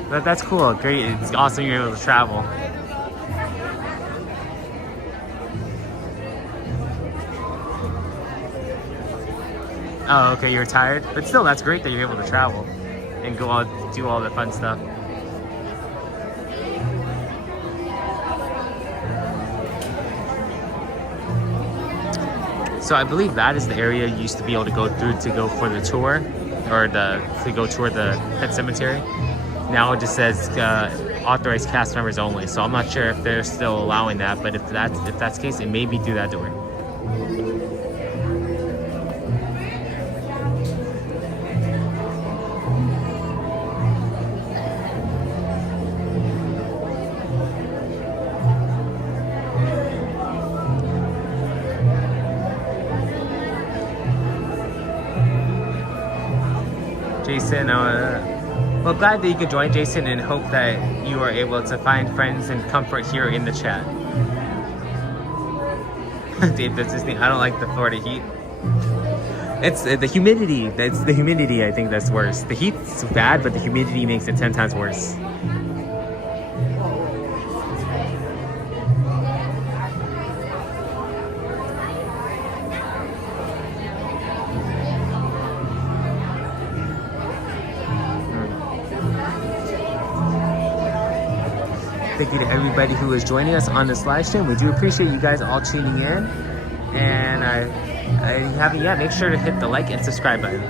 That's cool. Great. It's awesome you're able to travel. Oh, okay, you're tired? But still, that's great that you're able to travel and go out, do all the fun stuff. So I believe that is the area you used to be able to go through to go for the tour, or to go tour the pet cemetery. Now it just says authorized cast members only. So I'm not sure if they're still allowing that, but if that's the case, it may be through that door. Jason, well, glad that you could join, Jason, and hope that you are able to find friends and comfort here in the chat. Dave, does Disney? I don't like the Florida heat. It's the humidity. It's the humidity, I think, that's worse. The heat's bad, but the humidity makes it 10 times worse. Thank you to everybody who is joining us on this live stream. We do appreciate you guys all tuning in. And I haven't yet, make sure to hit the like and subscribe button.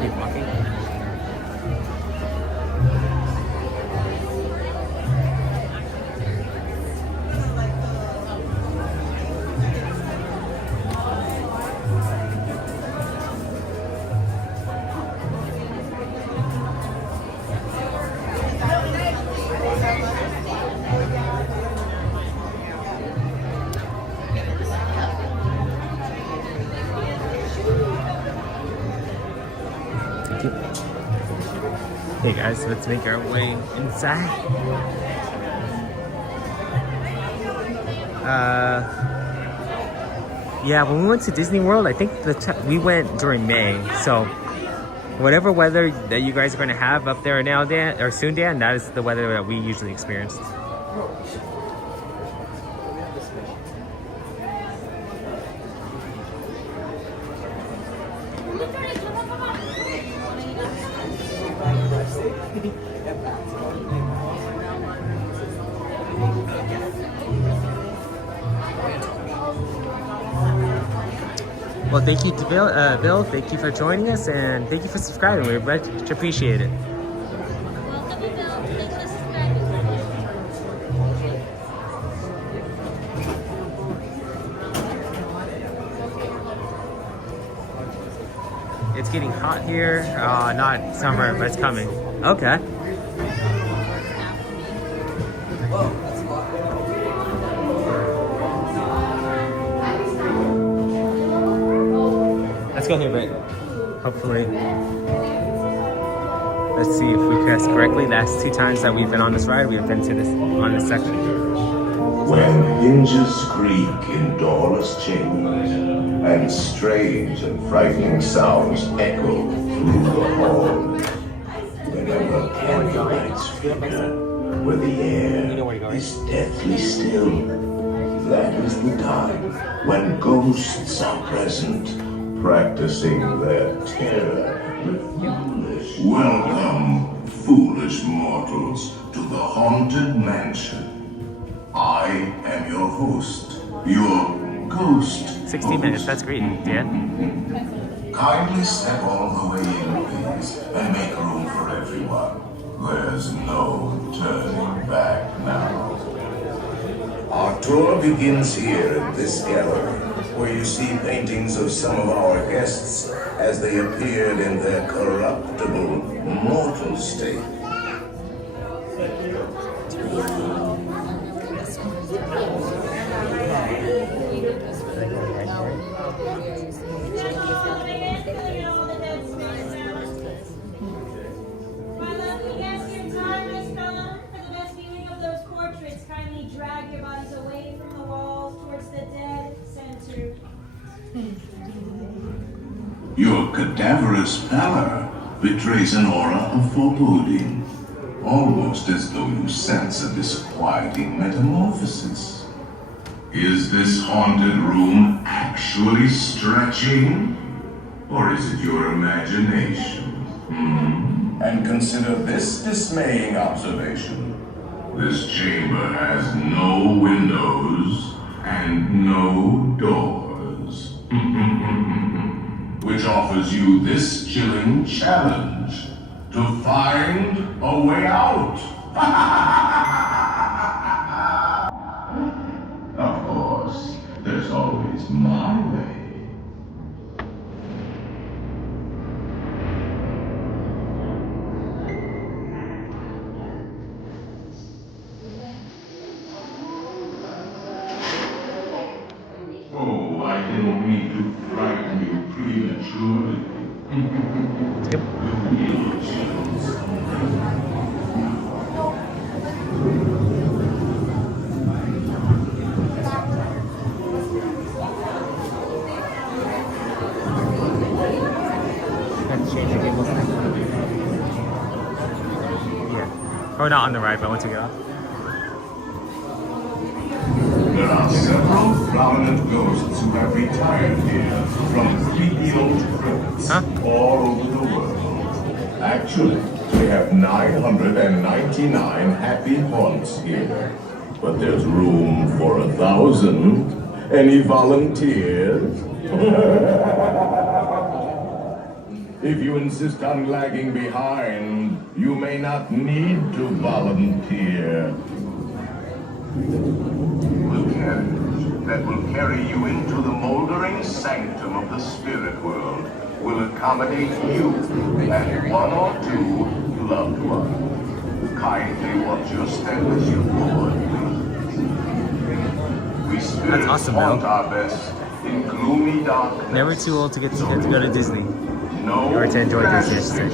Keep walking. Hey guys, let's make our way inside. Yeah, when we went to Disney World, I think we went during May. So whatever weather that you guys are going to have up there now, Dan, or soon, Dan, that is the weather that we usually experienced. Well, thank you to Bill. Thank you for joining us, and thank you for subscribing. We much appreciate it. Welcome, Bill. Thanks for subscribing. It's getting hot here. Not summer, but it's coming. Okay. Let's go here, Britt. Hopefully. Let's see if we guessed correctly. Last 2 times that we've been on this ride, we have been to on this section. When hinges creak in doorless chambers, and strange and frightening sounds echo through the halls, whenever candlelights flicker, where the air is deathly still, that is the time when ghosts are present, practicing their terror. Welcome, foolish mortals, to the Haunted Mansion. I am your host, your ghost 16 minutes, that's great, Dan. Kindly step all the way in, please, and make room for everyone. There's no turning back now. Our tour begins here in this gallery, where you see paintings of some of our guests as they appeared in their corruptible, mortal state. Drag your bodies away from the walls towards the dead center. Your cadaverous pallor betrays an aura of foreboding, almost as though you sense a disquieting metamorphosis. Is this haunted room actually stretching? Or is it your imagination? And consider this dismaying observation. This chamber has no windows and no doors. Which offers you this chilling challenge to find a way out. Of course, there's always my way. Oh, I didn't mean to frighten you prematurely. Or not on the ride, but once we get off. There are several prominent ghosts who have retired here from creepy old crypts all over the world. Actually, we have 999 happy haunts here. But there's room for 1,000. Any volunteers? If you insist on lagging behind, you may not need to volunteer. The carriage that will carry you into the moldering sanctum of the spirit world will accommodate you and one or two loved ones. Kindly watch your step as you board, please. We spirits want our best in gloomy darkness. Never too old to get to go to Disney. Or to enjoy Disney, I should say.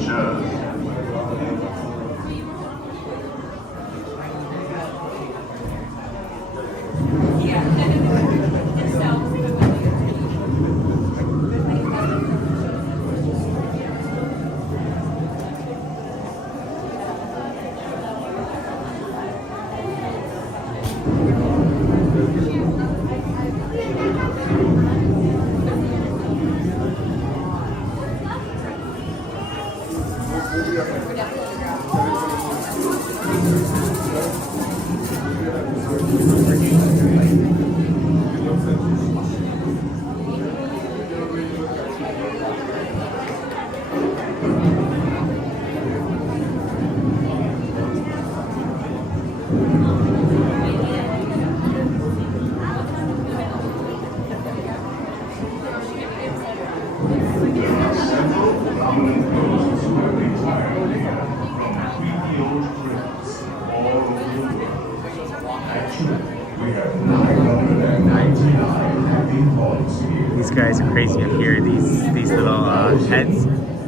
These guys are crazy up here, these little heads.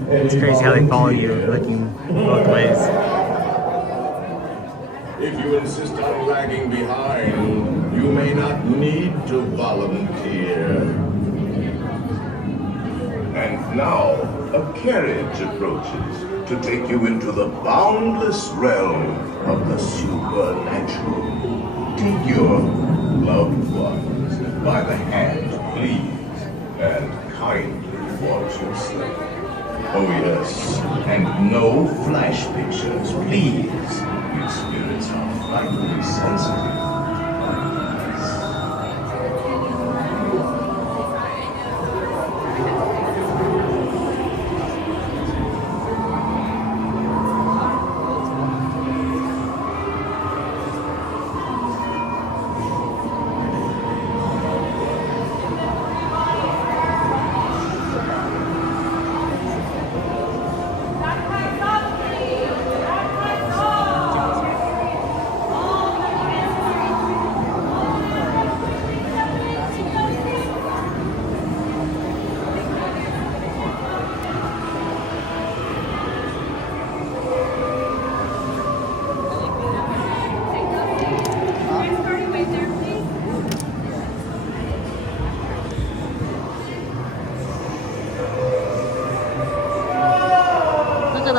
It's crazy how they follow you, looking both ways. If you insist on lagging behind, you may not need to volunteer. And now, a carriage approaches to take you into the boundless realm of the supernatural. Take your loved ones by the hand, please, and kindly watch your step. Oh yes, and no flash pictures, please. You spirits are frightfully sensitive.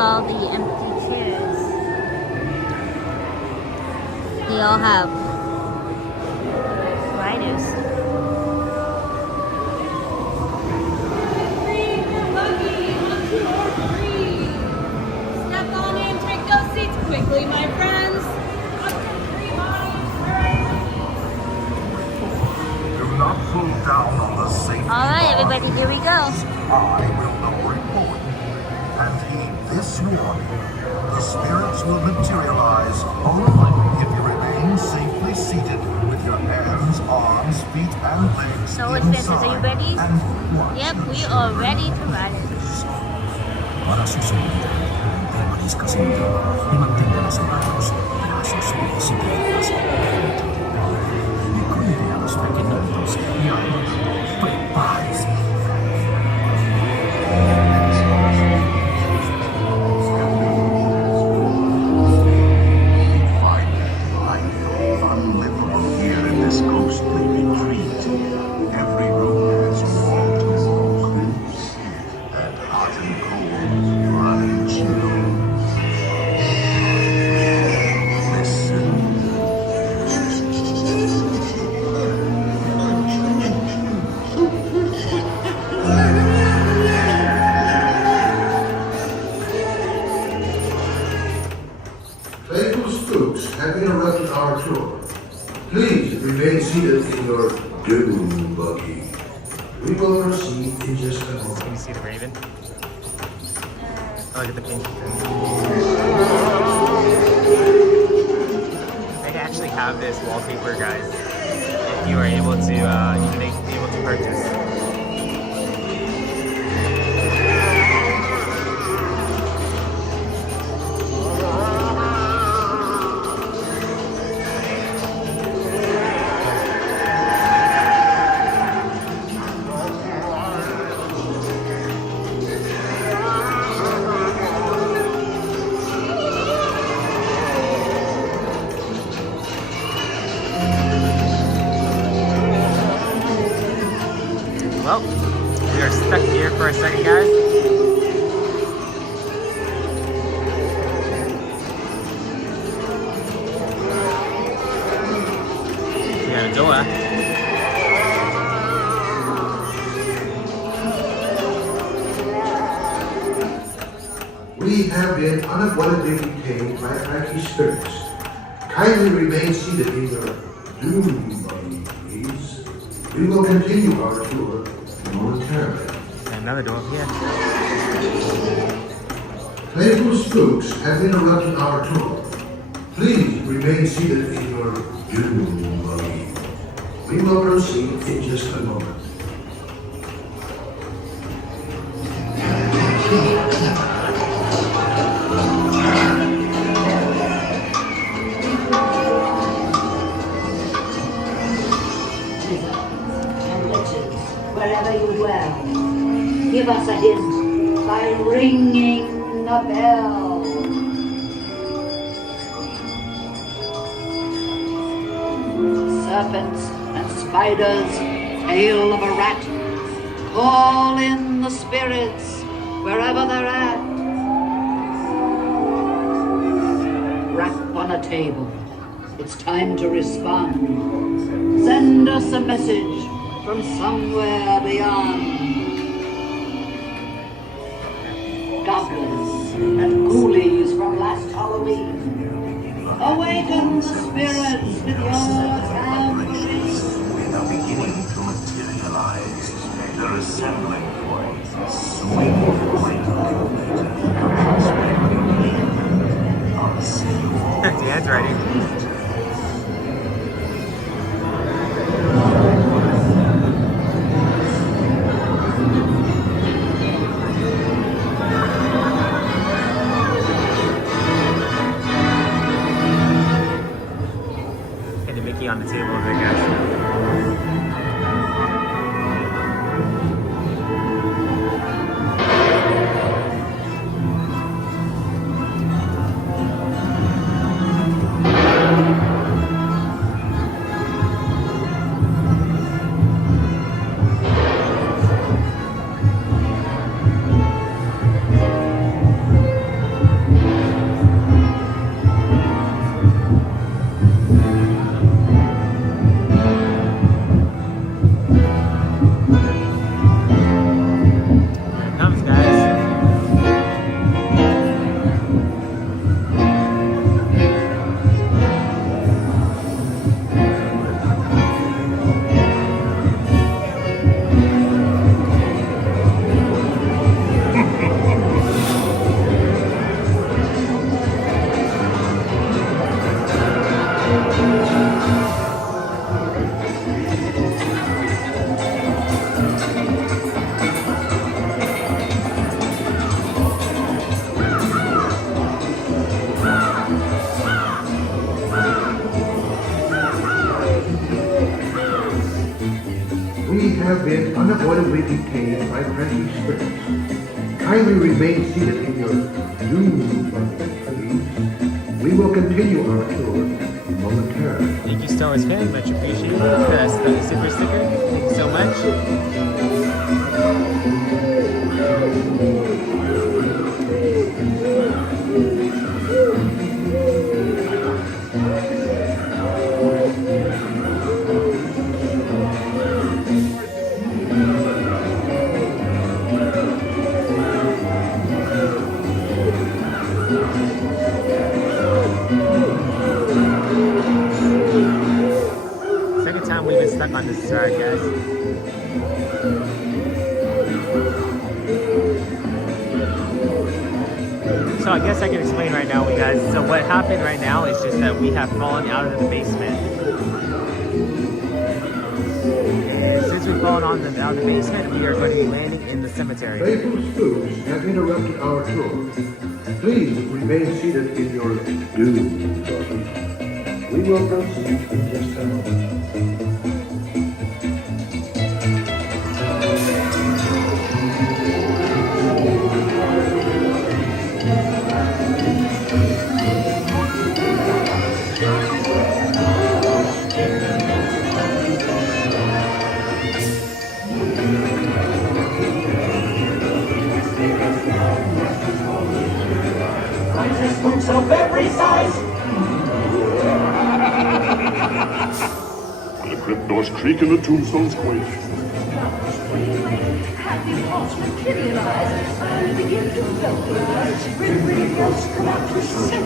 All the empty chairs. They all have riders. I will now report. And heed this warning. The spirits will materialize only if you remain safely seated with your hands, arms, feet, and legs So what's this? Are you ready? Yep, we are ready to ride. Para su seguridad, permanezca sentado y mantenga las manos, brazos, pies y piernas dentro del agua. Y cuide a los pequeñitos y ahora prepárese. Please remain seated in your doom buggy. We will proceed in just a moment. Can you see the raven? Oh, look at the pink. I actually have this wallpaper, guys. If you are able to, you may be able to purchase. Well, we are stuck here for a second, guys. We got a door. We have been unavoidably detained by Iraqi spirits. Kindly remain seated in your doom buggy, please. We will continue our tour momentarily. Another door here. Playful spooks have interrupted our tour. Please remain seated in your doom buggy. We will proceed in just a moment. Wherever you dwell, give us a hint by ringing the bell. Serpents and spiders, tail of a rat, call in the spirits wherever they're at. Rap on a table, it's time to respond. Send us a message from somewhere beyond. Goblins and ghoulies from last Halloween, awaken the spirits with your tambourine. They're beginning to materialize. They're assembling points. Swing I'll see you all. Dan's ready. On the table over there, guys. unavoidably detained by friendly spirits. Kindly remain seated in your dune buggy, please. We will continue our tour momentarily. Thank you, Star Wars fan. Much appreciated. That's the super sticker. Thank you so much. Second time we've been stuck on this ride, guys. So I guess I can explain right now, guys. So what happened right now is just that we have fallen out of the basement. And since we've fallen out of the basement, we are going to be landing in the cemetery. Playful spooks have interrupted our tour. Please remain seated in your dune buggy. We will proceed in just a moment. Spooks of every size! The crypt doors creak and the tombstones quake. Happy hearts with kitty eyes. I begin to vocalize. When pretty ghosts come out to sing.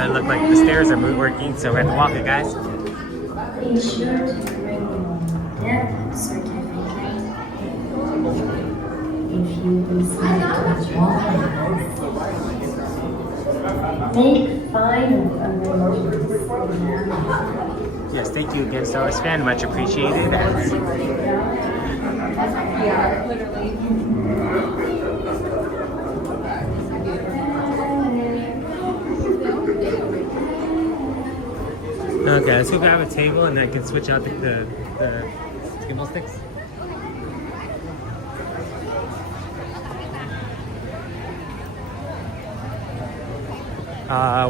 It looked like the stairs are working, so we have to walk it, guys. Be sure to bring your death certificate. If you decide to walk, make final arrangements. Yes, thank you again, Star Wars fan. Much appreciated. Okay, let's go grab a table and then I can switch out the gimbal sticks.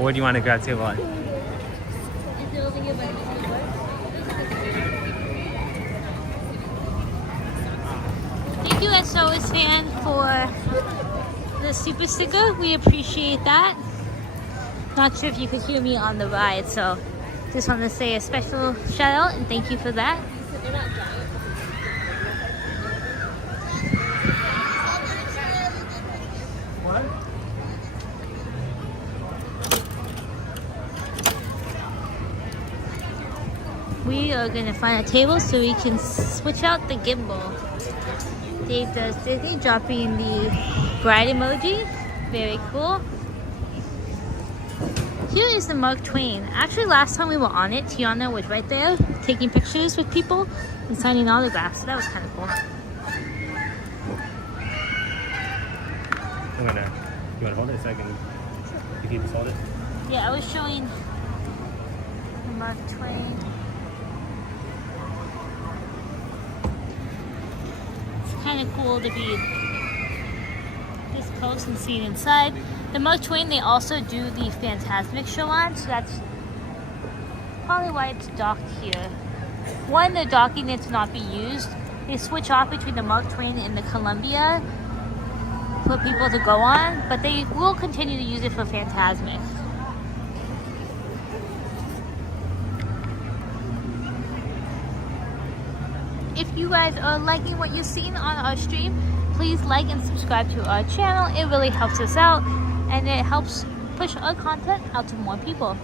Where do you want to grab a table on? Thank you, SOS fan, for the super sticker. We appreciate that. Not sure if you could hear me on the ride, so just want to say a special shout out and thank you for that. We are going to find a table so we can switch out the gimbal. Dave does Disney, dropping the bride emoji. Very cool. Here is the Mark Twain. Actually, last time we were on it, Tiana was right there taking pictures with people and signing autographs. So that was kind of cool. You want to hold it so I can keep this hold it? Yeah, I was showing the Mark Twain. It's kind of cool to be this close and see it inside. The Mark Twain, they also do the Fantasmic show on, so that's probably why it's docked here. One, they're docking it to not be used. They switch off between the Mark Twain and the Columbia for people to go on, but they will continue to use it for Fantasmic. If you guys are liking what you've seen on our stream, please like and subscribe to our channel. It really helps us out, and it helps push our content out to more people.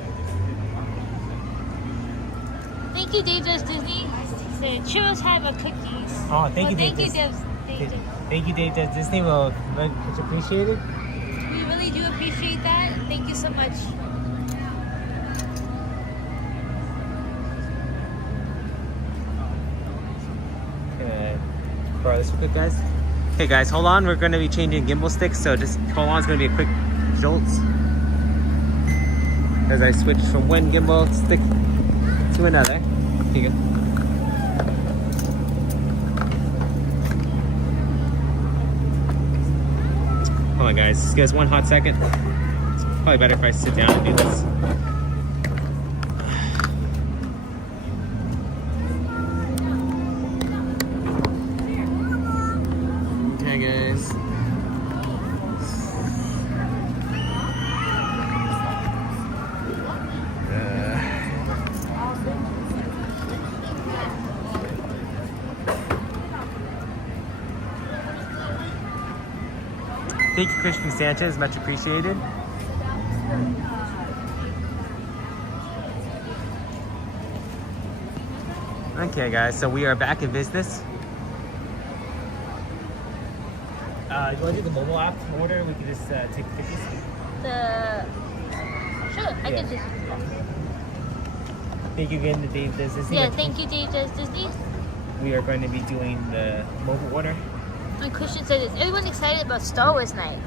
Thank you, Dave Does Disney. So churros have a cookies. Oh, thank you, Dave. Thank you, Dave Does Disney. Well, much appreciated. We really do appreciate that. Thank you so much. Borrow this real quick, guys. Hey guys, hold on. We're going to be changing gimbal sticks, so just hold on. It's going to be a quick jolt as I switch from one gimbal stick to another. Here you go. Hold on, guys. Just give us one hot second. It's probably better if I sit down and do this. Thank you, Christian Sanchez. Much appreciated. Okay, guys. So we are back in business. You want to do the mobile app order? We can just take the cookies. Sure, I can just. Thank you again to Dave Does Disney. Yeah, thank you, Dave Does Disney. We are going to be doing the mobile order. And Christian said, is everyone excited about Star Wars night?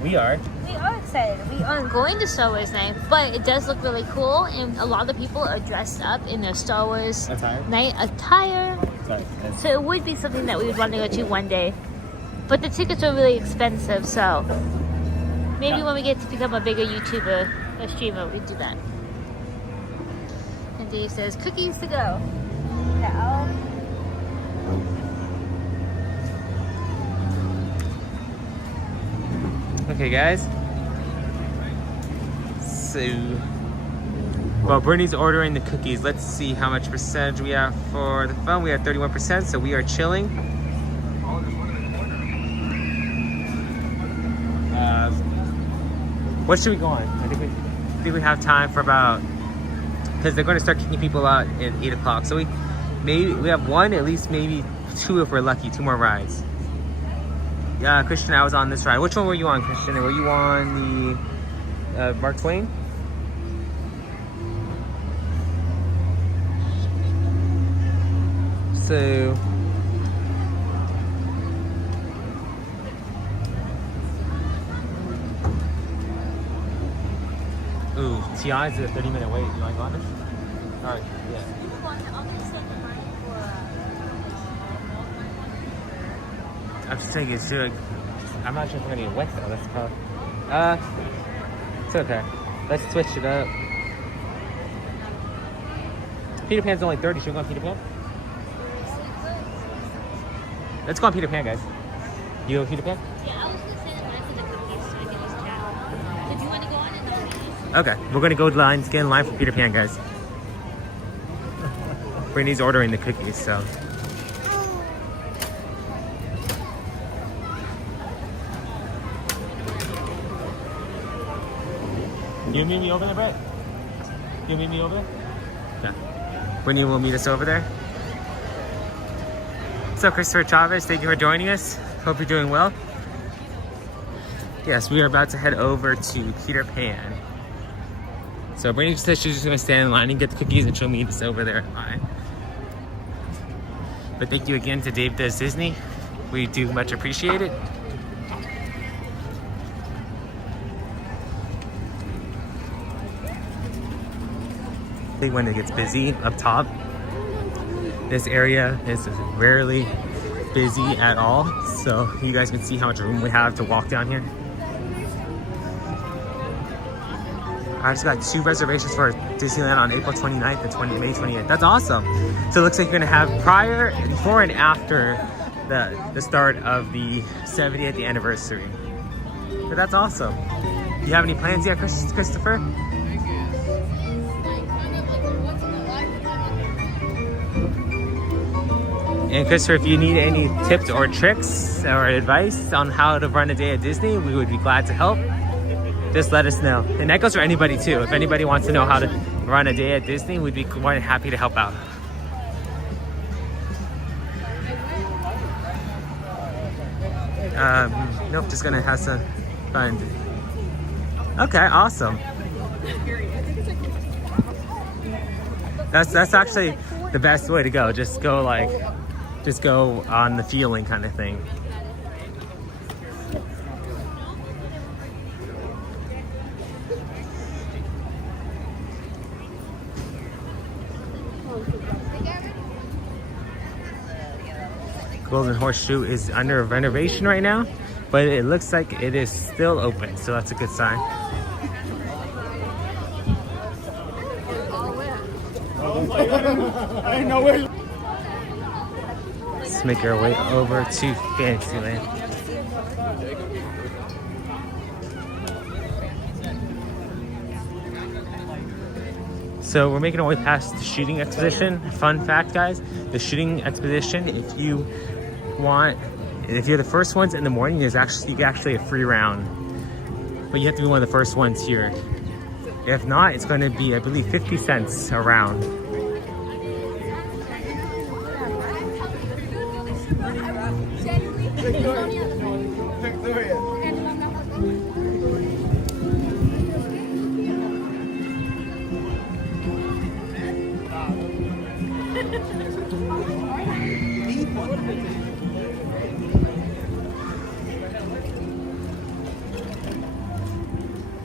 We are. We are excited. We aren't going to Star Wars night, but it does look really cool, and a lot of people are dressed up in their Star Wars night attire. So it would be something that we would want to go to one day. But the tickets are really expensive, so maybe when we get to become a bigger YouTuber or streamer, we do that. And Dave says, cookies to go. Now. Okay, guys. So, while Brittany's ordering the cookies, let's see how much percentage we have for the phone. We have 31%, so we are chilling. What should we go on? I think we have time for about, because they're going to start kicking people out at 8 o'clock. So we have one, at least maybe two if we're lucky, 2 more rides. Yeah, Christian, I was on this ride. Which one were you on, Christian? Were you on the Mark Twain? So, ooh, Tiana's a 30-minute wait. You want to go on this? All right, yeah. I'm just thinking, I'm not sure if we're gonna get wet though. That's probably. It's okay. Let's switch it up. Peter Pan's only 30. Should we go on Peter Pan? Let's go on Peter Pan, guys. You go Peter Pan? Yeah, I was gonna say that after the cookies so I can just chat. So do you want to go on and Okay, we're gonna go get in line for Peter Pan, guys. Brittany's ordering the cookies, so. You meet me over there, Brett? You meet me over there? Yeah. Brittany will meet us over there. So, Christopher Chavez, thank you for joining us. Hope you're doing well. Yes, we are about to head over to Peter Pan. So, Brittany said she's just going to stand in line and get the cookies, and she'll meet us over there in line. But thank you again to Dave Does Disney. We do much appreciate it. When it gets busy up top, this area is rarely busy at all, so you guys can see how much room we have to walk down here. I just got 2 reservations for Disneyland on April 29th and May 28th. That's awesome. So it looks like you're gonna have before and after the start of the 70th anniversary. But that's awesome. Do you have any plans yet, Christopher? And Christopher, if you need any tips or tricks or advice on how to run a day at Disney, we would be glad to help. Just let us know. And that goes for anybody too. If anybody wants to know how to run a day at Disney, we'd be more than happy to help out. Nope, just gonna have some fun. Okay, awesome. That's actually the best way to go. Just go on the feeling kind of thing. Golden Horseshoe is under renovation right now, but it looks like it is still open, so that's a good sign. Let's make our way over to Fantasyland. So we're making our way past the shooting exposition. Fun fact, guys, the shooting exposition, if you're the first ones in the morning, you get actually a free round. But you have to be one of the first ones here. If not, it's going to be, I believe, 50 cents a round.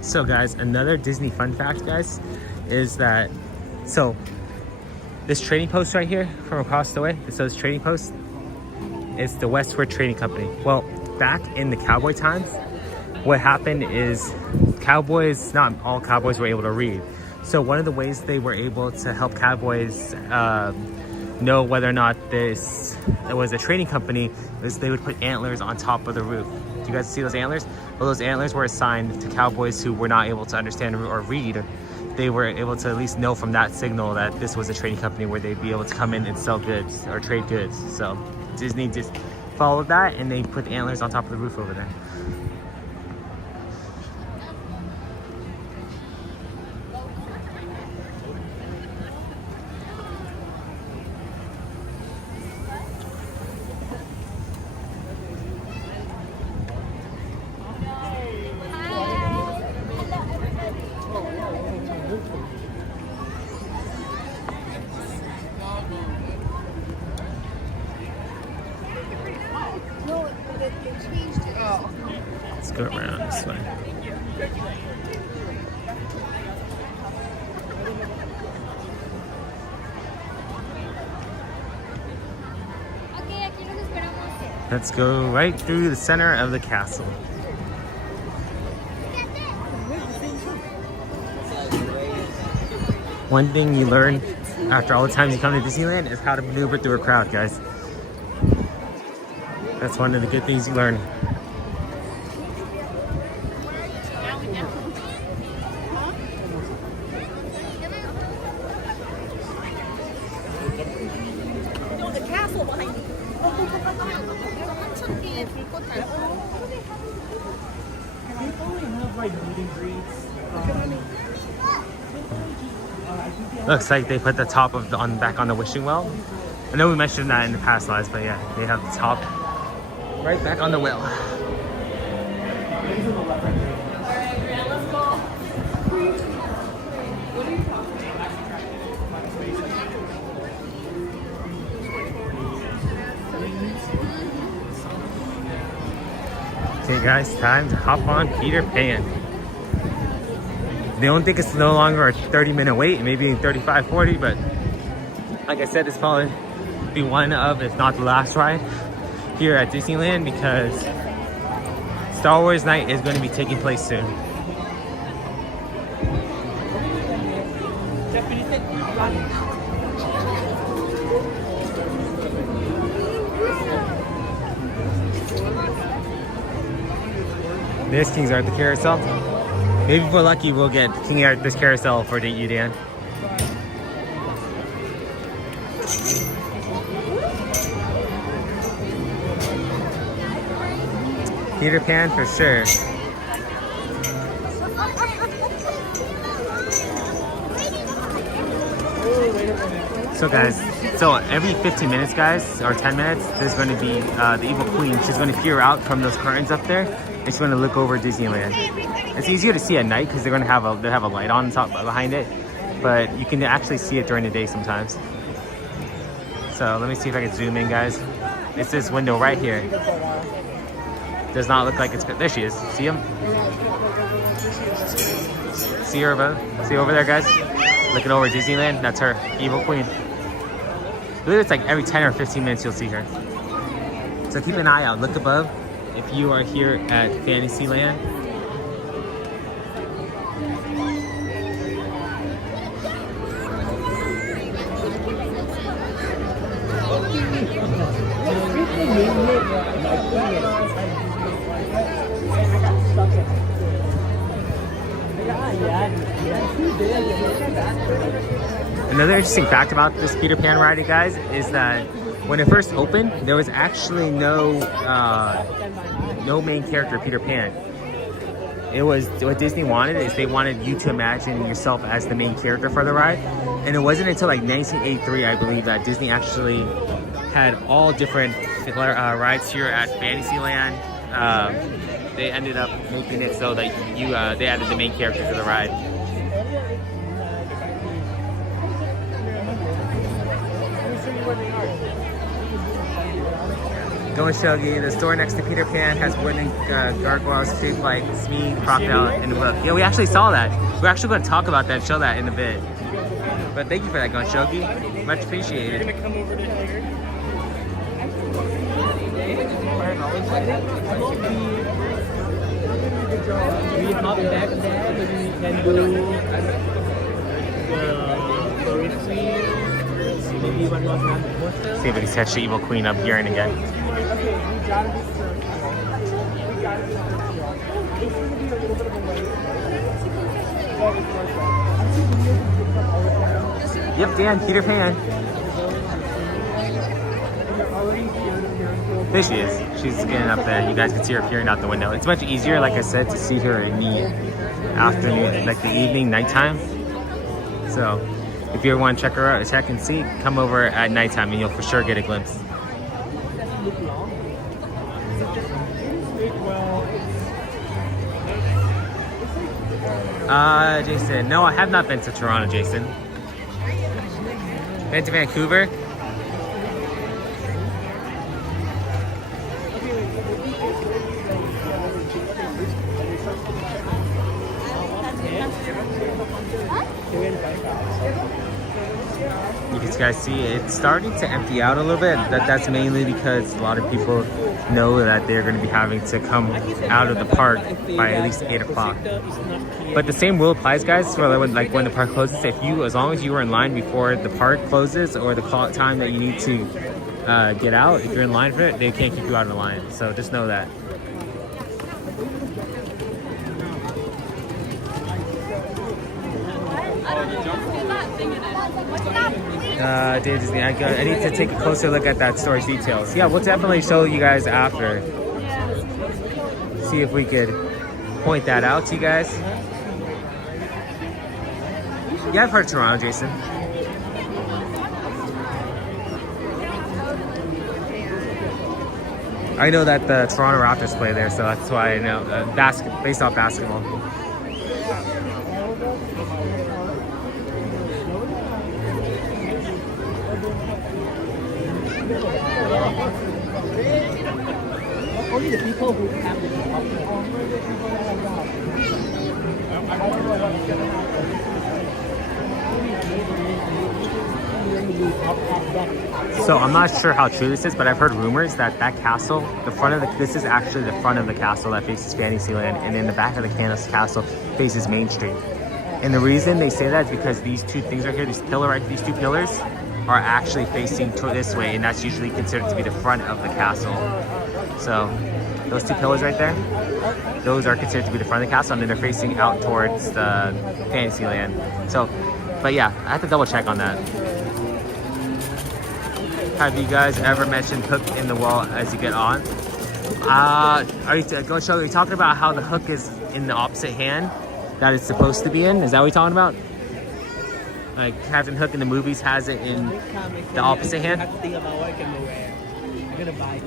So guys, another Disney fun fact, guys, is that, so this trading post right here from across the way, it says trading post, it's the Westward Trading Company. Well, back in the cowboy times, what happened is cowboys, not all cowboys were able to read. So one of the ways they were able to help cowboys know whether or not it was a trading company was they would put antlers on top of the roof. Do you guys see those antlers? Well, those antlers were assigned to cowboys who were not able to understand or read. They were able to at least know from that signal that this was a trading company where they'd be able to come in and sell goods or trade goods. So Disney just followed that and they put the antlers on top of the roof over there. Let's go around this way. Let's go right through the center of the castle. One thing you learn after all the times you come to Disneyland is how to maneuver through a crowd, guys. That's one of the good things you learn. Looks like they put the top of back on the wishing well. I know we mentioned that in the past lives, but yeah, they have the top right back on the well. Okay guys, time to hop on Peter Pan. They don't think it's no longer a 30-minute wait, maybe 35, 40, but like I said, it's probably be one of, if not the last ride here at Disneyland, because Star Wars Night is going to be taking place soon. This King's Arthur carousel. Maybe if we're lucky, we'll get King Arthur's carousel for you, Dan. Peter Pan for sure. So guys, so every 15 minutes, guys, or 10 minutes, there's going to be the Evil Queen. She's going to peer out from those curtains up there, and she's going to look over Disneyland. It's easier to see at night because they're going to have a light on top behind it, but you can actually see it during the day sometimes. So let me see if I can zoom in, guys. It's this window right here. Does not look like it's good. There she is. See him? See her over there, guys? Looking over Disneyland. That's her, Evil Queen. I believe it's like every 10 or 15 minutes you'll see her. So keep an eye out. Look above if you are here at Fantasyland. Another interesting fact about this Peter Pan ride, you guys, is that when it first opened, there was actually no main character Peter Pan. It was what Disney wanted is they wanted you to imagine yourself as the main character for the ride, and it wasn't until like 1983, I believe, that Disney actually had all different rides here at Fantasyland. They ended up making it so that they added the main character to the ride. Going Shogi, the store next to Peter Pan has wooden gargoyles shaped like Smee, crocodile, and the book. Yeah, we actually saw that. We're actually going to talk about that and show that in a bit. But thank you for that, Gon Shogi. Much appreciated. You're gonna come over to here. We hop back there, maybe we can do the retreat. Maybe one more time. See if we can catch the Evil Queen up here and again. Yep, Dan, Peter Pan. There she is. She's getting up there. You guys can see her peering out the window. It's much easier, like I said, to see her in the afternoon, like the evening, nighttime. So if you ever want to check her out, check and see, come over at nighttime and you'll for sure get a glimpse. Jason, no, I have not been to Toronto, Jason. Been to Vancouver? You guys see it's starting to empty out a little bit. That's mainly because a lot of people know that they're going to be having to come out of the park by at least 8 o'clock. But the same rule applies, guys, for when the park closes. As long as you were in line before the park closes or the time that you need to get out, if you're in line for it, they can't keep you out of the line. So just know that. Disney, I need to take a closer look at that store's details. Yeah, we'll definitely show you guys after. See if we could point that out to you guys. Yeah, I've heard Toronto, Jason. I know that the Toronto Raptors play there, so that's why I know. Based off basketball. Only the people who have the So I'm not sure how true this is, but I've heard rumors that castle, this is actually the front of the castle that faces Fantasyland, and then the back of the castle faces Main Street. And the reason they say that is because these two things right here, these two pillars, are actually facing this way, and that's usually considered to be the front of the castle. So those two pillars right there, those are considered to be the front of the castle, and then they're facing out towards the Fantasyland. So, but yeah, I have to double check on that. Have you guys ever mentioned hook in the wall as you get on? Are you talking about how the hook is in the opposite hand that it's supposed to be in? Is that what you're talking about? Like Captain Hook in the movies has it in the opposite hand? I have to think about what I can wear. I'm gonna buy it.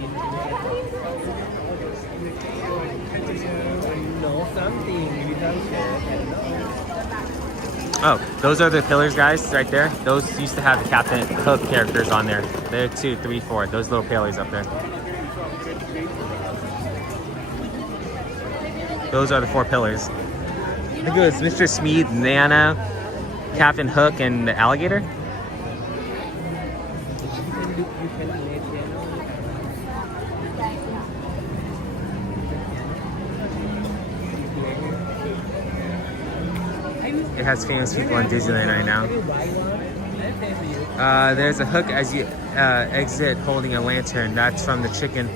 Know something. Maybe some shirt. I don't know. Oh, those are the pillars, guys, right there. Those used to have the Captain Hook characters on there. There, 2, 3, 4. Those little pillars up there. Those are the 4 pillars. I think it was Mr. Smeed, Nana, Captain Hook, and the alligator. It has famous people on Disneyland right now. There's a hook as you exit holding a lantern. That's from the Chicken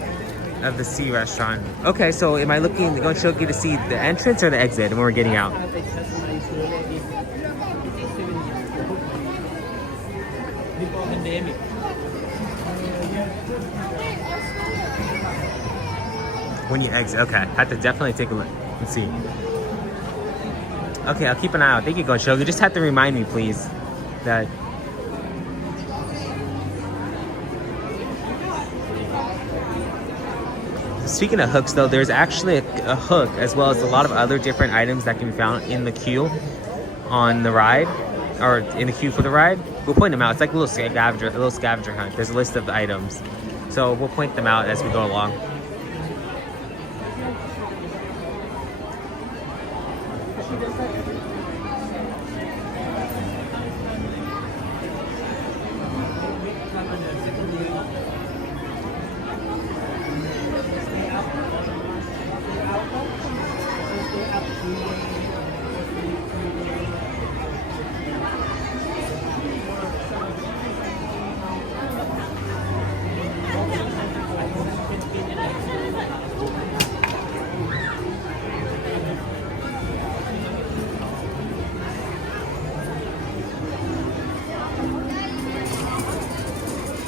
of the Sea restaurant. Okay, so am I going to show you to see the entrance or the exit when we're getting out? When you exit, okay. I have to definitely take a look and see. Okay, I'll keep an eye out. Thank you, Gonshog. You just have to remind me, please, that... Speaking of hooks, though, there's actually a hook as well as a lot of other different items that can be found in the queue on the ride, or in the queue for the ride. We'll point them out. It's like a little scavenger hunt. There's a list of the items. So we'll point them out as we go along.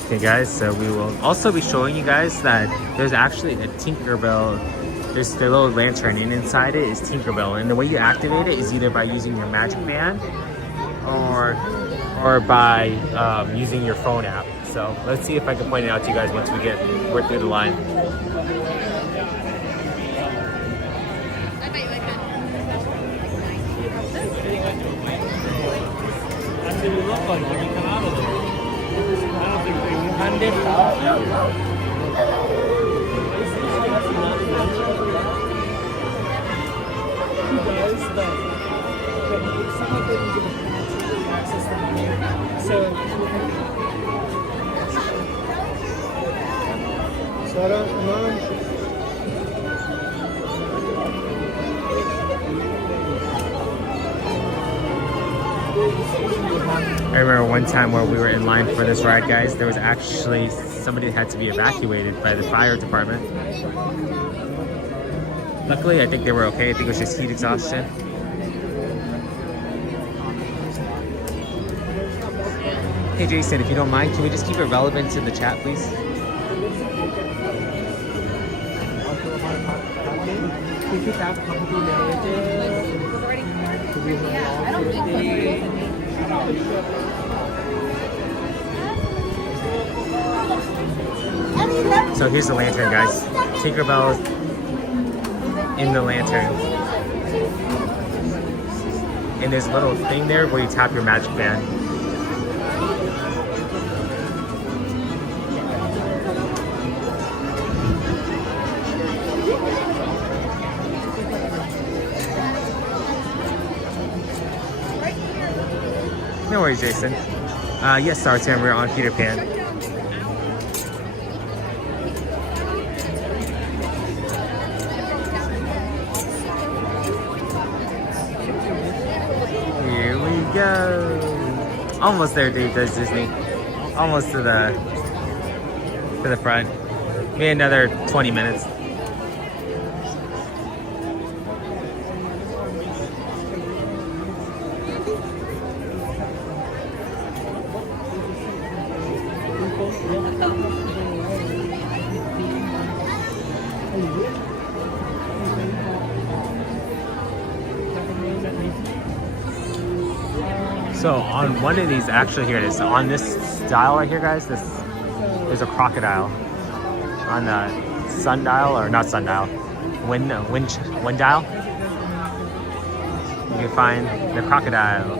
Okay guys, so we will also be showing you guys that there's actually a Tinkerbell. There's the little lantern, and inside it is Tinkerbell, and the way you activate it is either by using your magic band or by using your phone app. So let's see if I can point it out to you guys once we're through the line. I remember one time where we were in line for this ride, guys, there was actually somebody that had to be evacuated by the fire department. Luckily, I think they were okay. I think it was just heat exhaustion. Hey Jason, if you don't mind, can we just keep it relevant to the chat, please? So here's the lantern, guys. Tinkerbell in the lantern. And there's a little thing there where you tap your magic band. No worries, Jason. Yes, Sartan, we're on Peter Pan. Here we go. Almost there, dude. There's Disney. Almost to the front. Maybe another 20 minutes. So on one of these, actually here it is. So on this dial right here, guys, there's a crocodile. On the sundial, or not sundial, wind dial, you can find the crocodile.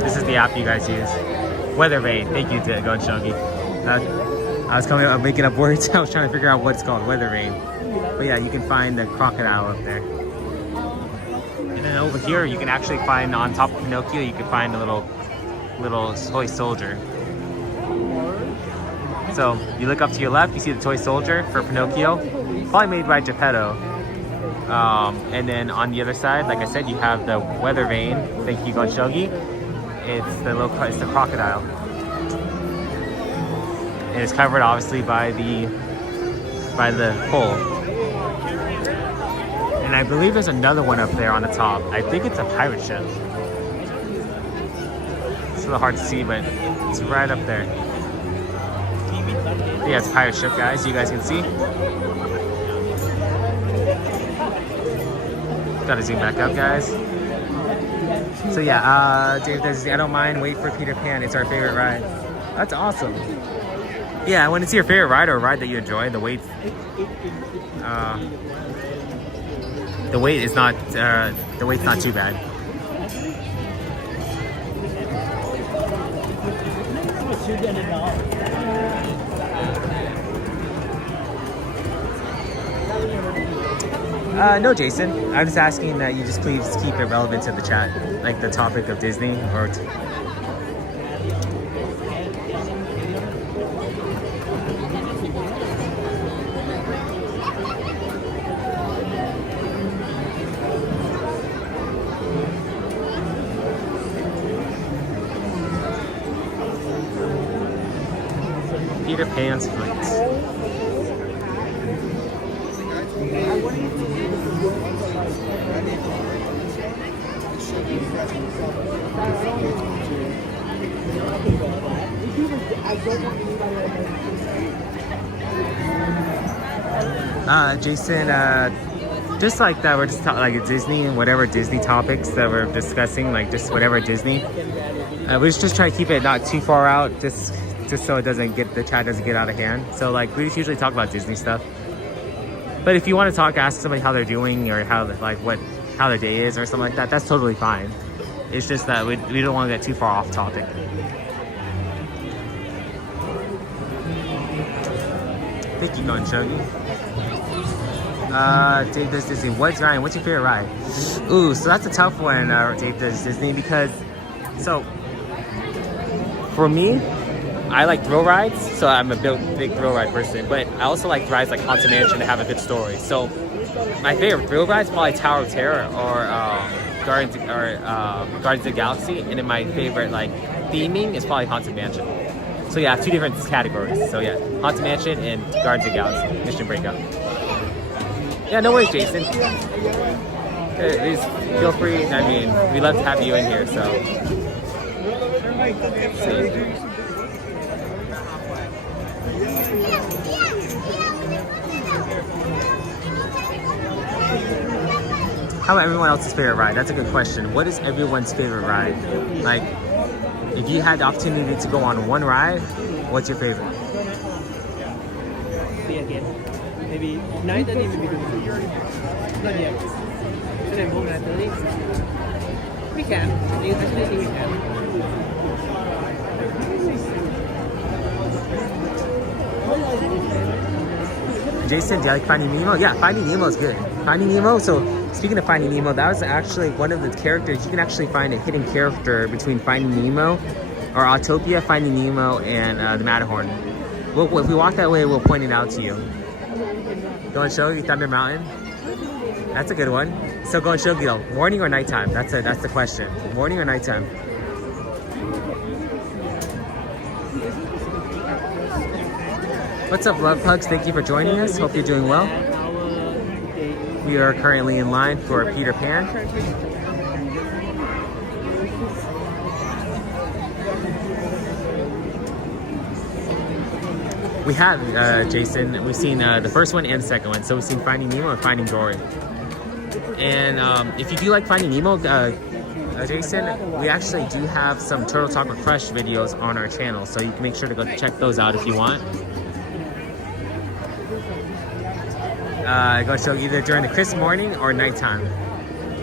This is the app you guys use. Weather vane. Thank you to Go Chunky. I was coming up making up words. I was trying to figure out what it's called. Weather vane. But yeah, you can find the crocodile up there. And then over here, you can actually find on top of Pinocchio, you can find a little toy soldier. So you look up to your left, you see the toy soldier for Pinocchio, probably made by Geppetto. And then on the other side, like I said, you have the weather vane. Thank you, Gonchogi. It's the crocodile. And it's covered obviously by the pole. And I believe there's another one up there on the top. I think it's a pirate ship. It's a little hard to see, but it's right up there. Yeah, it's a pirate ship, guys. You guys can see. Gotta zoom back up, guys. So yeah, Dave says, I don't mind. Wait for Peter Pan. It's our favorite ride. That's awesome. Yeah, when it's your favorite ride or a ride that you enjoy, the wait is not the wait's not too bad. No, Jason. I'm just asking that you just please keep it relevant to the chat, like the topic of Disney or. Peter Pan's flights. Jason, just like that, we're just talking like Disney and whatever Disney topics that we're discussing, like just whatever Disney. We just try to keep it not too far out, just so it doesn't get, the chat doesn't get out of hand. So like we just usually talk about Disney stuff. But if you want to talk, ask somebody how they're doing or how their day is or something like that, that's totally fine. It's just that we don't want to get too far off topic. Thank you, Gonchogi. Dave Does Disney. What's your favorite ride? Ooh, so that's a tough one, Dave Does Disney, because for me, I like thrill rides, so I'm a big thrill ride person, but I also like rides like Haunted Mansion to have a good story. So my favorite thrill ride is probably Tower of Terror or Guardians of the Galaxy, and then my favorite like theming is probably Haunted Mansion. So yeah, two different categories. So yeah, Haunted Mansion and Guardians of the Galaxy, Mission Breakout. Yeah, no worries, Jason. Please feel free. I mean, we love to have you in here, so. How about everyone else's favorite ride? That's a good question. What is everyone's favorite ride? Like, if you had the opportunity to go on one ride, what's your favorite? See again. Maybe 9:30 maybe not yet. Should I move at 30? We can. I actually think we can. Jason, do you like Finding Nemo? Yeah, Finding Nemo is good. Finding Nemo, so speaking of Finding Nemo, that was actually one of the characters. You can actually find a hidden character between Finding Nemo or Autopia, Finding Nemo, and the Matterhorn. If we walk that way, we'll point it out to you. Go and show you Thunder Mountain. That's a good one. So going Shogyo, morning or nighttime? That's the question. Morning or nighttime? What's up, love pugs? Thank you for joining us. Hope you're doing well. We are currently in line for Peter Pan. We have, Jason, we've seen the first one and the second one. So we've seen Finding Nemo and Finding Dory. And if you do like Finding Nemo, Jason, we actually do have some Turtle Talk with Crush videos on our channel. So you can make sure to go check those out if you want. Go show either during the crisp morning or nighttime.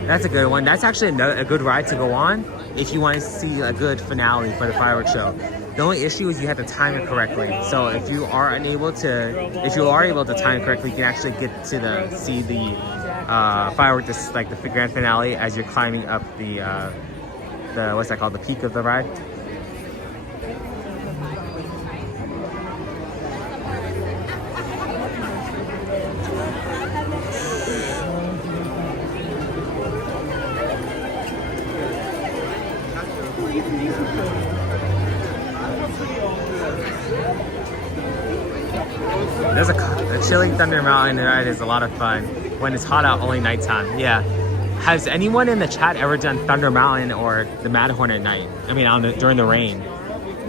That's a good one. That's actually a good ride to go on if you want to see a good finale for the fireworks show. The only issue is you have to time it correctly. So if you are able to time it correctly, you can actually get to see the fireworks, like the grand finale, as you're climbing up the what's that called, the peak of the ride. There's a chilling Thunder Mountain ride is a lot of fun when it's hot out, only nighttime. Yeah. Has anyone in the chat ever done Thunder Mountain or the Matterhorn at night? I mean, during the rain.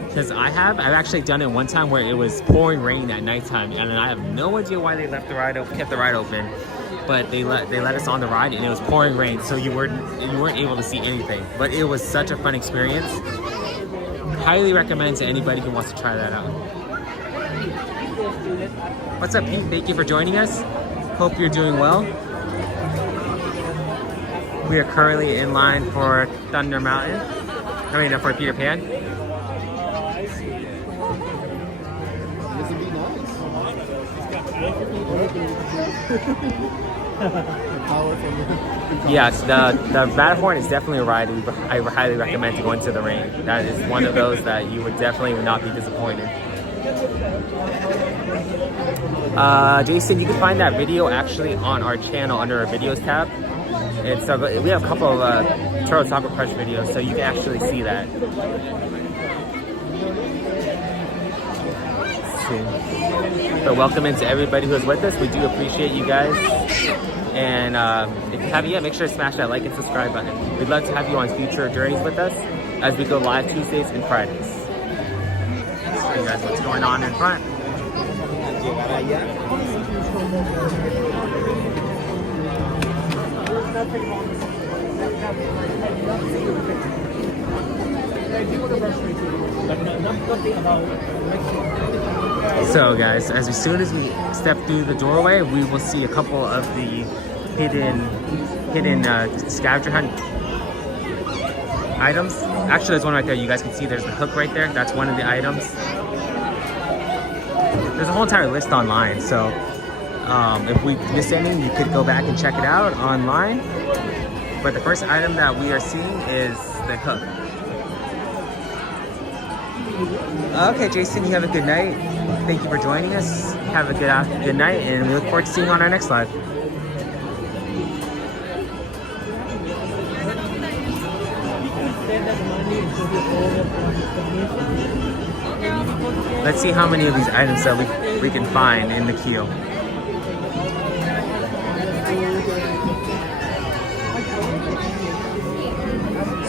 Because I've actually done it one time where it was pouring rain at nighttime, and I have no idea why they kept the ride open, but they let us on the ride, and it was pouring rain, so you weren't able to see anything. But it was such a fun experience. Highly recommend to anybody who wants to try that out. What's up, Pete? Thank you for joining us. Hope you're doing well. We are currently in line for Thunder Mountain. For Peter Pan. Yes, the Matterhorn is definitely a ride I highly recommend to go into the rain. That is one of those that you would definitely not be disappointed. Jason, you can find that video actually on our channel under our videos tab. And so we have a couple of Turtle Talk with Crush videos, so you can actually see that. But welcome into everybody who's with us. We do appreciate you guys. And if you haven't yet, make sure to smash that like and subscribe button. We'd love to have you on future journeys with us as we go live Tuesdays and Fridays. Show you guys what's going on in front. So guys, as soon as we step through the doorway, we will see a couple of the hidden scavenger hunt items. Actually, there's one right there. You guys can see there's the hook right there. That's one of the items. There's a whole entire list online, so if we miss any, you could go back and check it out online. But the first item that we are seeing is the hook. Okay, Jason, you have a good night. Thank you for joining us. Have a good night, and we look forward to seeing you on our next live. Let's see how many of these items that we can find in the queue.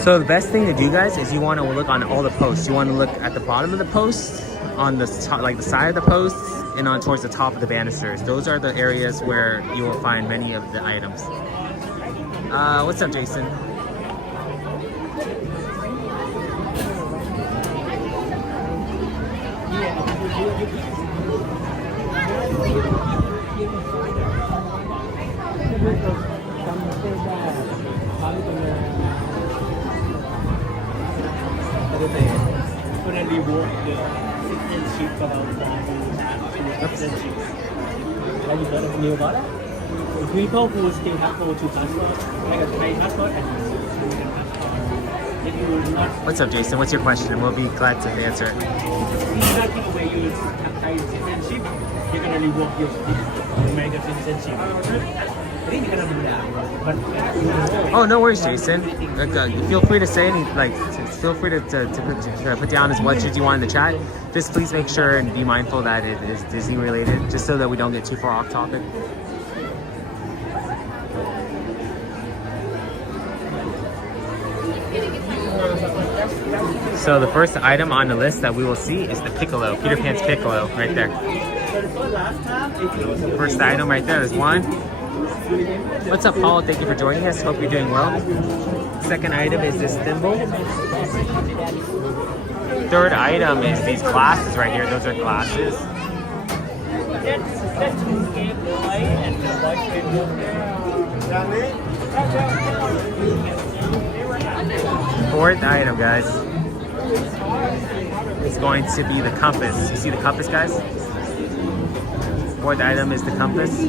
So the best thing to do, guys, is you want to look on all the posts. You want to look at the bottom of the posts, on the top, like the side of the posts, and on towards the top of the banisters. Those are the areas where you will find many of the items. What's up, Jason? Have you heard of new about it? People who still have go to passport, like a Thai passport, and if you will not. What's up, Jason? What's your question? We'll be glad to answer it. If you not take away your Thai citizenship, you're gonna revoke your American citizenship. Oh, no worries, Jason. Feel free to say any, feel free to put down as much as you want in the chat. Just please make sure and be mindful that it is Disney related, just so that we don't get too far off topic. So the first item on the list that we will see is the Piccolo, Peter Pan's Piccolo, right there. First item right there is one. What's up, Paul? Thank you for joining us. Hope you're doing well. Second item is this thimble. Third item is these glasses right here. Those are glasses. Fourth item, guys, is going to be the compass. You see the compass, guys? Fourth item is the compass.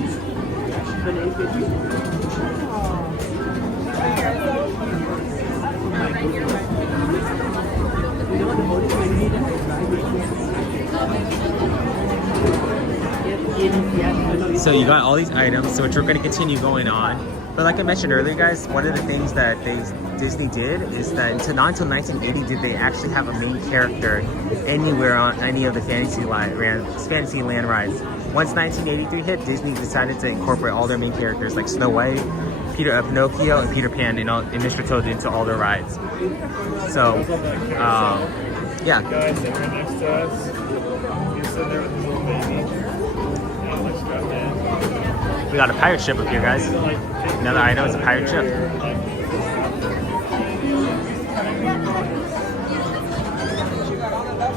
So you got all these items, which we're going to continue going on. But like I mentioned earlier, guys, one of the things that Disney did is that not until 1980 did they actually have a main character anywhere on any of the Fantasyland rides. Once 1983 hit, Disney decided to incorporate all their main characters like Snow White, Pinocchio, and Peter Pan and Mr. Toad into all their rides. So, yeah. Guys that were next to us, he's sitting there with his little baby. We got a pirate ship up here, guys. Another item is a pirate ship.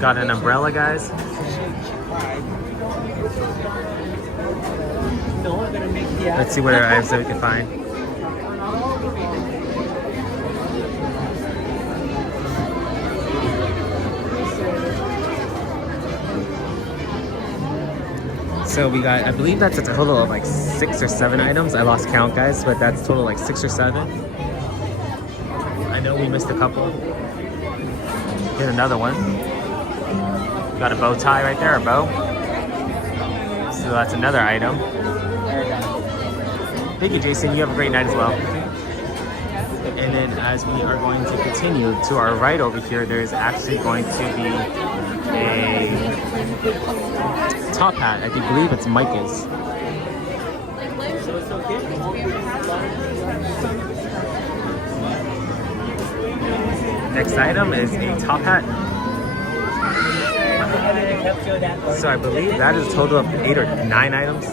Got an umbrella, guys. Let's see what other items that we can find. So we got, I believe that's a total of like 6 or 7 items. I lost count, guys, but that's total like 6 or 7. I know we missed a couple. Hit another one. Got a bow tie right there, a bow. So that's another item. Thank you, Jason. You have a great night as well. And then as we are going to continue to our right over here, there's actually going to be a top hat. I believe it's Michael's. Next item is a top hat. So I believe that is a total of 8 or 9 items.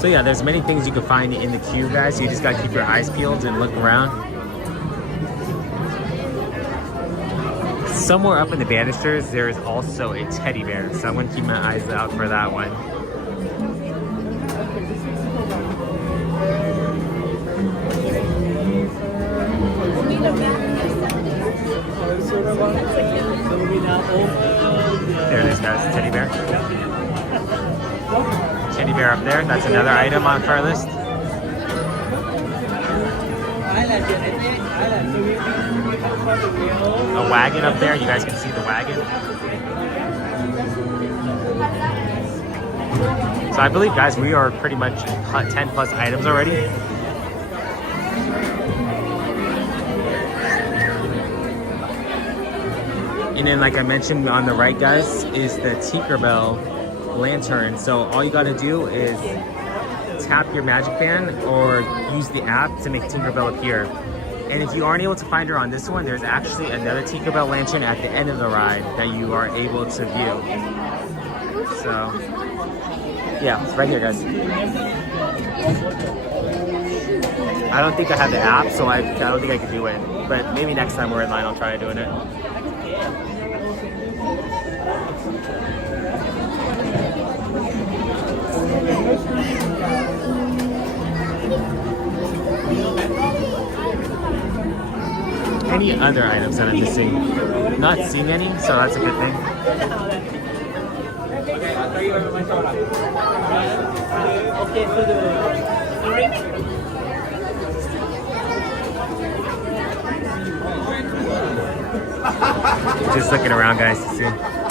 So yeah, there's many things you can find in the queue, guys. You just gotta keep your eyes peeled and look around. Somewhere up in the banisters, there is also a teddy bear. So I'm gonna keep my eyes out for that one. There it is, guys, teddy bear. Teddy bear up there, that's another item on our list. A wagon up there, you guys can see the wagon. So I believe, guys, we are pretty much 10 plus items already. And then, like I mentioned on the right, guys, is the Tinkerbell lantern. So all you gotta do is tap your magic band or use the app to make Tinkerbell appear. And if you aren't able to find her on this one, there's actually another Tinkerbell lantern at the end of the ride that you are able to view. So, yeah, it's right here, guys. I don't think I have the app, so I don't think I can do it. But maybe next time we're in line, I'll try doing it. Any other items that I'm missing? Not seeing any, so that's a good thing. Just looking around, guys, to see.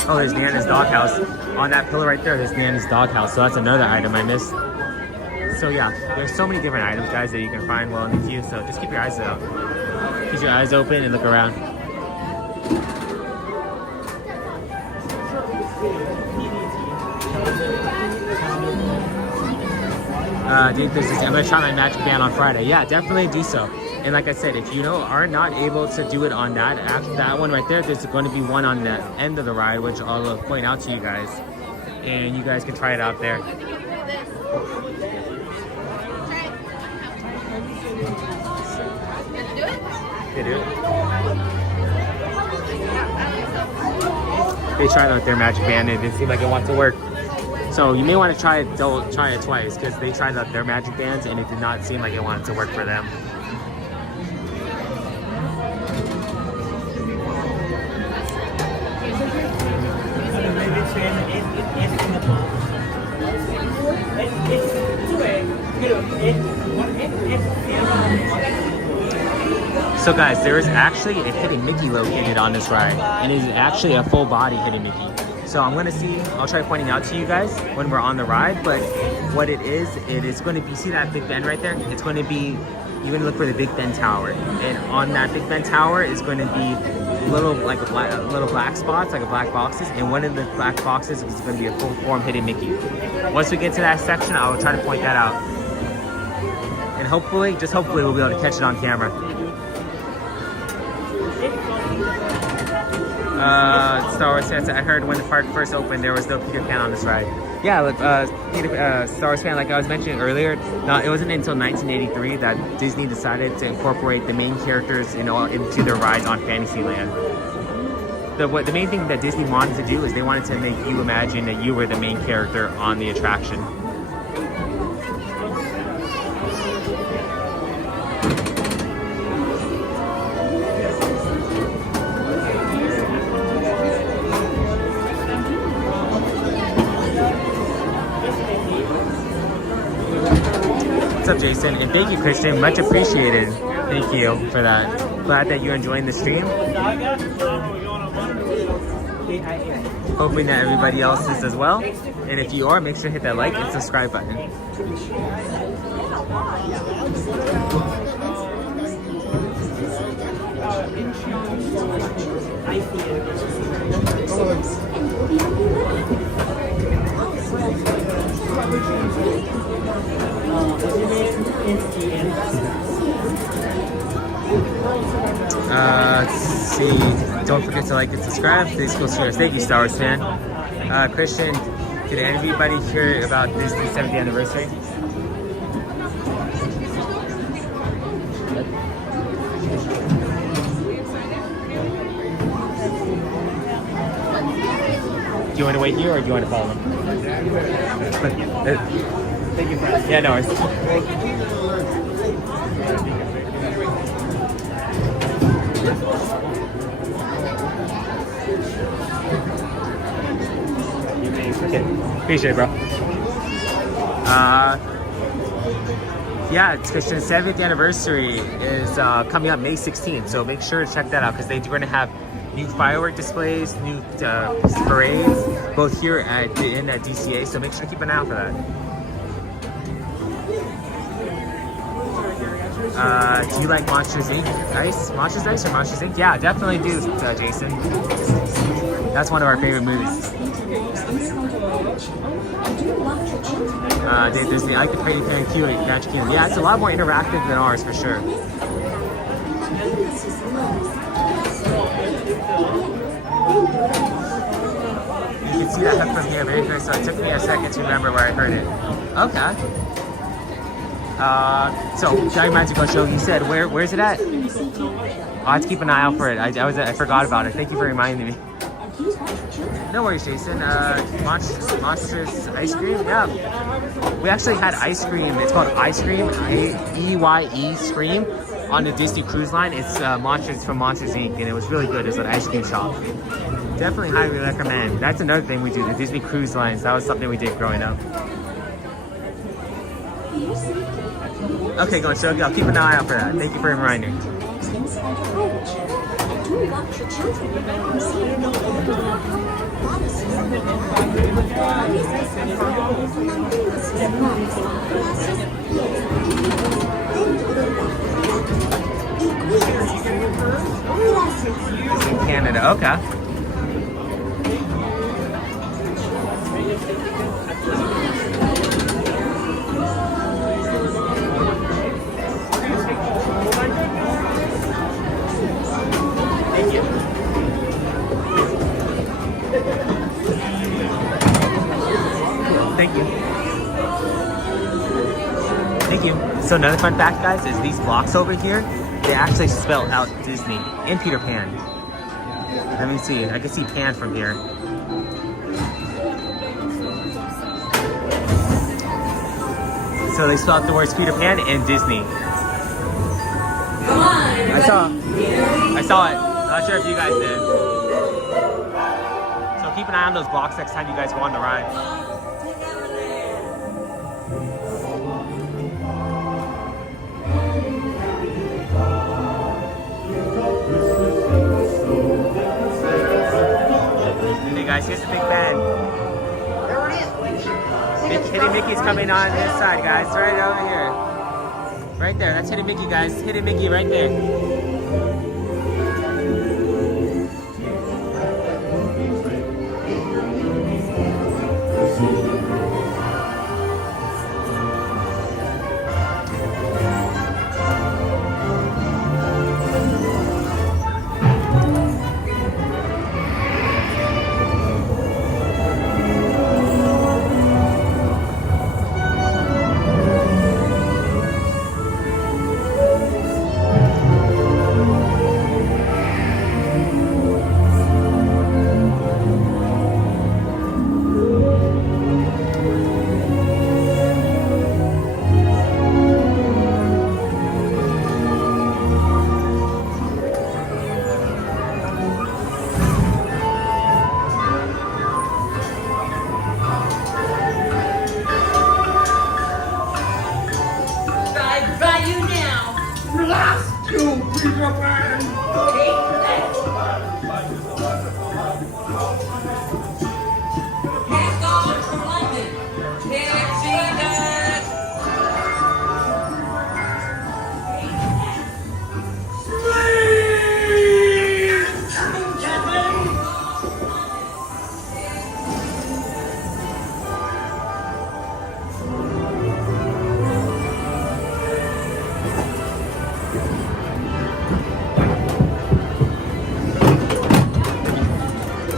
Oh, there's Nana's doghouse. On that pillar right there, there's Nana's doghouse. So that's another item I missed. So yeah, there's so many different items, guys, that you can find while in the queue. So just keep your eyes out. Keep your eyes open and look around. I'm gonna try my magic band on Friday. Yeah, definitely do so. And like I said, if you are not able to do it on that one right there, there's going to be one on the end of the ride, which I'll point out to you guys, and you guys can try it out there. They do. They tried out their magic band and it didn't seem like it wanted to work. So you may want to try it twice, because they tried out their magic bands and it did not seem like it wanted to work for them. So guys, there is actually a Hidden Mickey located on this ride, and it is actually a full body Hidden Mickey. So I'll try pointing out to you guys when we're on the ride, but what it is going to be, see that Big Ben right there? It's going to be, you're going to look for the Big Ben Tower, and on that Big Ben Tower is going to be little black spots, like black boxes, and one of the black boxes is going to be a full form Hidden Mickey. Once we get to that section, I will try to point that out, and hopefully, just hopefully, we'll be able to catch it on camera. Star Wars fans, I heard when the park first opened, there was no Peter Pan on this ride. Yeah, Star Wars fan, like I was mentioning earlier, it wasn't until 1983 that Disney decided to incorporate the main characters, into their rides on Fantasyland. The main thing that Disney wanted to do is they wanted to make you imagine that you were the main character on the attraction. What's up, Jason? And thank you, Christian. Much appreciated. Thank you for that. Glad that you're enjoying the stream. Hoping that everybody else is as well. And if you are, make sure to hit that like and subscribe button. Let's see. Don't forget to like and subscribe. Please go share. Thank you, Star Wars fan. Christian, did anybody hear about Disney's 70th anniversary? Do you want to wait here or do you want to follow them? Thank you. Yeah, no worries. Okay. Appreciate it, bro. Yeah, it's Christian's 7th anniversary is coming up May 16th, so make sure to check that out because they're going to have new firework displays, new parades, both here at DCA, so make sure to keep an eye out for that. Do you like Monsters Inc. Ice? Monsters Ice or Monsters Inc.? Yeah, definitely do, Jason. That's one of our favorite movies. There's the I Could Pay Fair and Q at Magic Kingdom. Yeah, it's a lot more interactive than ours for sure. You can see that hook from here very first, so it took me a second to remember where I heard it. Okay. So, Giant Magical Show, you said, where's it at? I'll have to keep an eye out for it. I forgot about it. Thank you for reminding me. No worries, Jason. Monsters Ice Cream? Yeah. We actually had ice cream. It's called Ice Cream, E-Y-E Scream, on the Disney Cruise Line. It's Monsters from Monsters Inc. And it was really good. It's an ice cream shop. Definitely highly recommend. That's another thing we do, the Disney Cruise Lines. That was something we did growing up. Okay, so I'll keep an eye out for that. Thank you for reminding. want your children to go and see the palaces, In Canada, okay. Thank you. Thank you. Thank you. So another fun fact, guys, is these blocks over here, they actually spell out Disney and Peter Pan. Let me see. I can see Pan from here. So they spell out the words Peter Pan and Disney. Come on. I saw it. Not sure if you guys did. So keep an eye on those blocks next time you guys go on the ride. Hey guys, here's the Big Ben. There it is. Hidden Mickey's coming on this side, guys. Right over here. Right there. That's Hidden Mickey, guys. Hidden Mickey right there.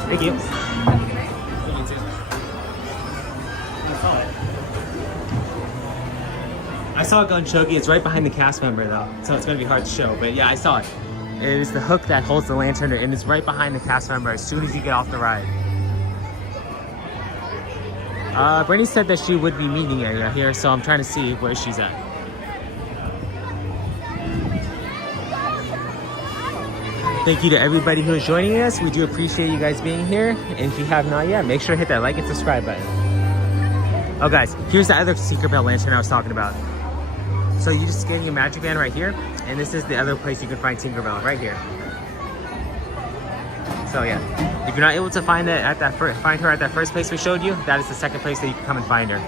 Thank you. I saw it go and choke. It's right behind the cast member though, so it's gonna be hard to show. But yeah, I saw it. It is the hook that holds the lantern, and it's right behind the cast member as soon as you get off the ride. Brittany said that she would be meeting area here, so I'm trying to see where she's at. Thank you to everybody who is joining us. We do appreciate you guys being here. And if you have not yet, make sure to hit that like and subscribe button. Oh guys, here's the other secret bell lantern I was talking about. So you just scan your magic band right here, and this is the other place you can find Tinkerbell, right here. So yeah, if you're not able to find her at that first place we showed you, that is the second place that you can come and find her.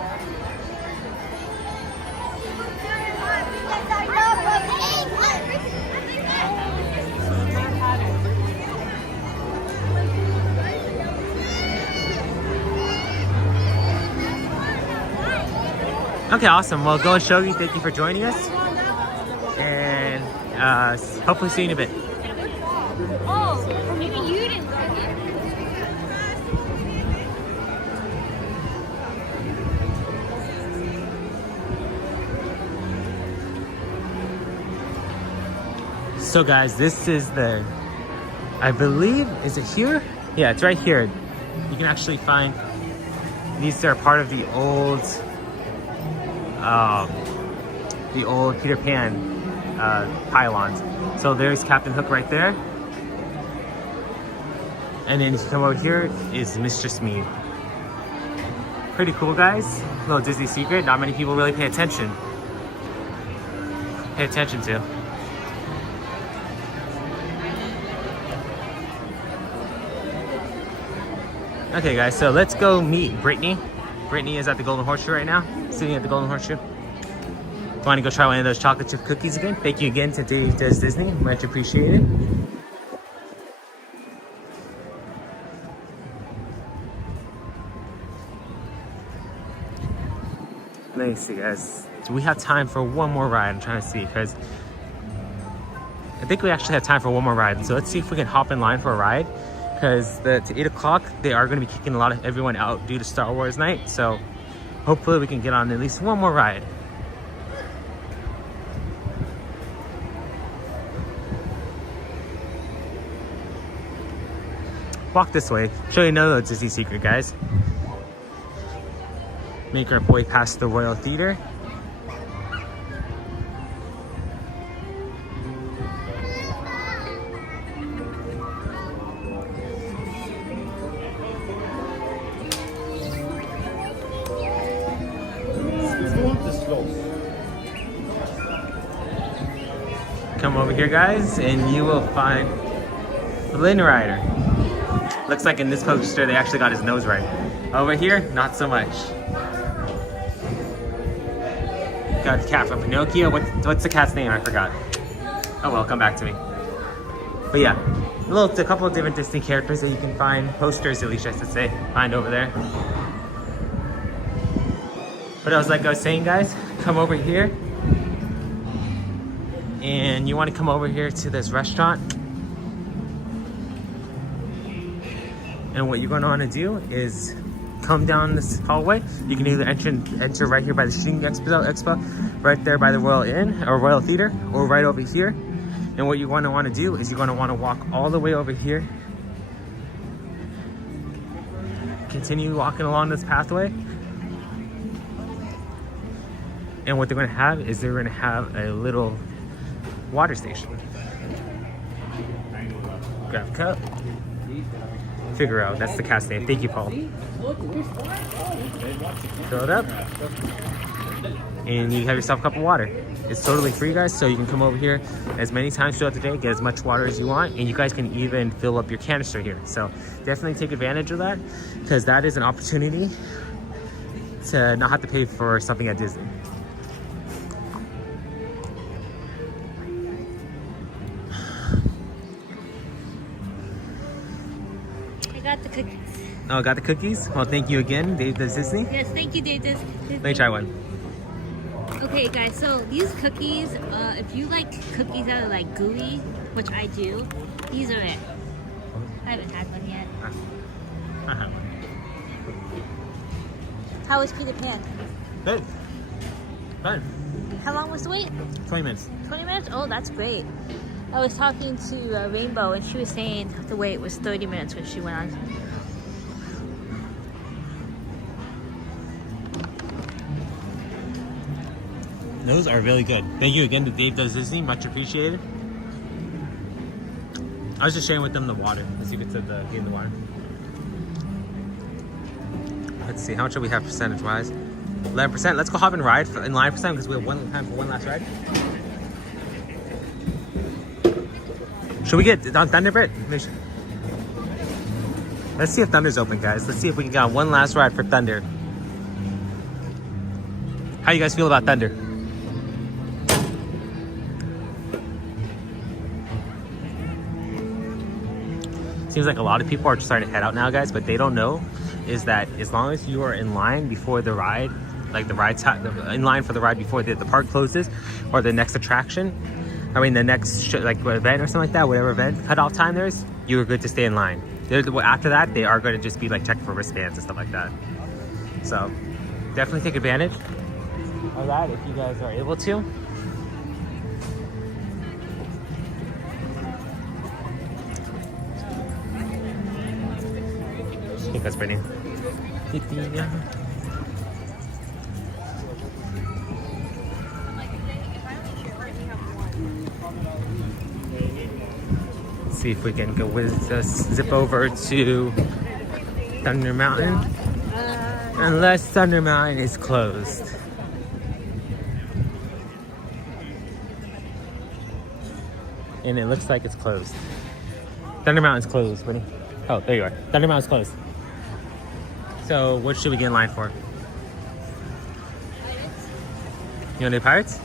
Okay, awesome. Well, go and show you. Thank you for joining us, and hopefully see you in a bit. Oh, maybe you didn't go here. So guys, this is the, I believe, is it here? Yeah, it's right here. You can actually find, these are part of the old Peter Pan pylons. So there's Captain Hook right there. And then if you come over here is Mistress Mead. Pretty cool, guys. Little Disney secret. Not many people really pay attention to. Okay guys, so let's go meet Brittany. Brittany is at the Golden Horseshoe right now, sitting at the Golden Horseshoe. Want to go try one of those chocolate chip cookies again? Thank you again to Dave Does Disney, much appreciated. Let me see guys, do we have time for one more ride? I'm trying to see, because I think we actually have time for one more ride. So let's see if we can hop in line for a ride, because at 8 o'clock they are going to be kicking everyone out due to Star Wars night. So hopefully we can get on at least one more ride. Walk this way, show you another Disney secret, guys. Make our way past the Royal Theater. Come over here, guys, and you will find the Flynn Rider. Looks like in this poster they actually got his nose right. Over here, not so much. Got the cat from Pinocchio. What's the cat's name? I forgot. Oh well, come back to me. But yeah, a couple of different Disney characters that you can find, posters at least I should say, find over there. But like I was saying, guys, come over here. And you want to come over here to this restaurant. And what you're going to want to do is come down this hallway. You can either enter right here by the Shooting Expo, right there by the Royal Inn or Royal Theater, or right over here. And what you're going to want to do is you're going to want to walk all the way over here. Continue walking along this pathway. And what they're going to have is they're going to have a little water station. Grab a cup. Figure out, that's the cat's name. Thank you, Paul. Fill it up. And you have yourself a cup of water. It's totally free, guys, so you can come over here as many times throughout the day, get as much water as you want, and you guys can even fill up your canister here. So definitely take advantage of that, because that is an opportunity to not have to pay for something at Disney. Got the cookies. Oh, got the cookies? Well, thank you again, Dave Does Disney. Yes, thank you, Dave Does Disney. Let me try one. Okay, guys, so these cookies, if you like cookies that are like gooey, which I do, these are it. I haven't had one yet. How was Peter Pan? Good. Fun. How long was the wait? 20 minutes. 20 minutes? Oh, that's great. I was talking to Rainbow, and she was saying the wait was 30 minutes when she went on. Those are really good. Thank you again to Dave Does Disney. Much appreciated. I was just sharing with them the water. Let's see if it said the game the water. Let's see, how much do we have percentage-wise? 11%. Let's go hop and ride in line percent because we have time for one last ride. Should we get on Thunderbird? Let's see if Thunder's open, guys. Let's see if we can get on one last ride for Thunder. How you guys feel about Thunder? Seems like a lot of people are starting to head out now, guys, but they don't know is that as long as you are in line before the ride, like the ride time, in line for the ride before the park closes or the next attraction, I mean the next like event or something like that, whatever event cutoff time there is, you are good to stay in line. After that, they are going to just be like checking for wristbands and stuff like that. So definitely take advantage of that if you guys are able to. I think that's Brittany. Let's see if we can go with zip over to Thunder Mountain. Unless Thunder Mountain is closed. And it looks like it's closed. Thunder Mountain's closed, Brittany. Oh, there you are. Thunder Mountain's closed. So what should we get in line for? You want to do pirates?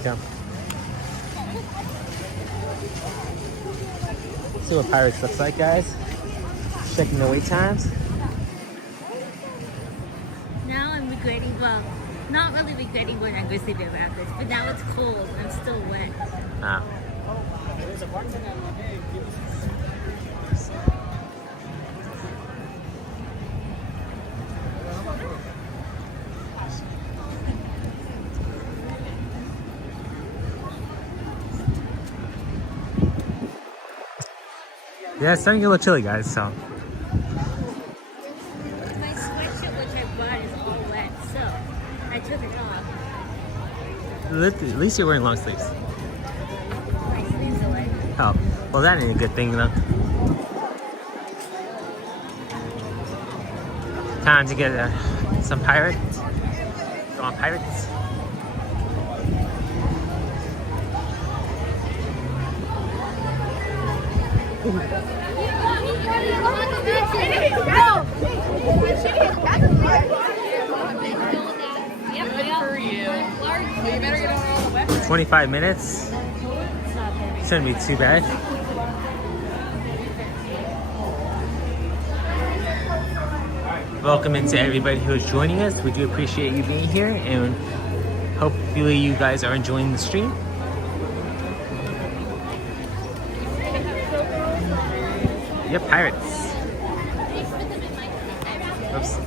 Okay. See what pirates looks like, guys. Checking the wait times. Now I'm regretting, well, not really regretting going on Grizzly River after this, but now it's cold. I'm still wet. Ah. Yeah, it's starting to get a little chilly, guys, so. My sweatshirt, which I brought, is all wet, so I took it off. At least you're wearing long sleeves. My sleeves are wet. Oh, well, that ain't a good thing, though. Time to get some pirates. Go on, pirates. For you. You better get on all the weapons. 25 minutes. Shouldn't be too bad. Welcome into everybody who is joining us. We do appreciate you being here, and hopefully you guys are enjoying the stream. Yep, pirates. Oops.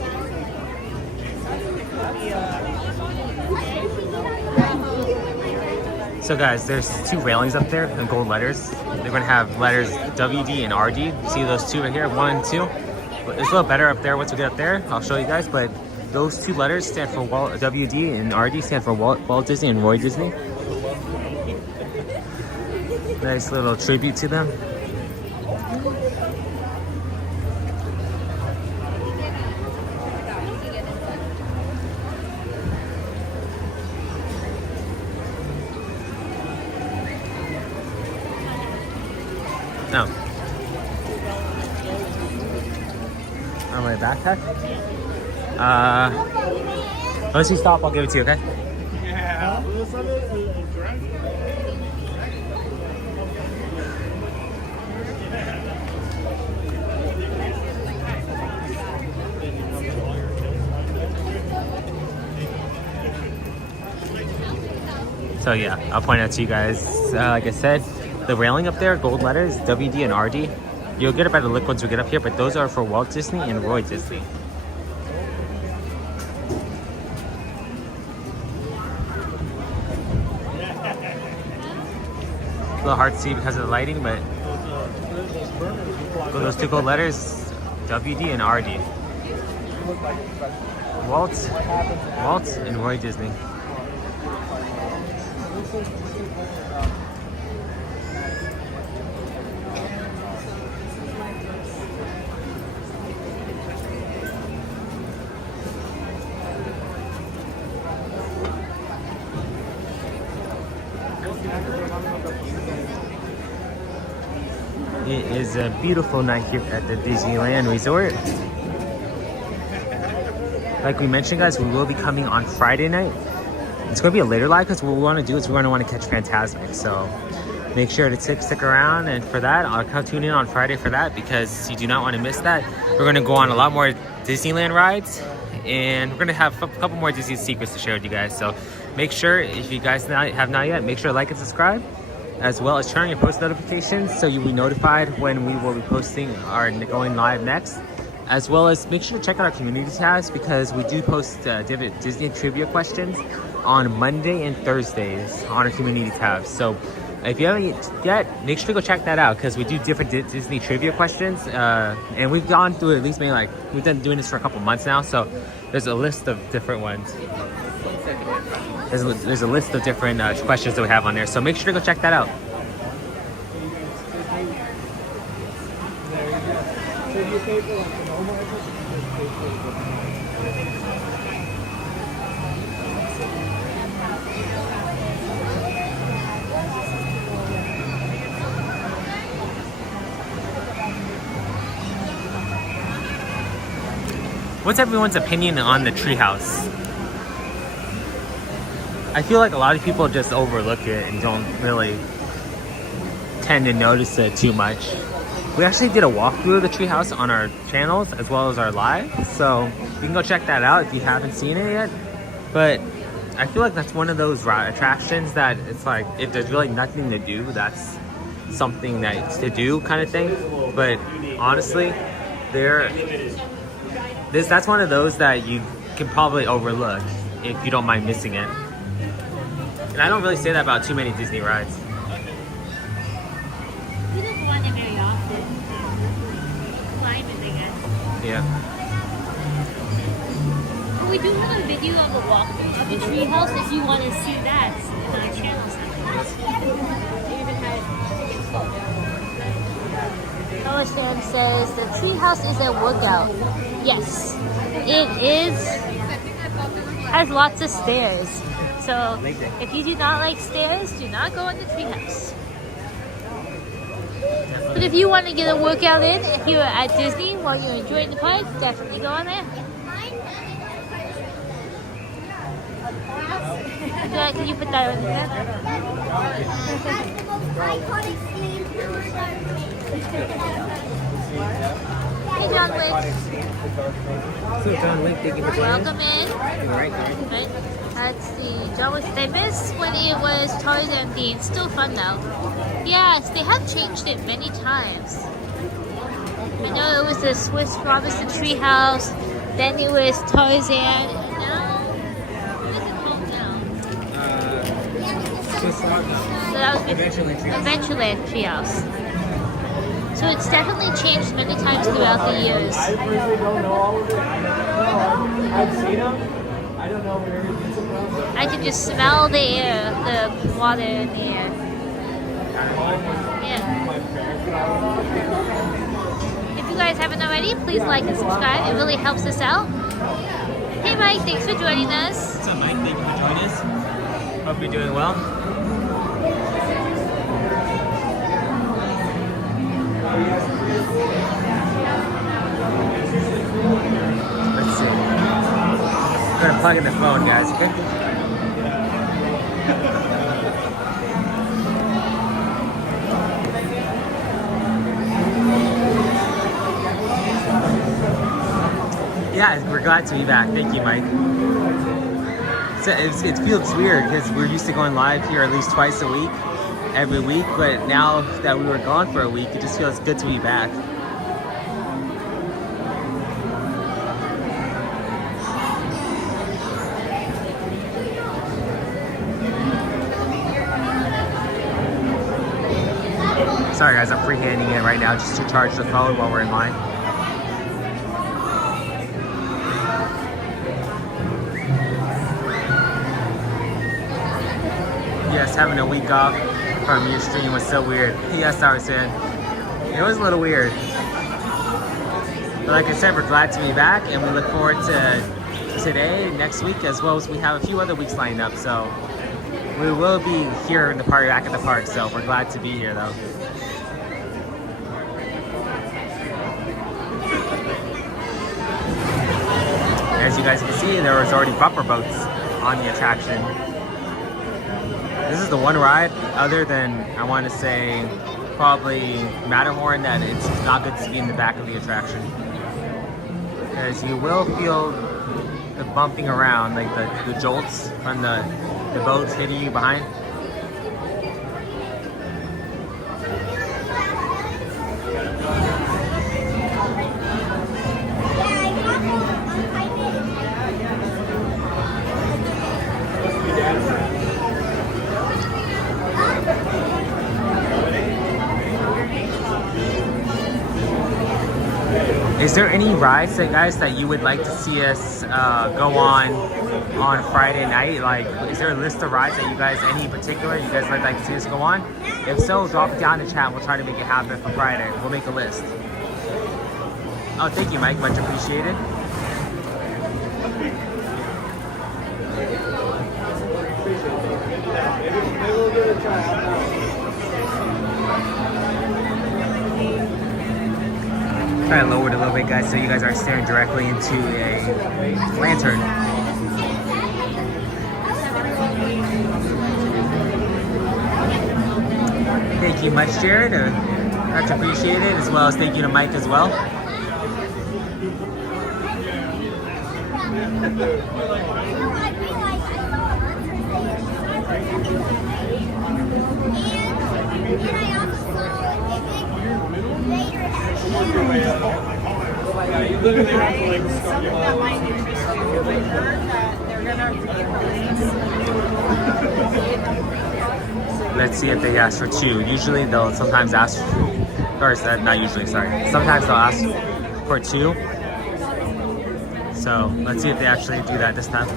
So guys, there's two railings up there in gold letters. They're gonna have letters WD and RD. See those two right here, 1 and 2. It's a little better up there once we get up there. I'll show you guys, but those two letters stand for WD, and RD stand for Walt Disney and Roy Disney. Nice little tribute to them. No. On my backpack? Once you stop, I'll give it to you, okay? Yeah. So yeah, I'll point out to you guys, like I said, the railing up there, gold letters, WD and RD. You'll get it by the liquids we get up here, but those are for Walt Disney and Roy Disney. A little hard to see because of the lighting, but those two gold letters, WD and RD. Walt and Roy Disney. It is a beautiful night here at the Disneyland Resort. Like we mentioned, guys, we will be coming on Friday night. It's going to be a later live because what we want to do is we're going to want to catch Fantasmic. So make sure to stick around, and for that, I'll tune in on Friday for that because you do not want to miss that. We're going to go on a lot more Disneyland rides, and we're going to have a couple more Disney secrets to share with you guys. So make sure, if you guys have not yet, make sure to like and subscribe, as well as turn on your post notifications so you'll be notified when we will be posting our going live next. As well as make sure to check out our community tabs because we do post Disney trivia questions on Monday and Thursdays on our community tabs. So if you haven't yet, make sure to go check that out because we do different Disney trivia questions. And we've gone through at least maybe we've been doing this for a couple months now. So there's a list of different ones. There's a list of different questions that we have on there. So make sure to go check that out. What's everyone's opinion on the treehouse? I feel like a lot of people just overlook it and don't really tend to notice it too much. We actually did a walkthrough of the treehouse on our channels as well as our live, so you can go check that out if you haven't seen it yet. But I feel like that's one of those attractions that it's like, if there's really nothing to do, that's something that's to do kind of thing. But honestly, that's one of those that you can probably overlook if you don't mind missing it. And I don't really say that about too many Disney rides. We don't go on it very often. Climb it, I guess. Yeah. We do have a video of the walkthrough of the treehouse if you want to see that in our channel sometimes. Noah Sam says the treehouse is a workout. Yes, it is. Has lots of stairs. So if you do not like stairs, do not go in the treehouse. But if you want to get a workout in, if you're at Disney while you're enjoying the park, definitely go on there. Can you put that on there? Hey, John Wick. So John Wick, thank you for joining. Welcome in. Right. That's the John Wick. They missed when it was Tarzan themed. Still fun though. Yes, they have changed it many times. I know it was the Swiss Robinson Treehouse, then it was Tarzan, and now what is it called now? Swiss Robinson. So that was Adventureland Treehouse. So it's definitely changed many times throughout the years. I really don't know all of it. I've seen them. I don't know where everything's from. I can just smell the air, the water in the air. Yeah. If you guys haven't already, please like and subscribe. It really helps us out. Hey Mike, thanks for joining us. What's up, Mike? Thank you for joining us. Hope you're doing well. Let's see. I'm gonna plug in the phone, guys, okay? Yeah, we're glad to be back. Thank you, Mike. So it feels weird because we're used to going live here at least twice a week, every week, but now that we were gone for a week, it just feels good to be back. Sorry guys, I'm freehanding it right now just to charge the phone while we're in line. Yes, having a week off from your stream was so weird. Yes, I was saying. It was a little weird. But like I said, we're glad to be back and we look forward to today, next week, as well as we have a few other weeks lined up. So we will be here in the park, back at the park, so we're glad to be here though. As you guys can see, there was already bumper boats on the attraction. This is the one ride, other than, I want to say, probably Matterhorn, that it's not good to be in the back of the attraction. Because you will feel the bumping around, like the jolts from the boats hitting you behind. Is there any rides that guys that you would like to see us go on Friday night? Like, is there a list of rides that you guys, any in particular, you guys would like to see us go on? If so, drop it down in the chat. We'll try to make it happen for Friday. We'll make a list. Oh, thank you, Mike. Much appreciated. Maybe we'll give it a try. Try to lower it a little bit, guys, so you guys aren't staring directly into a lantern. Thank you much, Jared. Much appreciated, as well as thank you to Mike as well. Something that might interest you. I heard that they're gonna re-release. Let's see if they ask for 2. Usually they'll sometimes ask, or not usually, sorry. Sometimes they'll ask for 2. So let's see if they actually do that this time.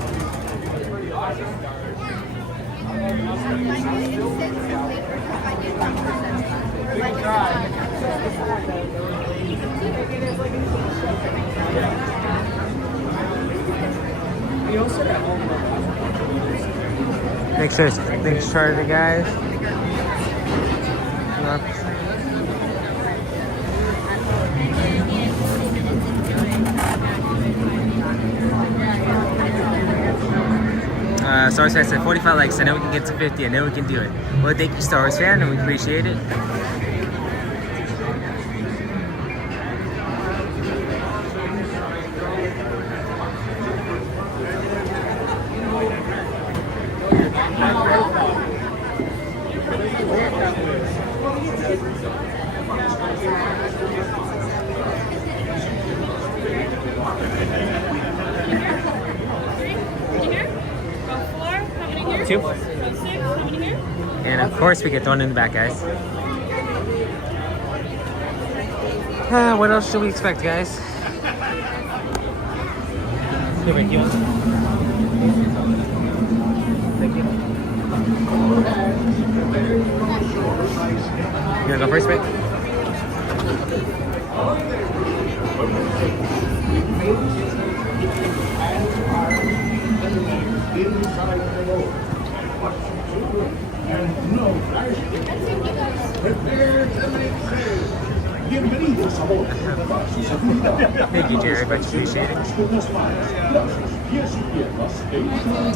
Thanks, Charlie, guys. Star Wars fan said 45 likes. I know we can get to 50. I know we can do it. Well, thank you, Star Wars fan, and we appreciate it. And of course we get thrown in the back, guys. What else should we expect, guys? Here, Rick, you want? Thank you. You wanna go first, Rick? Thank you, Jared. Much appreciated.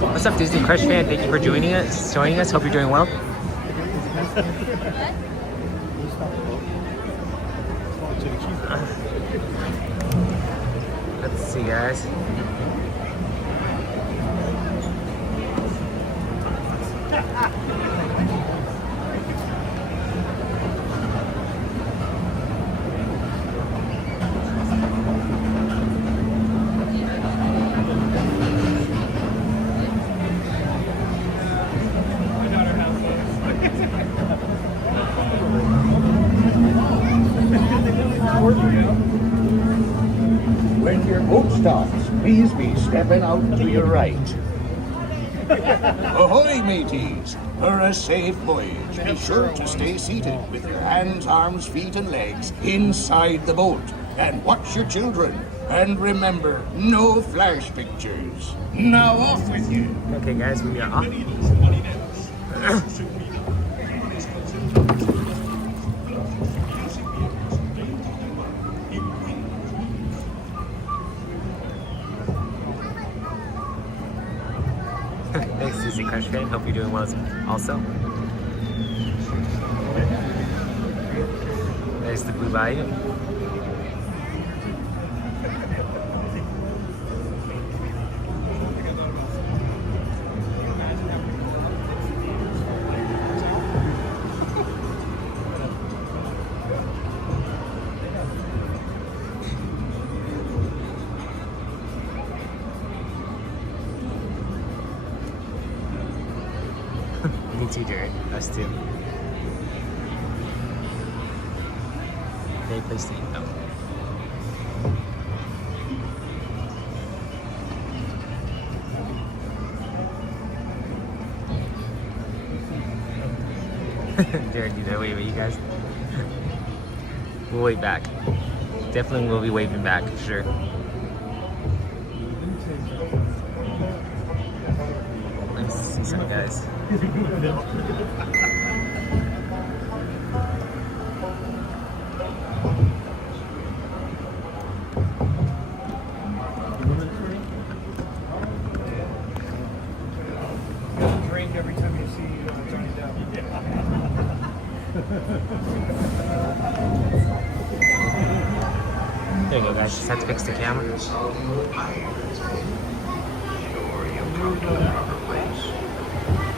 What's up, Disney Crush fan? Thank you for joining us. Hope you're doing well. Let's see, guys. When your boat stops, please be stepping out to your right. Ahoy, mateys! For a safe voyage, be sure to stay seated with your hands, arms, feet, and legs inside the boat. And watch your children. And remember, no flash pictures. Now off with you. Okay, guys, we are off. Thanks, Disney Crush fan. Hope you're doing well also. There's the Blue Bayou. Me too, Jared. Us too. They play Steve. No. Jared, you know, wait, you guys. We'll wait back. Definitely will be waving back, sure. Let's see some guys. There you go, guys. Just have to fix the camera.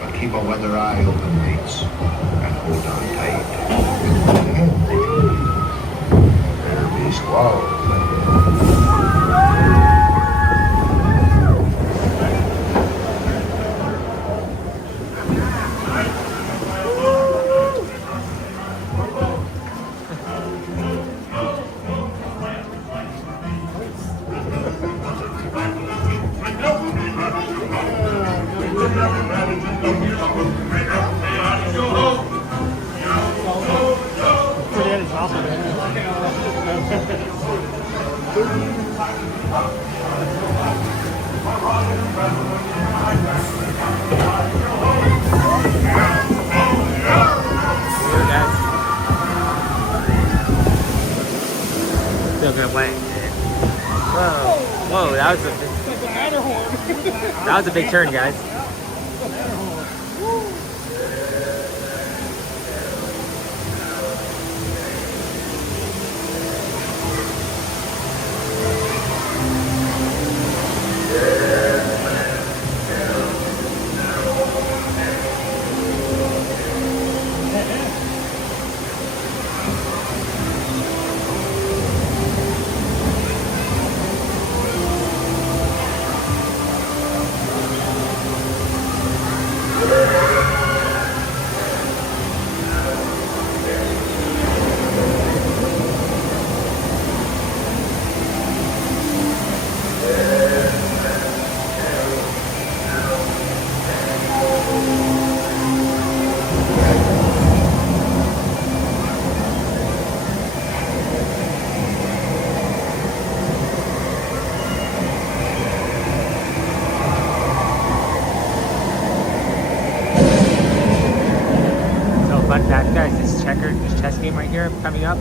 But keep a weather eye open, mates, and hold on tight. There be squalls. Still gonna play. Whoa, whoa, that was a big turn, guys. This chess game right here coming up,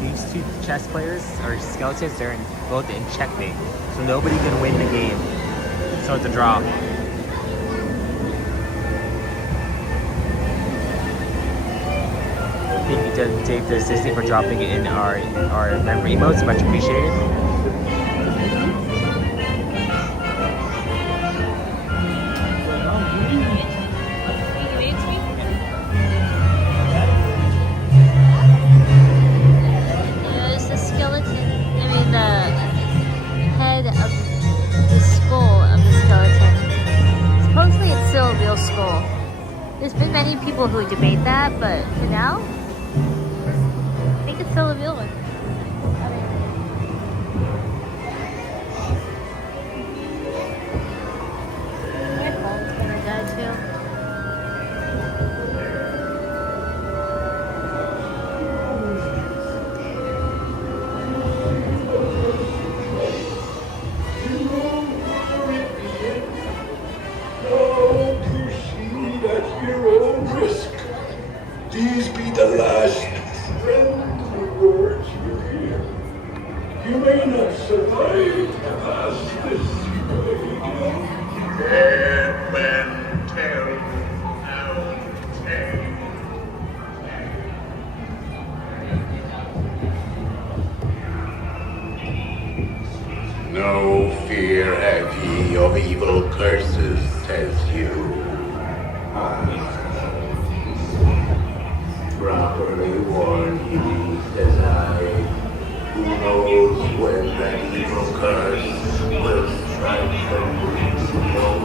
these two chess players or skeletons, they're both in checkmate, so nobody can win the game, so it's a draw. Thank you to Dave the Disney for dropping in our memory emotes, much appreciated. Skull. There's been many people who debate that, but for now, I think it's still a real one. My phone's gonna die too. These be the last friendly words you hear. You may not survive past this way. Dead men tell no tale. No fear have ye of evil curses, says you. Properly warn ye, says I, who knows when that evil curse will strike the mountains of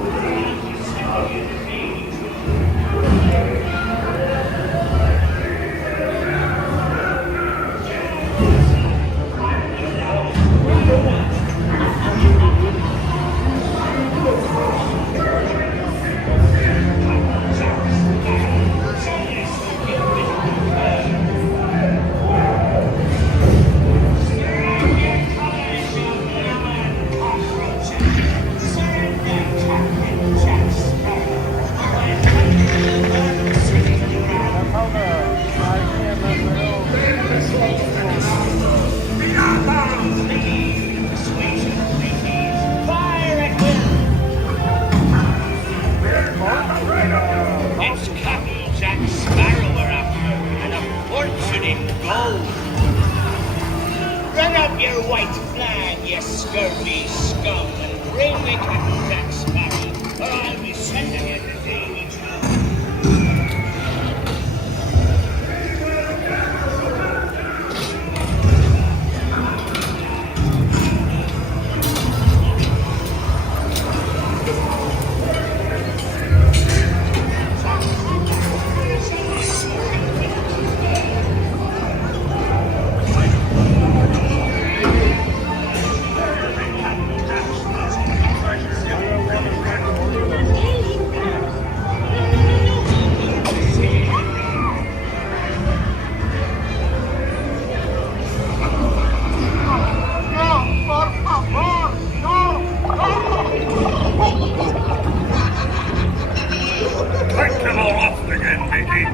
gold. Run up your white flag, you scurvy scum, and bring me Captain Jack Sparrow, or I'll be sending you to Davy Jones. Take them all off again, Mickey.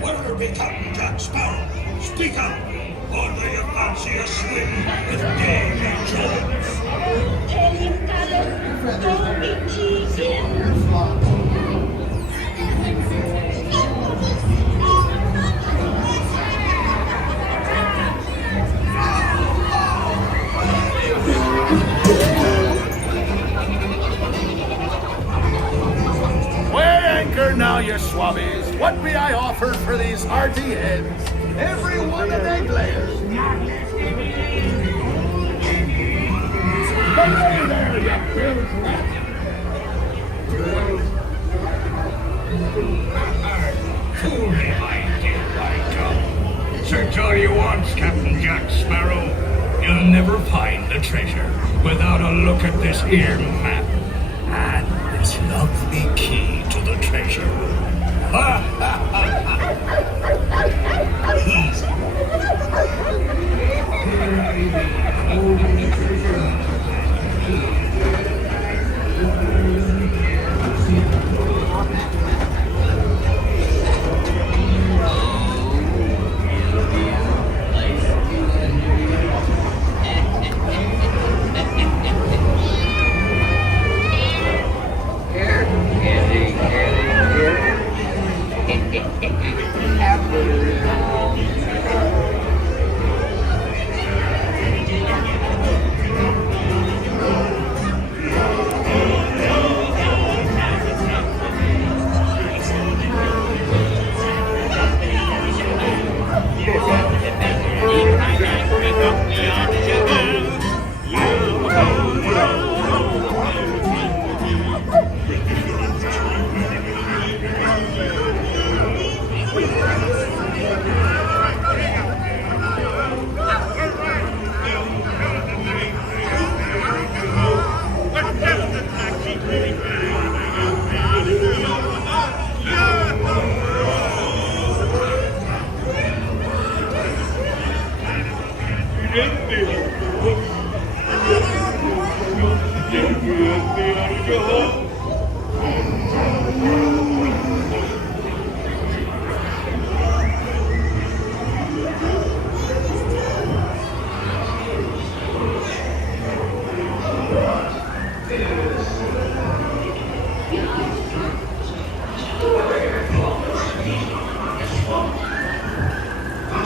Whatever become Jack Sparrow? Speak up, or do you fancy a swim with Davy Jones? Weigh anchor now, you swabbies. What be I offered for these hearty heads? Every one an egg layer. Belay there, you bilge rat. Cool me, my dear White. Search all you want, Captain Jack Sparrow. You'll never find the treasure without a look at this here map and this lovely key to the treasure.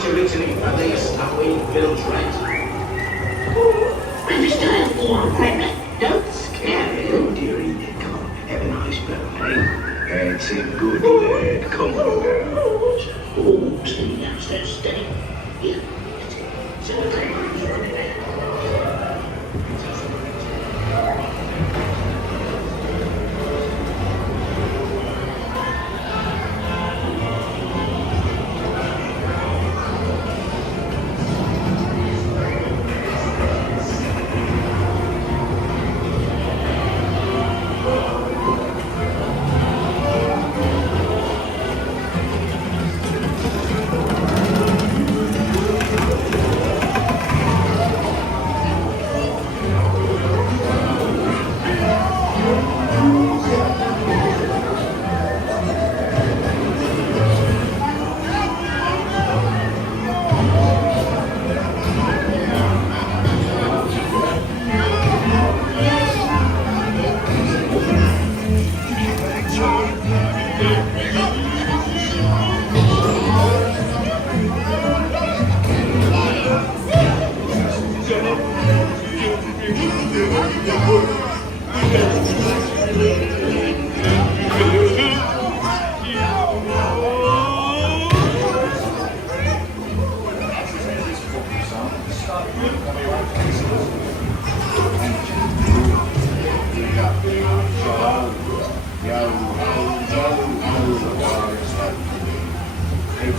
Brittany, at least that way feels right. Finish time for Brittany. Don't scare me. Oh, dearie, come on, have a nice birthday. That's a good lad. Come on, girl. Oh, steady downstairs, steady. Yeah, that's it. Celebrate.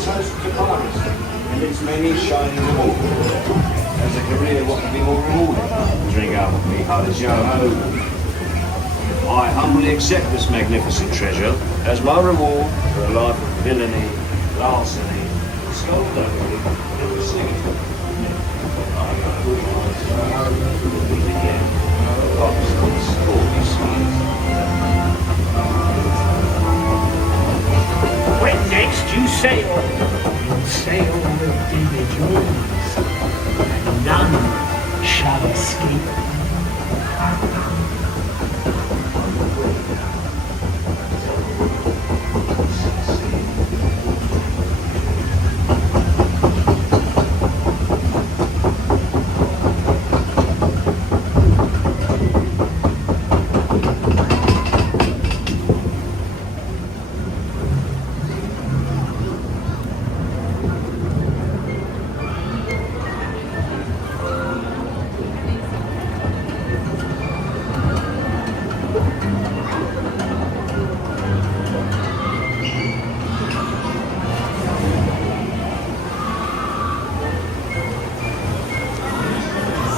toast to piracy and its many shining rewards. As a career, what could be more rewarding? Drink up with me, hearties, yo-ho. I humbly accept this magnificent treasure as my reward for a life of villainy, larceny, skullduggery, and deceit. When next you sail, you'll sail with individuals, and none shall escape.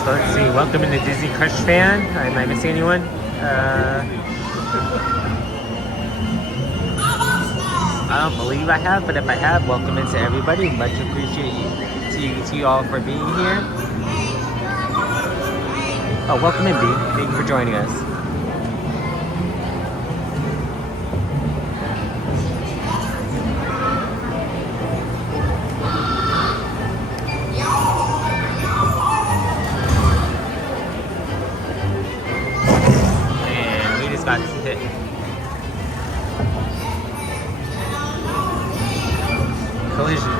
Let's see, welcome in the Disney Crush fan. Am I missing anyone? I don't believe I have, but if I have, welcome into everybody. Much appreciate to you all for being here. Oh, welcome in, B. Thank you for joining us. Got hit. Collision.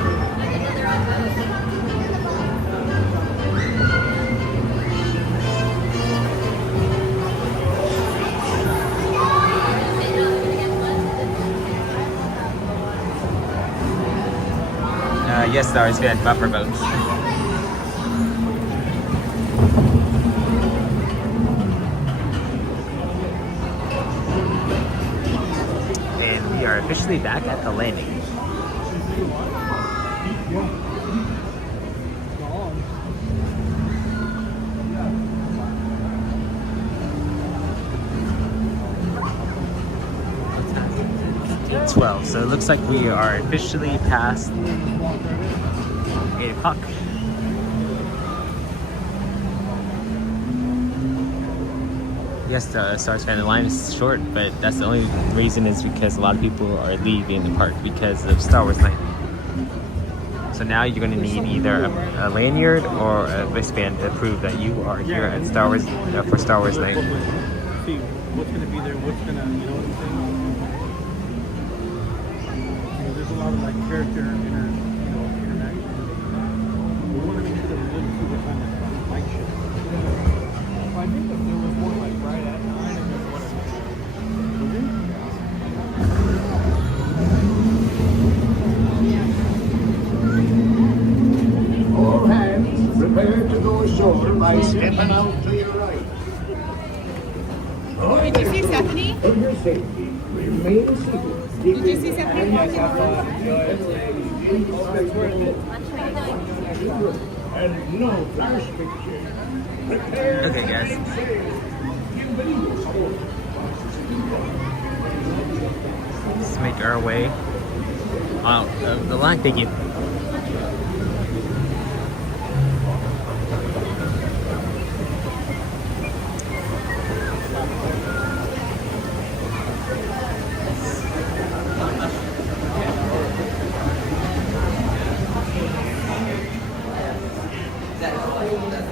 Yes, Stars, we had buffer boats. We are officially back at the landing. It's 12, so it looks like we are officially past 8 o'clock. Yes, Stars fan, the line is short, but that's the only reason is because a lot of people are leaving the park because of Star Wars Night. So now you're going to need either a lanyard or a wristband to prove that you are here at Star Wars for Star Wars Night. See what's going to be there, what's going to, you know what I'm saying? You know, there's a lot of like character interaction. We want to make sure that we're able to see what kind of light show. I think that there was one like right at 9 and then what? All hands, prepare to go ashore by stepping out to your right. Did you see Stephanie? For your safety, remain seated. Did you see Stephanie walking around? And no flash picture. Okay, guys. Let's make our way out of the line. Thank you.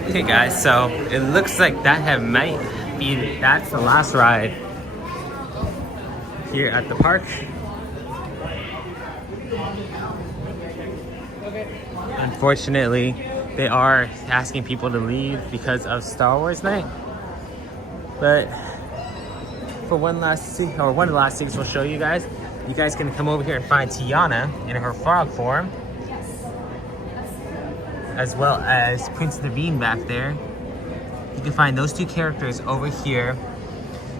Okay guys, so it looks like that's the last ride here at the park. Unfortunately, they are asking people to leave because of Star Wars Night. But for one of the last things we'll show you guys can come over here and find Tiana in her frog form, as well as Prince Naveen back there. You can find those two characters over here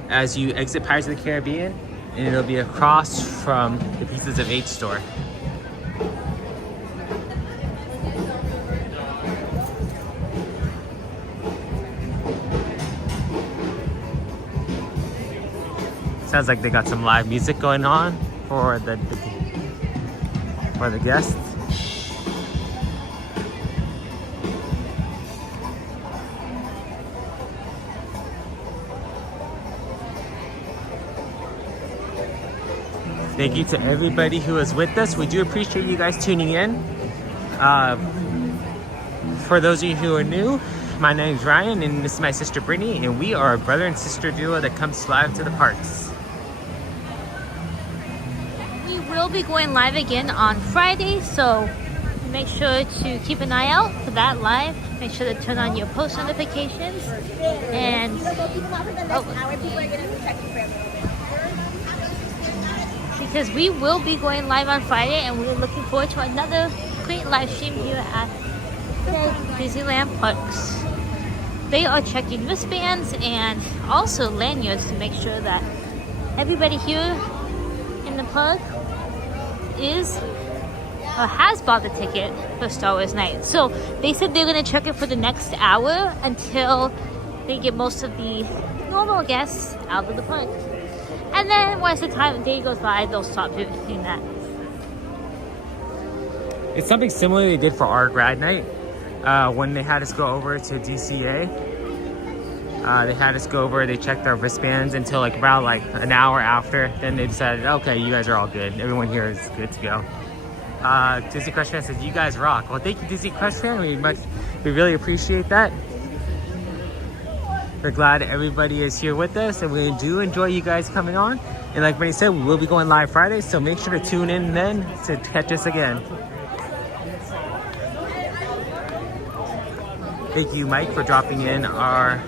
as you exit Pirates of the Caribbean, and it'll be across from the Pieces of 8 store. Sounds like they got some live music going on for the guests. Thank you to everybody who is with us. We do appreciate you guys tuning in. For those of you who are new, my name is Ryan and this is my sister Brittany, and we are a brother and sister duo that comes live to the parks. We will be going live again on Friday, so make sure to keep an eye out for that live. Make sure to turn on your post notifications. And because we will be going live on Friday, and we're looking forward to another great live stream here at Disneyland Parks. They are checking wristbands and also lanyards to make sure that everybody here in the park is or has bought the ticket for Star Wars night. So they said they're going to check it for the next hour until they get most of the normal guests out of the park. And then once the day goes by, they'll stop doing that. It's something similar they did for our grad night. When they had us go over to DCA, they had us go over, they checked our wristbands until like around like an hour after. Then they decided, okay, you guys are all good. Everyone here is good to go. Disney Crush Fan says, you guys rock. Well, thank you, Disney Crush Fan. We really appreciate that. We're glad everybody is here with us, and we do enjoy you guys coming on. And like Brittany said, we will be going live Friday, so make sure to tune in then to catch us again. Thank you, Mike, for dropping in our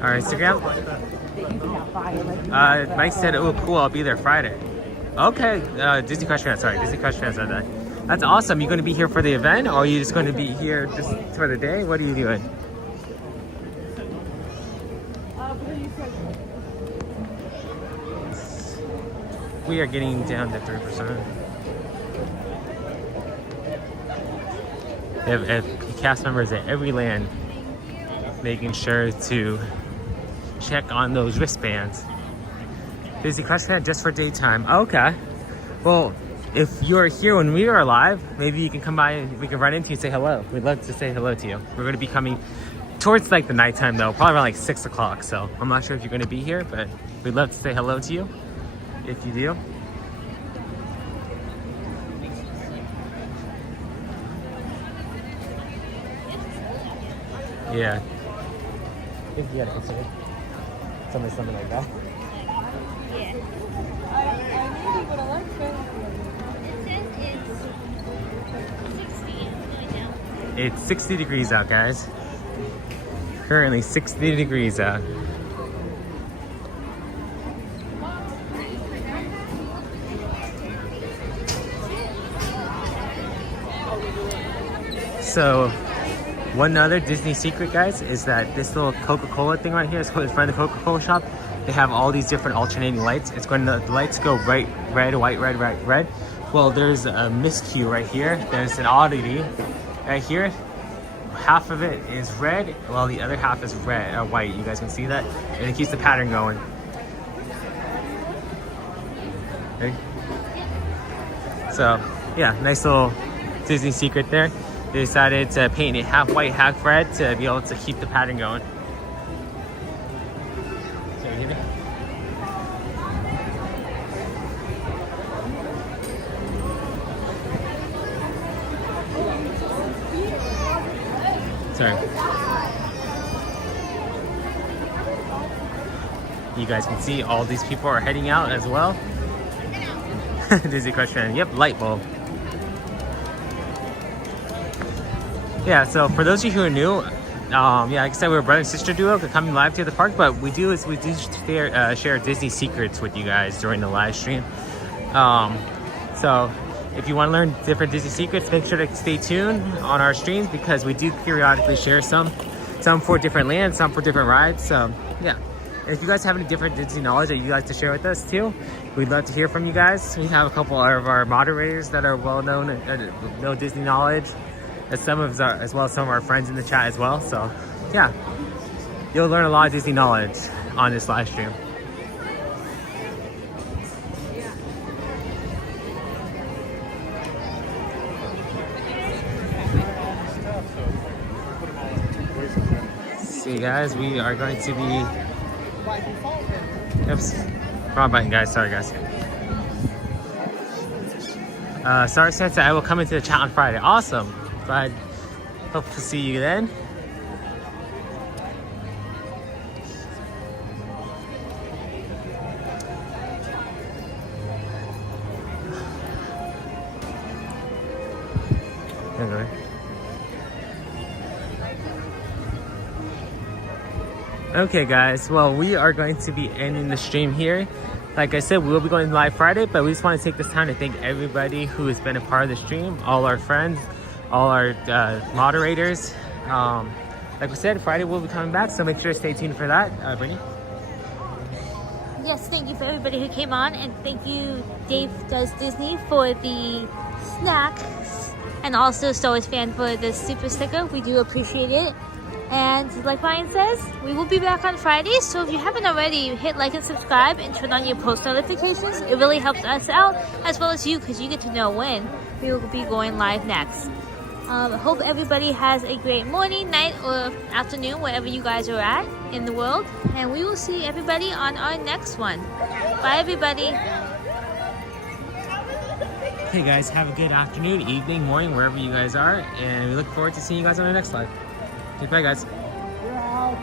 Instagram. Mike said, oh, cool, I'll be there Friday. Okay, Disney Crush Fan, sorry, Disney Crush Fan said that. That's awesome. You going to be here for the event, or are you just going to be here just for the day? What are you doing? We are getting down to 3%. They have cast members at every land making sure to check on those wristbands. Disney Crush Fan just for daytime. Okay. Well, if you're here when we are live, maybe you can come by and we can run into you and say hello. We'd love to say hello to you. We're going to be coming towards like the nighttime though, probably around like 6 o'clock. So I'm not sure if you're going to be here, but we'd love to say hello to you if you do. Yeah. I think you gotta consider something like that. Yeah. It's 60 degrees out, guys. Currently 60 degrees out. So, one other Disney secret, guys, is that this little Coca-Cola thing right here is in front of the Coca-Cola shop. They have all these different alternating lights. It's going to, the lights go right, red, white, red, red, red. Well, there's a miscue right here. There's an oddity right here. Half of it is red, while the other half is red, white. You guys can see that, and it keeps the pattern going. Okay. So, yeah, nice little Disney secret there. They decided to paint it half white, half red to be able to keep the pattern going. Sorry. You guys can see all these people are heading out as well. Disney Crush Fan. Yep, light bulb. Yeah, so for those of you who are new, yeah, like I said, we're a brother and sister duo coming live to the park, but we do share Disney secrets with you guys during the live stream. So if you want to learn different Disney secrets, make sure to stay tuned on our streams, because we do periodically share some for different lands, some for different rides. So yeah, and if you guys have any different Disney knowledge that you'd like to share with us too, we'd love to hear from you guys. We have a couple of our moderators that are well known and know Disney knowledge, as well as some of our friends in the chat as well. So yeah, you'll learn a lot of Disney knowledge on this live stream. See guys, we are going to be, oops, wrong button guys, sorry guys. Sorry Santa, I will come into the chat on Friday. Awesome, glad, hope to see you then. Anyway. Okay guys, well, we are going to be ending the stream here. Like I said, we will be going live Friday, but we just want to take this time to thank everybody who has been a part of the stream, all our friends, all our moderators. Like we said, Friday we'll be coming back, so make sure to stay tuned for that. Brittany? Yes, thank you for everybody who came on, and thank you, Dave Does Disney, for the snack, and also Star Wars Fan for the super sticker. We do appreciate it. And like Ryan says, we will be back on Friday, so if you haven't already, hit like and subscribe and turn on your post notifications. It really helps us out, as well as you, because you get to know when we will be going live next. Hope everybody has a great morning, night, or afternoon, wherever you guys are at in the world. And we will see everybody on our next one. Bye everybody. Hey guys, have a good afternoon, evening, morning, wherever you guys are, and we look forward to seeing you guys on the next live. Bye guys. You're out.